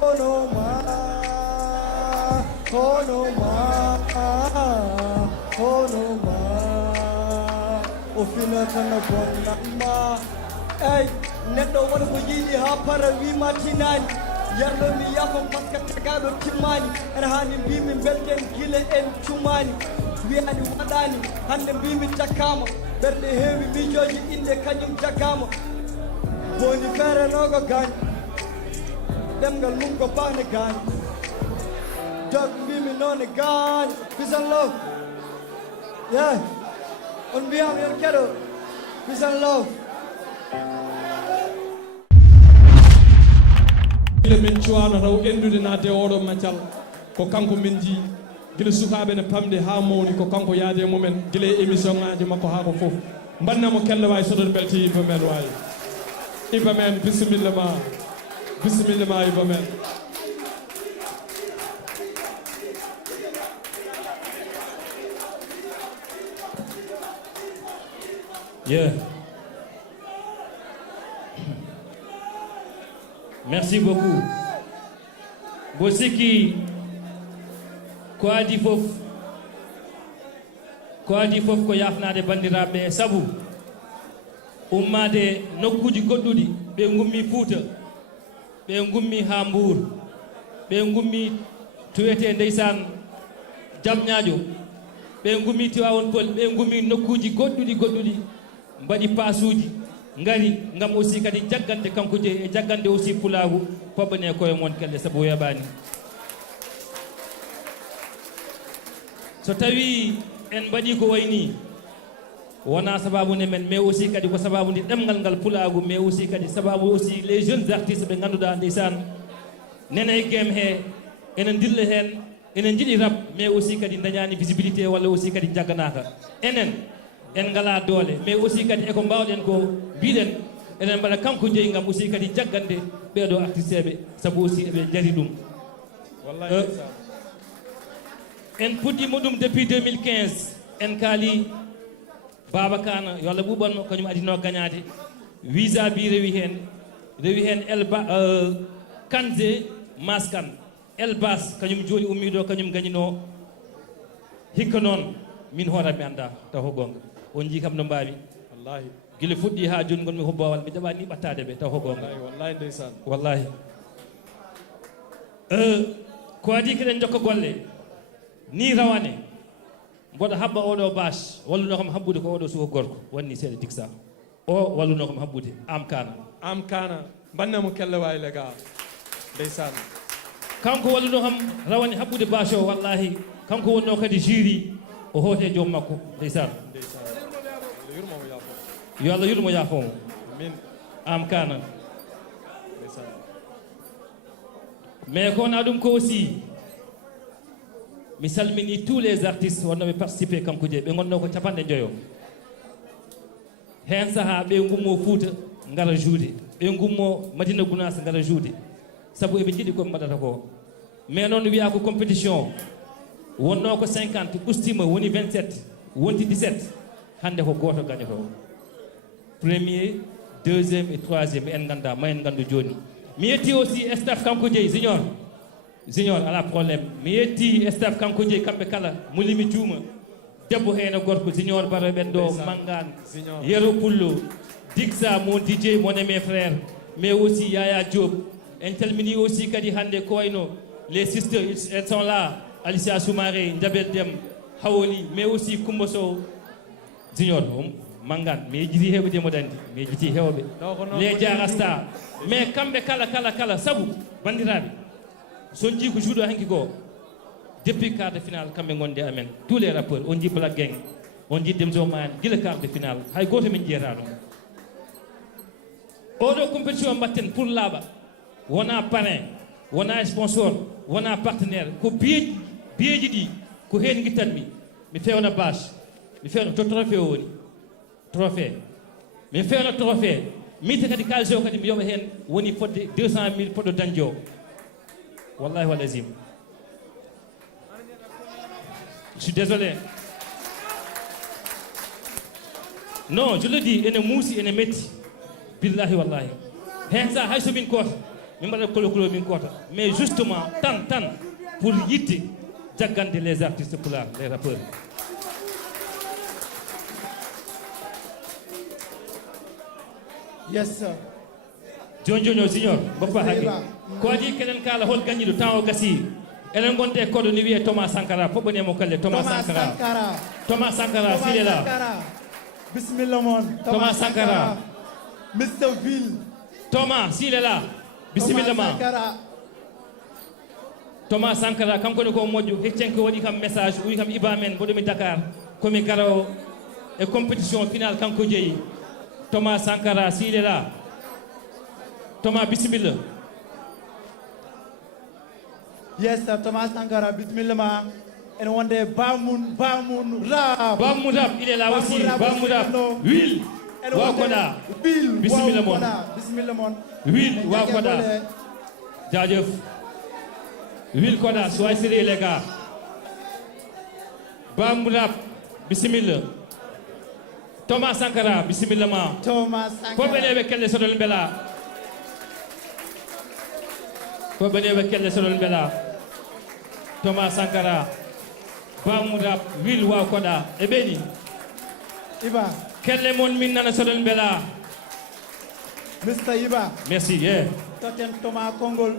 hono ma hono ma hono ma o fina tano bonnan ma ey neɗɗo waɗa ko yiiɗi ha para wima tinani yarɗo mi yafam par ce que tagaɗo timmani ene hani mbimi belɗen guila en cumani wiyani waɗani hande mbimi takkama ɓerɗe heewi miijoji inde kañum jaggama boni feerenogo gañ ɗemgal mum ko bane gañ dog mbimi noon e gañ bisan lof yeah on mbiyam yon keɗo bisan lof gila min cuwano taw endude nadde oɗo maccal ko kanko min ji gila sukaɓe ne pamde ha mawni ko kanko yaade mumen gila émission ngaji makko ha ko foof mbannamo kelle wawi sodon belti iba men wawi iba men bisimilla ma iba men Yeah. Merci beaucoup. Bosiki ko adi fof ko yafnade bandiraɓe sabu ummade nokkuji goɗɗuɗi ɓe gummi Fouta ɓe gummi ha Mbour ɓe gummi to wiyete ndeysan Jamñadio ɓe gummi Tivaouane Peulh ɓe gummi nokkuji goɗɗuɗi mbaɗi pasuji ngari ngam aussi kadi jaggande kanko jeeyi e jaggande aussi pulagu poɓɓane koye mon kelle saabu weeɓani so tawi en mbaɗi ko wayni wona sababude men mais aussi kadi ko sababude ɗemgal ngal pulagu mais aussi kadi sababu aussi les jeunes artistes ɓe ganduɗa ndeysan nena e game he enen dilla hen enen jiiɗi rap mais aussi kadi dañani visibilité walla aussi kadi jagganaka enen en ngala doole mais aussi kadi eko mbawɗen ko mbiɗen enen mbaɗa kanko jeeyi gam aussi kadi jaggande ɓeɗo artiste ɓe saabu aussi eɓe jari ɗum en puɗɗima ɗum depuis 2015 en kaali Baba Kana yo Allah ɓuɓanno kañum adino gagnade visa bi rewi hen Kanze Maskan Elbas kañum joni ummiɗo kañum gagnino hikka noon min hoorami anda taw ko gonga on jii kam no mbawi wallahi guila fuɗɗi ha joni gonmi hobbowal mi jaɓani ɓattade ɓe taw ko gonga wallahi ndeysan wallahi ko adi keɗen jokka golle ni rawane mboɗo habba oɗo bâche walluno kam habbude ko oɗo suko gorko wanni seeɗa diksa o walluno kam habbude am kana bannamo kelle wawi le ga ndeysan kanko walluno kam rawani habbude bâche o wallahi kanko wonno kadi jury o hote joom makko ndeysan yo Allah yurmo yaafomo am kana mais ko wona ɗum ko aussi mi salmini tous les artistes wonnoɓe participé kanko je ɓe gonno ko capanɗe joyo hen saaha ɓe gummo Fouta ngara juude ɓe gummo Madina Gounass ngara juude saabu eɓe jiiɗi koɓe mbaɗata ko mais noon wiya ko compétition wonno ko 50 ustima woni 27 wonti 17 hande ko goto gañoto premier deuxième et troisième en ganda ma en gandu joni mi yetti aussi staff kanko jeeyi junior ala probléme mi yetti staff kanko jeeyi kamɓe kala mulimi juuma debbo heno gorko junior baro ɓen ɗo mangane yero pullo digsa mon DJ mon mes frères mais aussi Yaya Diop en calmini aussi kadi hande ko wayno les sisters elles sont là Alicia Soumaré Ndiabel Dem Hawoli mais aussi Coumba Sow junior mangane mi yejjiti heɓde mo dandi mi yejjiti hewɓe les jarasta mais kamɓe kala saabu bandiraɓe son jii ko juuɗo hanki ko depuis quart de finale kamɓe gonde amen tous les rappeurs on jii Black Gang on jii Demso Man guila quart de finale hay goto min jeyata ɗum oɗo compétition mbatten pour laaɓa wona parrain wona sponsor wona partenaire ko biyeji ɗi ko hen guittanmi mi fewna bâche mi fewna to trophée o woni trophée mi fewna trophée mite kadi kalis o kadi mi yoɓa hen woni fodde 200 000 poɗɗo dañde o wallahi wal azim je suis désolé non je le dis ene muusi ene metti billahi wallahi hen sa hay so min koota min mbaɗa kolokolo min koota mais justement tan pour yidde jaggande les artistes pulaar les rappeurs Yes, sir. Jonjoño signor boppa hakke ko adi keɗen kala hol gañiɗo temps o gasi eɗen gonte koɗo ni wiye Thomas Sankara foɓɓanemo kalle Thomas Sankara s'il est là bismillah mon Thomas Sankara Mr. Ville Thomas s'il est là bismillah ma Thomas Sankara kankone ko moƴƴo heccenke waɗi kam message wi kam iba men mboɗomi Dakar komi garawo e compétition finale kanko jeeyi Thomas Sankara s'il est là Thomas bismillah yes sir Thomas Sankara bismillah ma en wonde Bamoun Rap il est là aussi Bamoun Rap Will Wakoda bismillah mon Will Wakoda jaajëf Will Koda soyez sérieux les gars Bamoun Rap bismillah Thomas Sankara bismillah ma Thomas Sankara foɓɓeɗeɓe kelle soɗol beela Thomas Sankara Bamoun Rap Will Wakoda e ɓeni Iba kelle mon min nana soɗol beela Mr. Iba merci yeah totten Thomas Kongol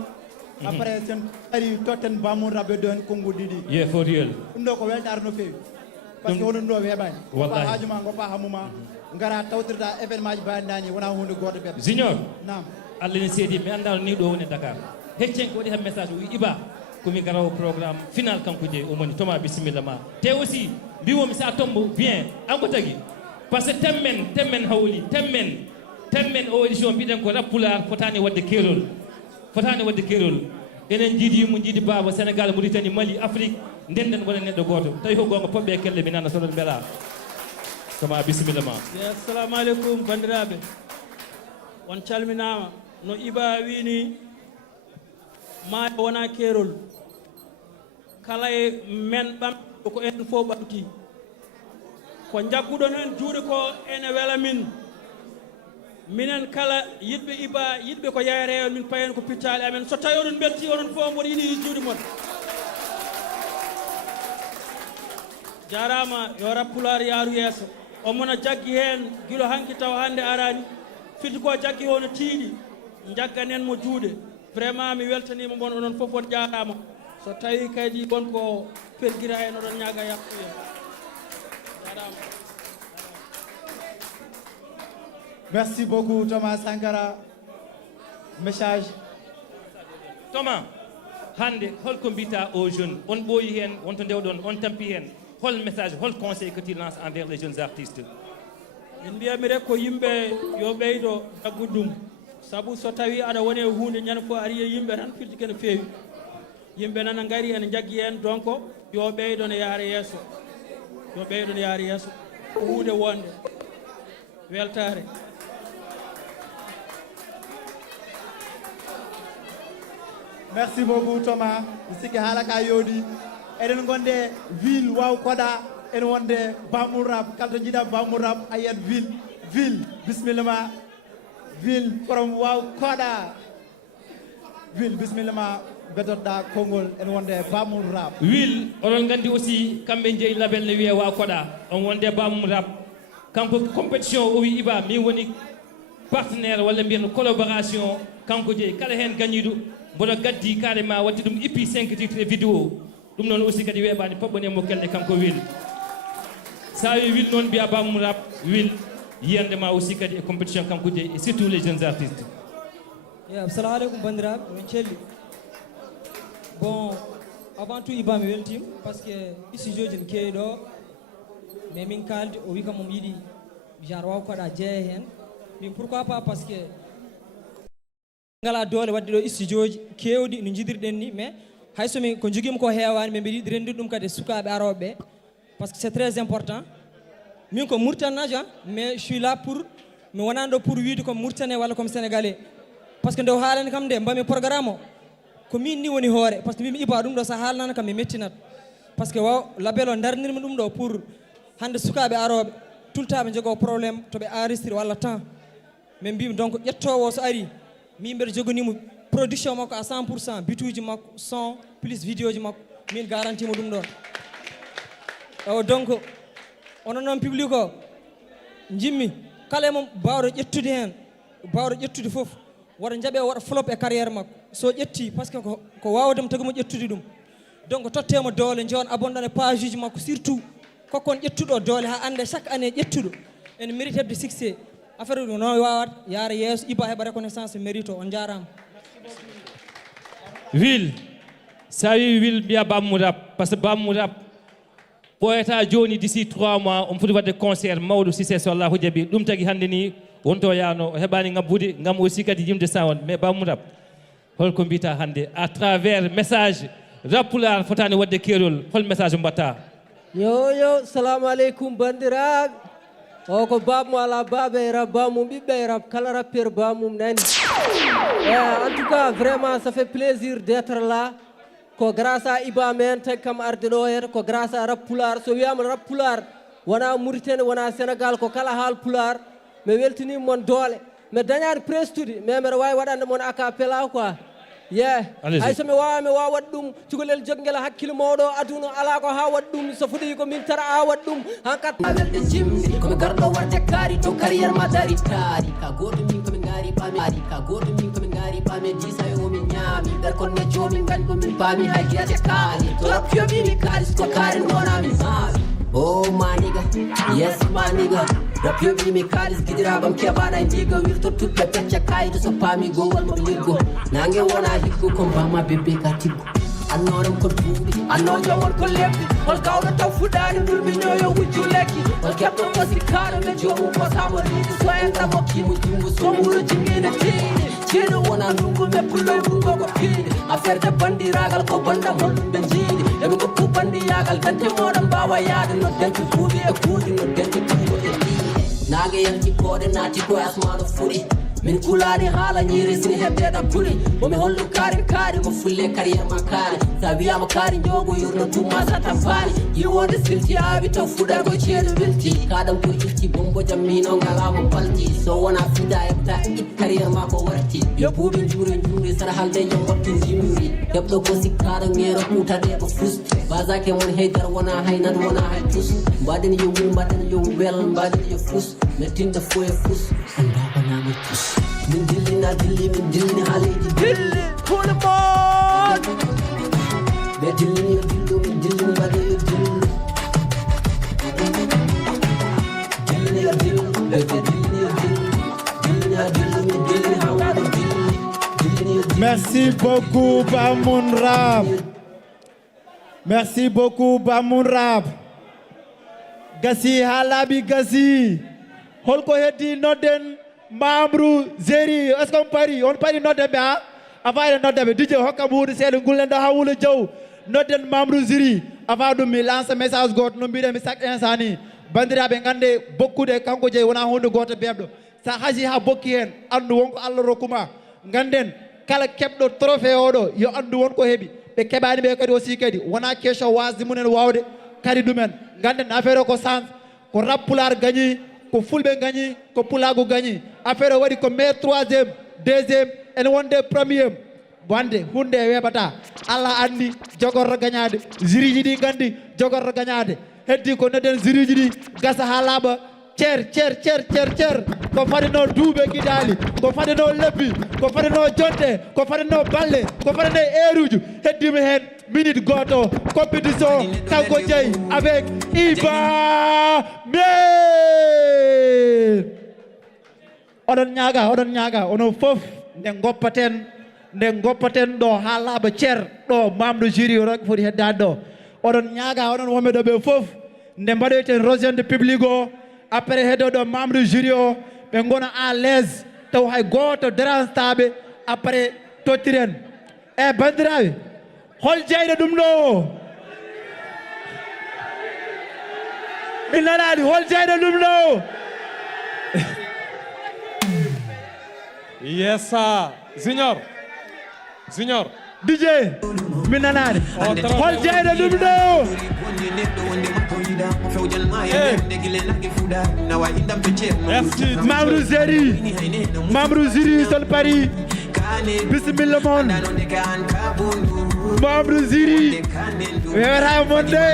après sen ari totten Bamoun Rap ɓe don Kongol ɗiɗi yeah for real ɗum ɗo ko weltare no fewi par ce que hono ɗum ɗo weeɓani goppa haajuma goppa hammuma gara tawtirta événement ji mbaɗinani wona hunde goto ɓe junior nam Allah ne seedi mi andano ni ɗo woni Dakar heccen ko waɗi ham message o wi Iba komi garawo programme final kanko je omoni Thomas bisimilla ma te aussi mbiwomi sa tombo bien an ko tagui par ce que temmen hawli temmen o édition mbiɗen ko rappular fotani wadde keerol enen jiiɗimo jiiɗi baba Sénégal Mauritanie Mali Afrique ndenden wona neɗɗo goto tawi ko gonga pobɓe kelle mi nana soɗon beela Thomas bisimilla ma assalamu aleykum bandiraɓe on calminama no Iba wini maayo wona keerol kala e men ɓamɗo ko en fof ɓamti ko jagguɗon hen juuɗe ko ene wela minen kala yiɗɓe Iba yiɗɓe ko yayre on min payen ko pittali amen so tawi onon belti onon fof mboɗo yiɗi juuɗe moon jarama yo rappular yaaru yeeso omona jaggi hen guilo hanki taw hande arani fiti ko jaggi hono tiiɗi jagganen mo juuɗe vraiment mi weltanima mon onon fof on jarama so tawi kadi wonko pergira hen oɗon ñaaga yakkuye jarama merci beaucoup Thomas Sankara message Thomas hande holko mbita aux jeunes on ɓooyi hen wonto ndewɗon on tampi hen hol message hol conseil que tu lances envers les jeunes artistes? en mbiyami rek ko yimɓe yo ɓeydo dagguɗum sabu so tawi aɗa woni e hunde ñande fo ari e yimɓe tan firti kene feewi yimɓe nana ngari ene jaggi en donc yo ɓeydo ne yaara yeeso yo ɓeydo ne yaara yeeso ko hunde wonde weltare. Merci beaucoup Thomas. Isiki halaka yodi. Eden gonde ville waw koda en wonde bamurab kalto jida bamurab ayat ville bismillah ville from waw koda ville bismillah bedodda kongol en wonde bamurab ville onon gandi aussi kambe jeey label ne wiye waw koda on wonde bamurab kanko compétition o wi iba mi woni partenaire wala mbiyen collaboration kanko jeey kala hen gañido bodo gaddi carrément watti dum ipi 5 titres vidéo dum non aussi kadi webani pobone mo kelde kanko wil sa wi wil non biya bam rap wil yende ma aussi kadi e compétition kanko je et surtout les jeunes artistes. Assalamu alaikum bandirab on celli bon avant tout ibami weltim parce que ici jojin keedo mais min kaldi o wi kam mom yidi genre waw ko da jeeye hen min pourquoi pas parce que ngala dole wadde do istijooji kewdi no jidirden ni mais hay somi ko jogimi ko heewani mais mbiɗi rendir ɗum kadi sukaɓe aroɓe parce que c'est très important min ko mourtanajo mais je suis là pour mi wonano ɗo pour wiide comme mourtanais walla comme sénégalais par ce que nde o haalani kam nde mbami programme o ko min ni woni hoore par ce que mbimi iba ɗum ɗo sa haalnano kam mi mettinat par ce que waw label o darnirmi ɗum ɗo pour hande sukaɓe aroɓe tout le temps ɓe jogo probléme to ɓe enregistré walla temps mais mbimi donc ƴettowo so ari min mbeɗa jogonimo production makko à 100%, bituji makko son plus vidéo ji makko min garantimo ɗum ɗon o donc onon noon public o jimmi kala mom bawɗo ƴettude hen bawɗo ƴettude foof waɗa jaaɓe waɗa flop e carrière makko so ƴetti par ce que ko wawdemo tagimo ƴettude ɗum donc tottemo doole jewon abonɗon e page uji makko surtout kokkon ƴettuɗo doole ha ande chaque année ƴettuɗo ene mérite hebde succès affaire ɗum noon wawat yaara yeeso iba heɓa reconnaissance mérite on jarama. Will sa wi will biya bammu rap parce que bammu rap ɓoyata joni d'ici 3 mois on foti wadde concert mawɗo succès so Allah jaɓi ɗum tagui hande ni wonto yano o heɓani ngabbude ngam aussi kadi yimde sawon mais bammu rap holko mbita hande à travers message rappular fotani wadde keerol hol message mbatta? yo salamu aleykum bandiraɓe o ko babmo ala baba e rab bamum ɓiɓɓe e rab kala rappeur bamum nani en tout cas vraiment ça fait plaisir d'être là ko grâce à Iba men tagi kam arde ɗo hen ko grâce à rap pular so wiyama rap pular wona Mauritanie wona Sénégal ko kala haal pular mi weltanima mon doole mi dañani prestude mais mbeɗa wawi waɗande mon acapella quoi hay somi wawa mi wawa waɗ ɗum cukalel jogguel hakkille mawɗo aduna ala ko ha waɗ ɗum so fuɗi ko min tara a waɗ ɗum hankat welde jimmi komi garɗo warde kaari to carriére ma dari taari ka goto min komin gaari paami ari ka goto min komin gaari paami disa yo min ñaami ɓer konne jomin gandi komin paami hay guete kaali to rap yoɓimi kaalis ko kaari gonami maawi oh my nigga yes my nigga rap yoɓimi kaalis guiɗiraɓam keɓaɗa e ndiga wirto tuɓɓe pecca kayito so paami gowol moɓe liggo nangue wona higgo ko mbama bébé ka tiggo annoɗam ko duuɓi annojo won ko lebbi hol gawɗo taw fuɗani ndulmi ñoyo wujju lekki hol keɓɗo kosi kaɗo men jomum kosamo riidi so en ɗamo kimo jungo so wuuro jimmine tiiɗi ceeɗo wona ndungu me pulloye bungo ko piiɗi affaire de bandiragal ko bonɗam holɗum ɓe jiiɗi eɓe goppu bandiyagal dante moɗon mbawa yaade no dente duuɓi e kuuɗi no dente tuuɓo e ɗiɗi nangue yanti koɗe naati koye asmano fuɗi min kulani haala ñiiri sini hebdeɗam puli momi hollu kaari mo fulle carriére ma kaari sa wiyama kaari jogo yurno tumma sa tampani yiwode silti aawi taw fuɗar ko ceeɗo wilti kaɗam ko ilti bombo jam mino ngalamo palti so wona fida hebta it carriére ma ko warti yo buuɓe juure saɗa halde jom wattu jimri heɓɗo ko sikkaɗo ngero ɓutaɗe ko fusti basake mon heydara wona haynat wona hay tus mbaɗen yo wul mbaɗen yo wel mbaɗen yo fus mettinde fo e fus andabanama tus min dillina dilli min dillini haaleji dilli tout le monde ɓe dillini yo dillu min dillini mbaɗe yo dillu dillini yo dillu ɓe dillini yo dillu dillini yo dillu min dillini hawaɗo dilli dillini yo dillu. Merci beaucoup Bamoun Rap. Merci beaucoup Bamoun Rap. gasi halabi gasi holko heddi nodden mamru zeri est ce qu'on pari nodden be ha afaade nodden be DJ hokka buude seede gullendo hawulo jaw nodden mamru zeri afa dum mi lance message goto no mbiɗen mi chaque instant ni bandiraɓe gande bokkude kanko jeyi wona hunde goto bebɗo sa haasi ha bokki hen andu wonko Allah rokkuma ganden kala kebɗo trophée oɗo yo andu wonko heeɓi ɓe keɓani ɓe kadi aussi kadi wona question wasde munen wawde kadi ɗumen ganden affaire o ko sens ko rap pular gagni ko fulɓe gagni ko pulago gagni affaire o waɗi ko meilleur troisiéme deuxiéme ene wonde premiéme wande hunde weɓata Allah andi jogorto gagnade jury ji ɗi gandi jogorto gagnade heddi ko nodden jury ji ɗi gasa ha laaɓa cer ko fadino duuɓe guiɗali ko fadino lebbi ko fadino jonte ko fadino balle ko fadino heure heddima hen minute goto compétition kanko jeyi avec Iba Mir oɗon ñaaga onon fof nde goppaten ɗo ha laaɓa cer ɗo mamdo jury rok foti heddade ɗo oɗon ñaaga oɗon wonɓe ɗo ɓe fof nde mbaɗoyten rejoinde public o après heɗoɗo membre jury o ɓe gona à l'aise taw hay goto dérange taɓe après tottiren e bandiraɓe hol jeyɗo ɗum ɗo mi nanani hol jeyɗo ɗum ɗo Yes sir. Junior DJ mi nanani hol jeyɗo ɗum ɗo Mamru Ziri sol Paris bismillah mon Mamru Ziri wera monde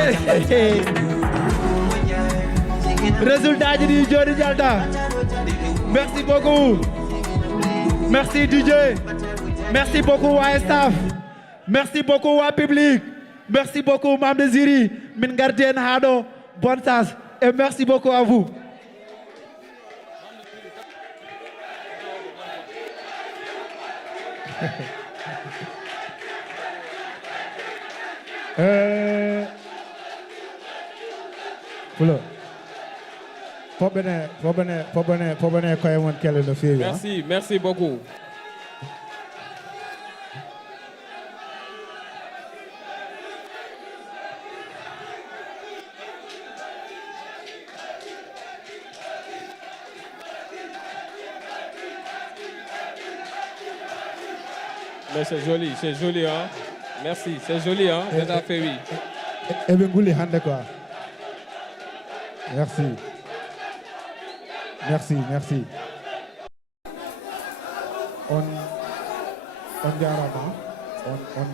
résultat ji di joni jalta merci beaucoup merci DJ merci beaucoup wa staff merci beaucoup wa public merci beaucoup Mamru Ziri min gardi en haɗo bonne chance et merci beaucoup à vous. Pulo. Pobene koye mon kelle no feewi. Merci beaucoup. Mais c'est joli, hein. Merci, c'est joli, hein. Vous avez fait oui. Et bien, gouli hande quoi. Merci. On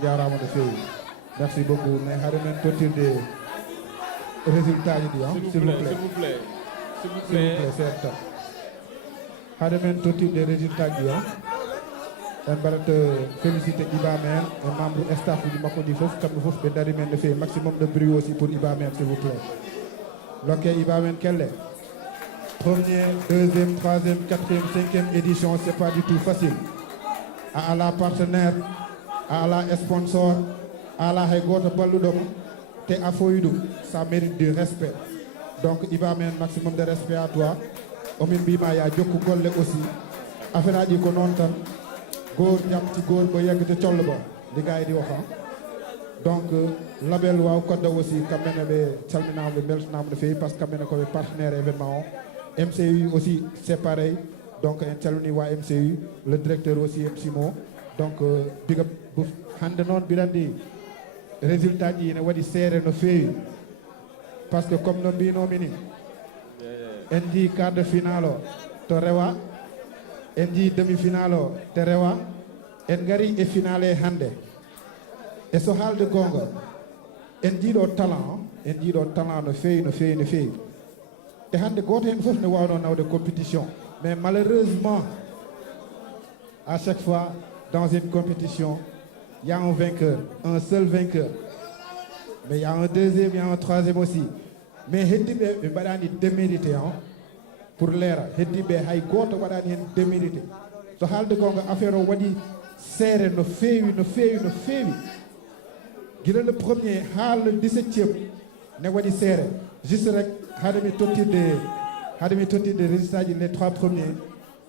jarama de feewi. Merci beaucoup. Mais hade men totirde résultat ji hein. S'il vous plaît, c'est top. Hade men totirde résultat ji hein. en mbaɗat félicité Iba men et membre staff du makko ɗi fof kamɓe fof ɓe dari men no fewi maximum de bruit aussi pour Iba men s'il vous plaît lokke Iba men kelle première deuxième troisième quatrième cinquième édition c'est pas du tout facile a ala partenaire a ala sponsor a ala hay goto balluɗomo te a foyi ɗum ça mérite du respect donc Iba men maximum de respect à toi omin mbima ya jokku golle aussi affaire aji ko noon tan góor jàpp ci góor ba yegg te coll ba li gars yi di wax donc label waaw kodda aussi kamɓene ɓe calminama ɓe beltanama no fewi par ce que kamɓene koɓe partenaire événement o MCU aussi c'est pareil donc en calmini wa MCU le directeur aussi MCMO donc big up hande noon mbiɗa andi résultat ji ne waɗi seere no fewi par ce que comme no mbinomi ni en jii quart de finale o to rewa en jii demi finale o te rewa en gari e finale hande e so haalde gonga en jiiɗo talent no fewi e hande goto hen foof ne wawno nawde compétition mais malheureusement à chaque fois dans une compétition il y a un vainqueur un seul vainqueur mais il y a un deuxième il y a un troisième aussi mais heddiɓe ɓe mbaɗani démérité pour leera heddiɓe hay goto waɗani hen démérité so haalde gonga affaire o waɗi seere no fewi guila le premier ha le 17e ne waɗi seere juste rek hademi tottide résultat les 3 premiers.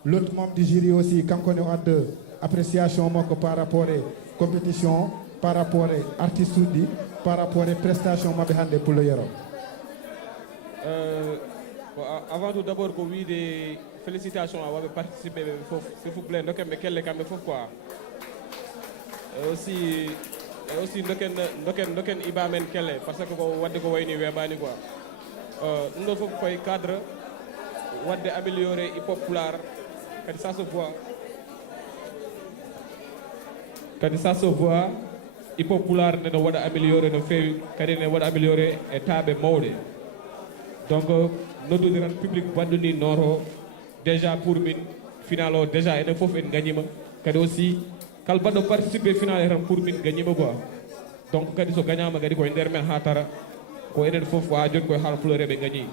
L'autre membre du jury aussi, quand on est en deux, appréciation par rapport à compétition, par rapport à artiste soudi, par rapport à prestation pour le Yaro. Avant tout d'abord, oui, des félicitations à avoir participé, s'il vous plaît, quoi. Et aussi ndoken ibamen kelle parce que ko wadde ko wayni webani quoi ndo fof koy cadre wadde améliorer hip hop pulaar kadi ça se voit hip hop pulaar ne waɗa améliorer no feewi kadi ne waɗa améliorer e taaɓe mawɗe donc noddodiran public waɗɗuni noto déjà pour min final o déjà enen fof en gagnima kadi aussi kala baɗɗo participer final tan pour min gagnima quoi donc kadi so gagnama kadi koye nder men ha tara ko enen fof ha joni koye haalpulare ɓe gagni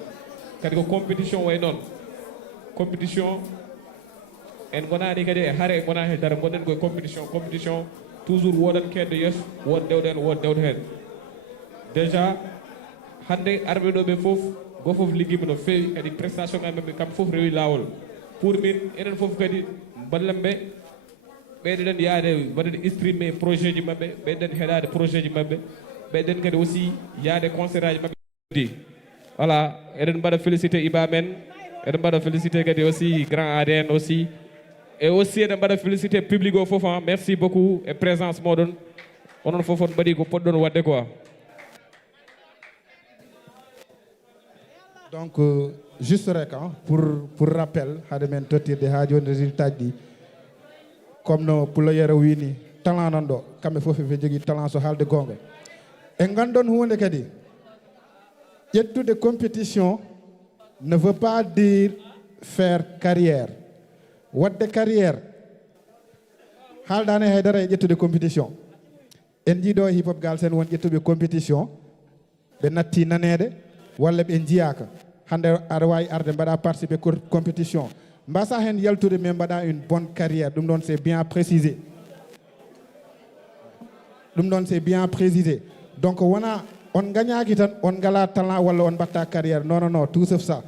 kadi ko compétition way noon compétition en gonani kadi e haare gona he dara gonɗen koye compétition toujours woɗat kedde yesso won dewɗo hen won dewɗo hen déjà hande arɓe ɗo ɓe fof go fof ligguima no fewi kadi prestation ngal maɓɓe kamɓe fof rewi lawol pour min enen fof kadi ballamɓe ɓeyɗen yaade waɗde exprimer projet ji maɓɓe ɓeyɗen heɗade projet ji maɓɓe ɓeyɗen kadi aussi yaade concert aji maɓɓe voilà eɗen mbaɗa félicité iba men eɗen mbaɗa félicité kadi aussi grand ADN aussi et aussi eɗen mbaɗa félicité public o fof merci beaucoup e présence moɗon onon fof on mbaɗi ko poɗɗon wadde quoi. Donc juste rek pour rappel hade men tottirde ha joni résultat ji comme no pulo yero wini talent non ɗo kamɓe fof ɓe jogui talent so haalde gonga e gandon hunde kadi ƴettude compétition ne veut pas dire faire carrière wadde carrière haaldani haydara e ƴettude compétition en jiiɗo hip hop gal sen won ƴettuɓe compétition ɓe natti nanede walla ɓe jiyaka hande aɗa wawi arde mbaɗa participer compétition mbasa hen yaltude mais mbaɗa une bonne carrière ɗum ɗon c'est bien précisé donc wona on gagnaki tan on ngala talent walla on mbatta carrière non tout sauf ça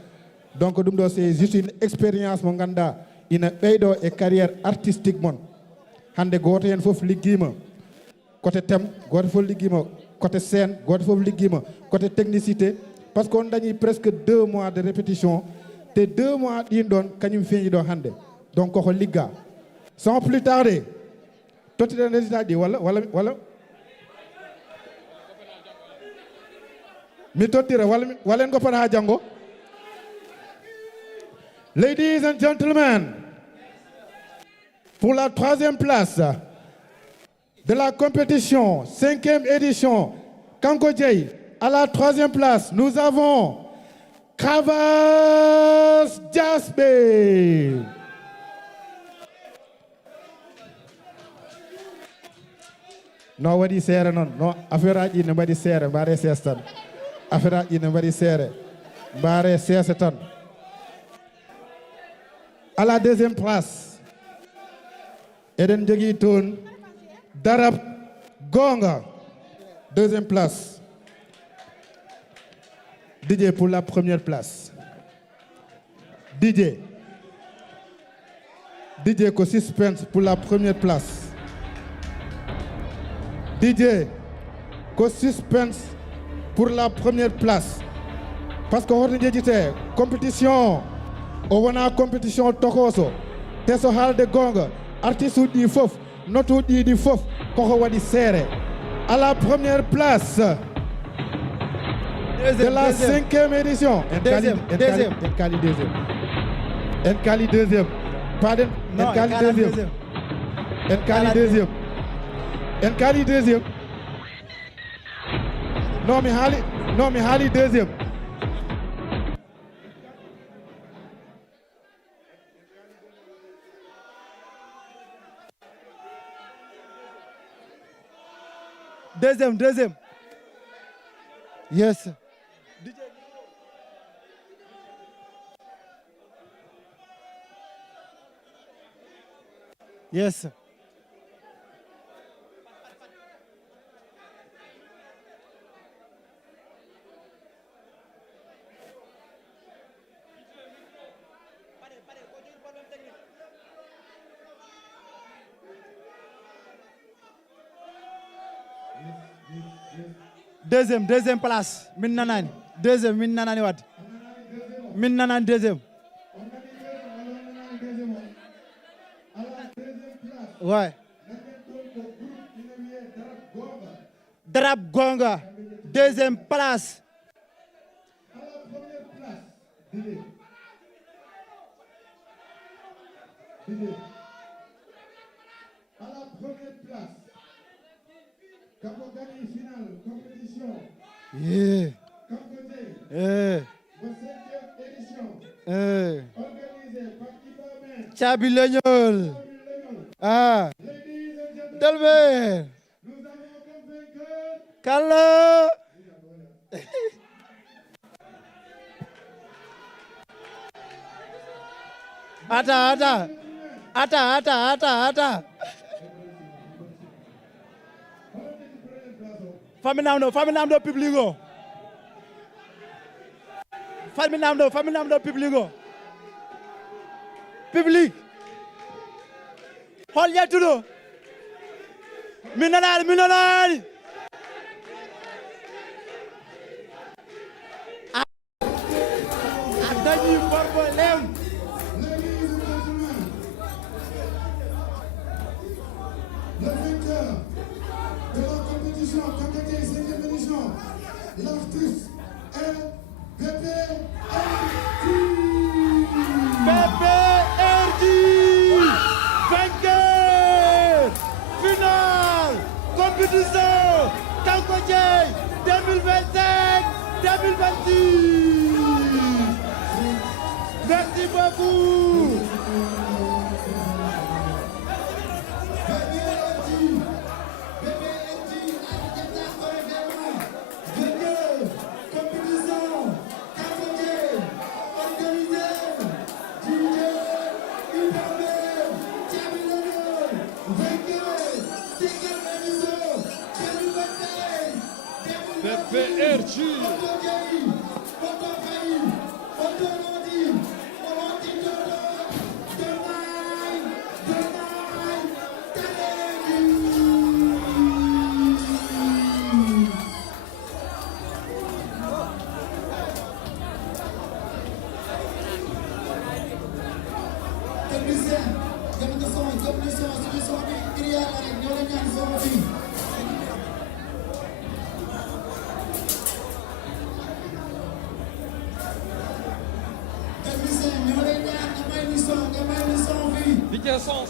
donc ɗum ɗo c'est juste une expérience mo ganduɗa ina ɓeyɗo e carrière artistique mon hande goto hen foof ligguima côté thème goto foof ligguima côté scène goto foof ligguima côté technicité par ce que on dañi presque 2 mois de répétition te 2 mois ɗin ɗon kañum feeñi ɗo hande donc koko ligga sans plus tarder tottiɗen résultat ɗi walla mi tottira walla en goppata ha janggo. Ladies and gentlemen, pour la 3e place de la compétition 5e édition KANKO JEY, à la 3e place nous avons Kavas Jasbe. No waɗi seere noon no affaire aji ne mbaɗi seere mbare sees tan affaire aji ne mbaɗi seere mbare seese tan. À la 2e place eɗen jogui toon Darab Gonga 2e place. DJ pour la 1re place. DJ ko suspense pour la 1re place. DJ ko suspense pour la 1re place. Parce que hoto jejjite compétition o wona compétition tokoso te so haalde gonga artiste uji ɗi fof notuji ɗi fof koko waɗi seere. À la 1re place de la 5e édition. En kali deuxième. Pardon. En kali deuxième. Non mi haali deuxième. Deuxième. Yes. Yes. Deuxième place. Min nanani. Deuxième, min nanani wat. Min nanani deuxième. Ouais. Drap Gonga. Deuxième place. À la première place, KANKO gagne finale, compétition. Yeah. KANKO JEY. Yeah. Votre 5e édition. Organisée par Ibrahim. Chabi Leñol. Ah. Delbe. Nous avons comme vainqueur. Kalla. Ata. Faminam do publico. Faminam do publico. Public. Hol ya tudo. Minanari. Adani problème. Le vainqueur de la compétition KANKO JEY 5e édition, l'artiste est PPRD. Vainqueur. Finale. Compétition. KANKO JEY 2025-2026. Merci beaucoup. DJ son.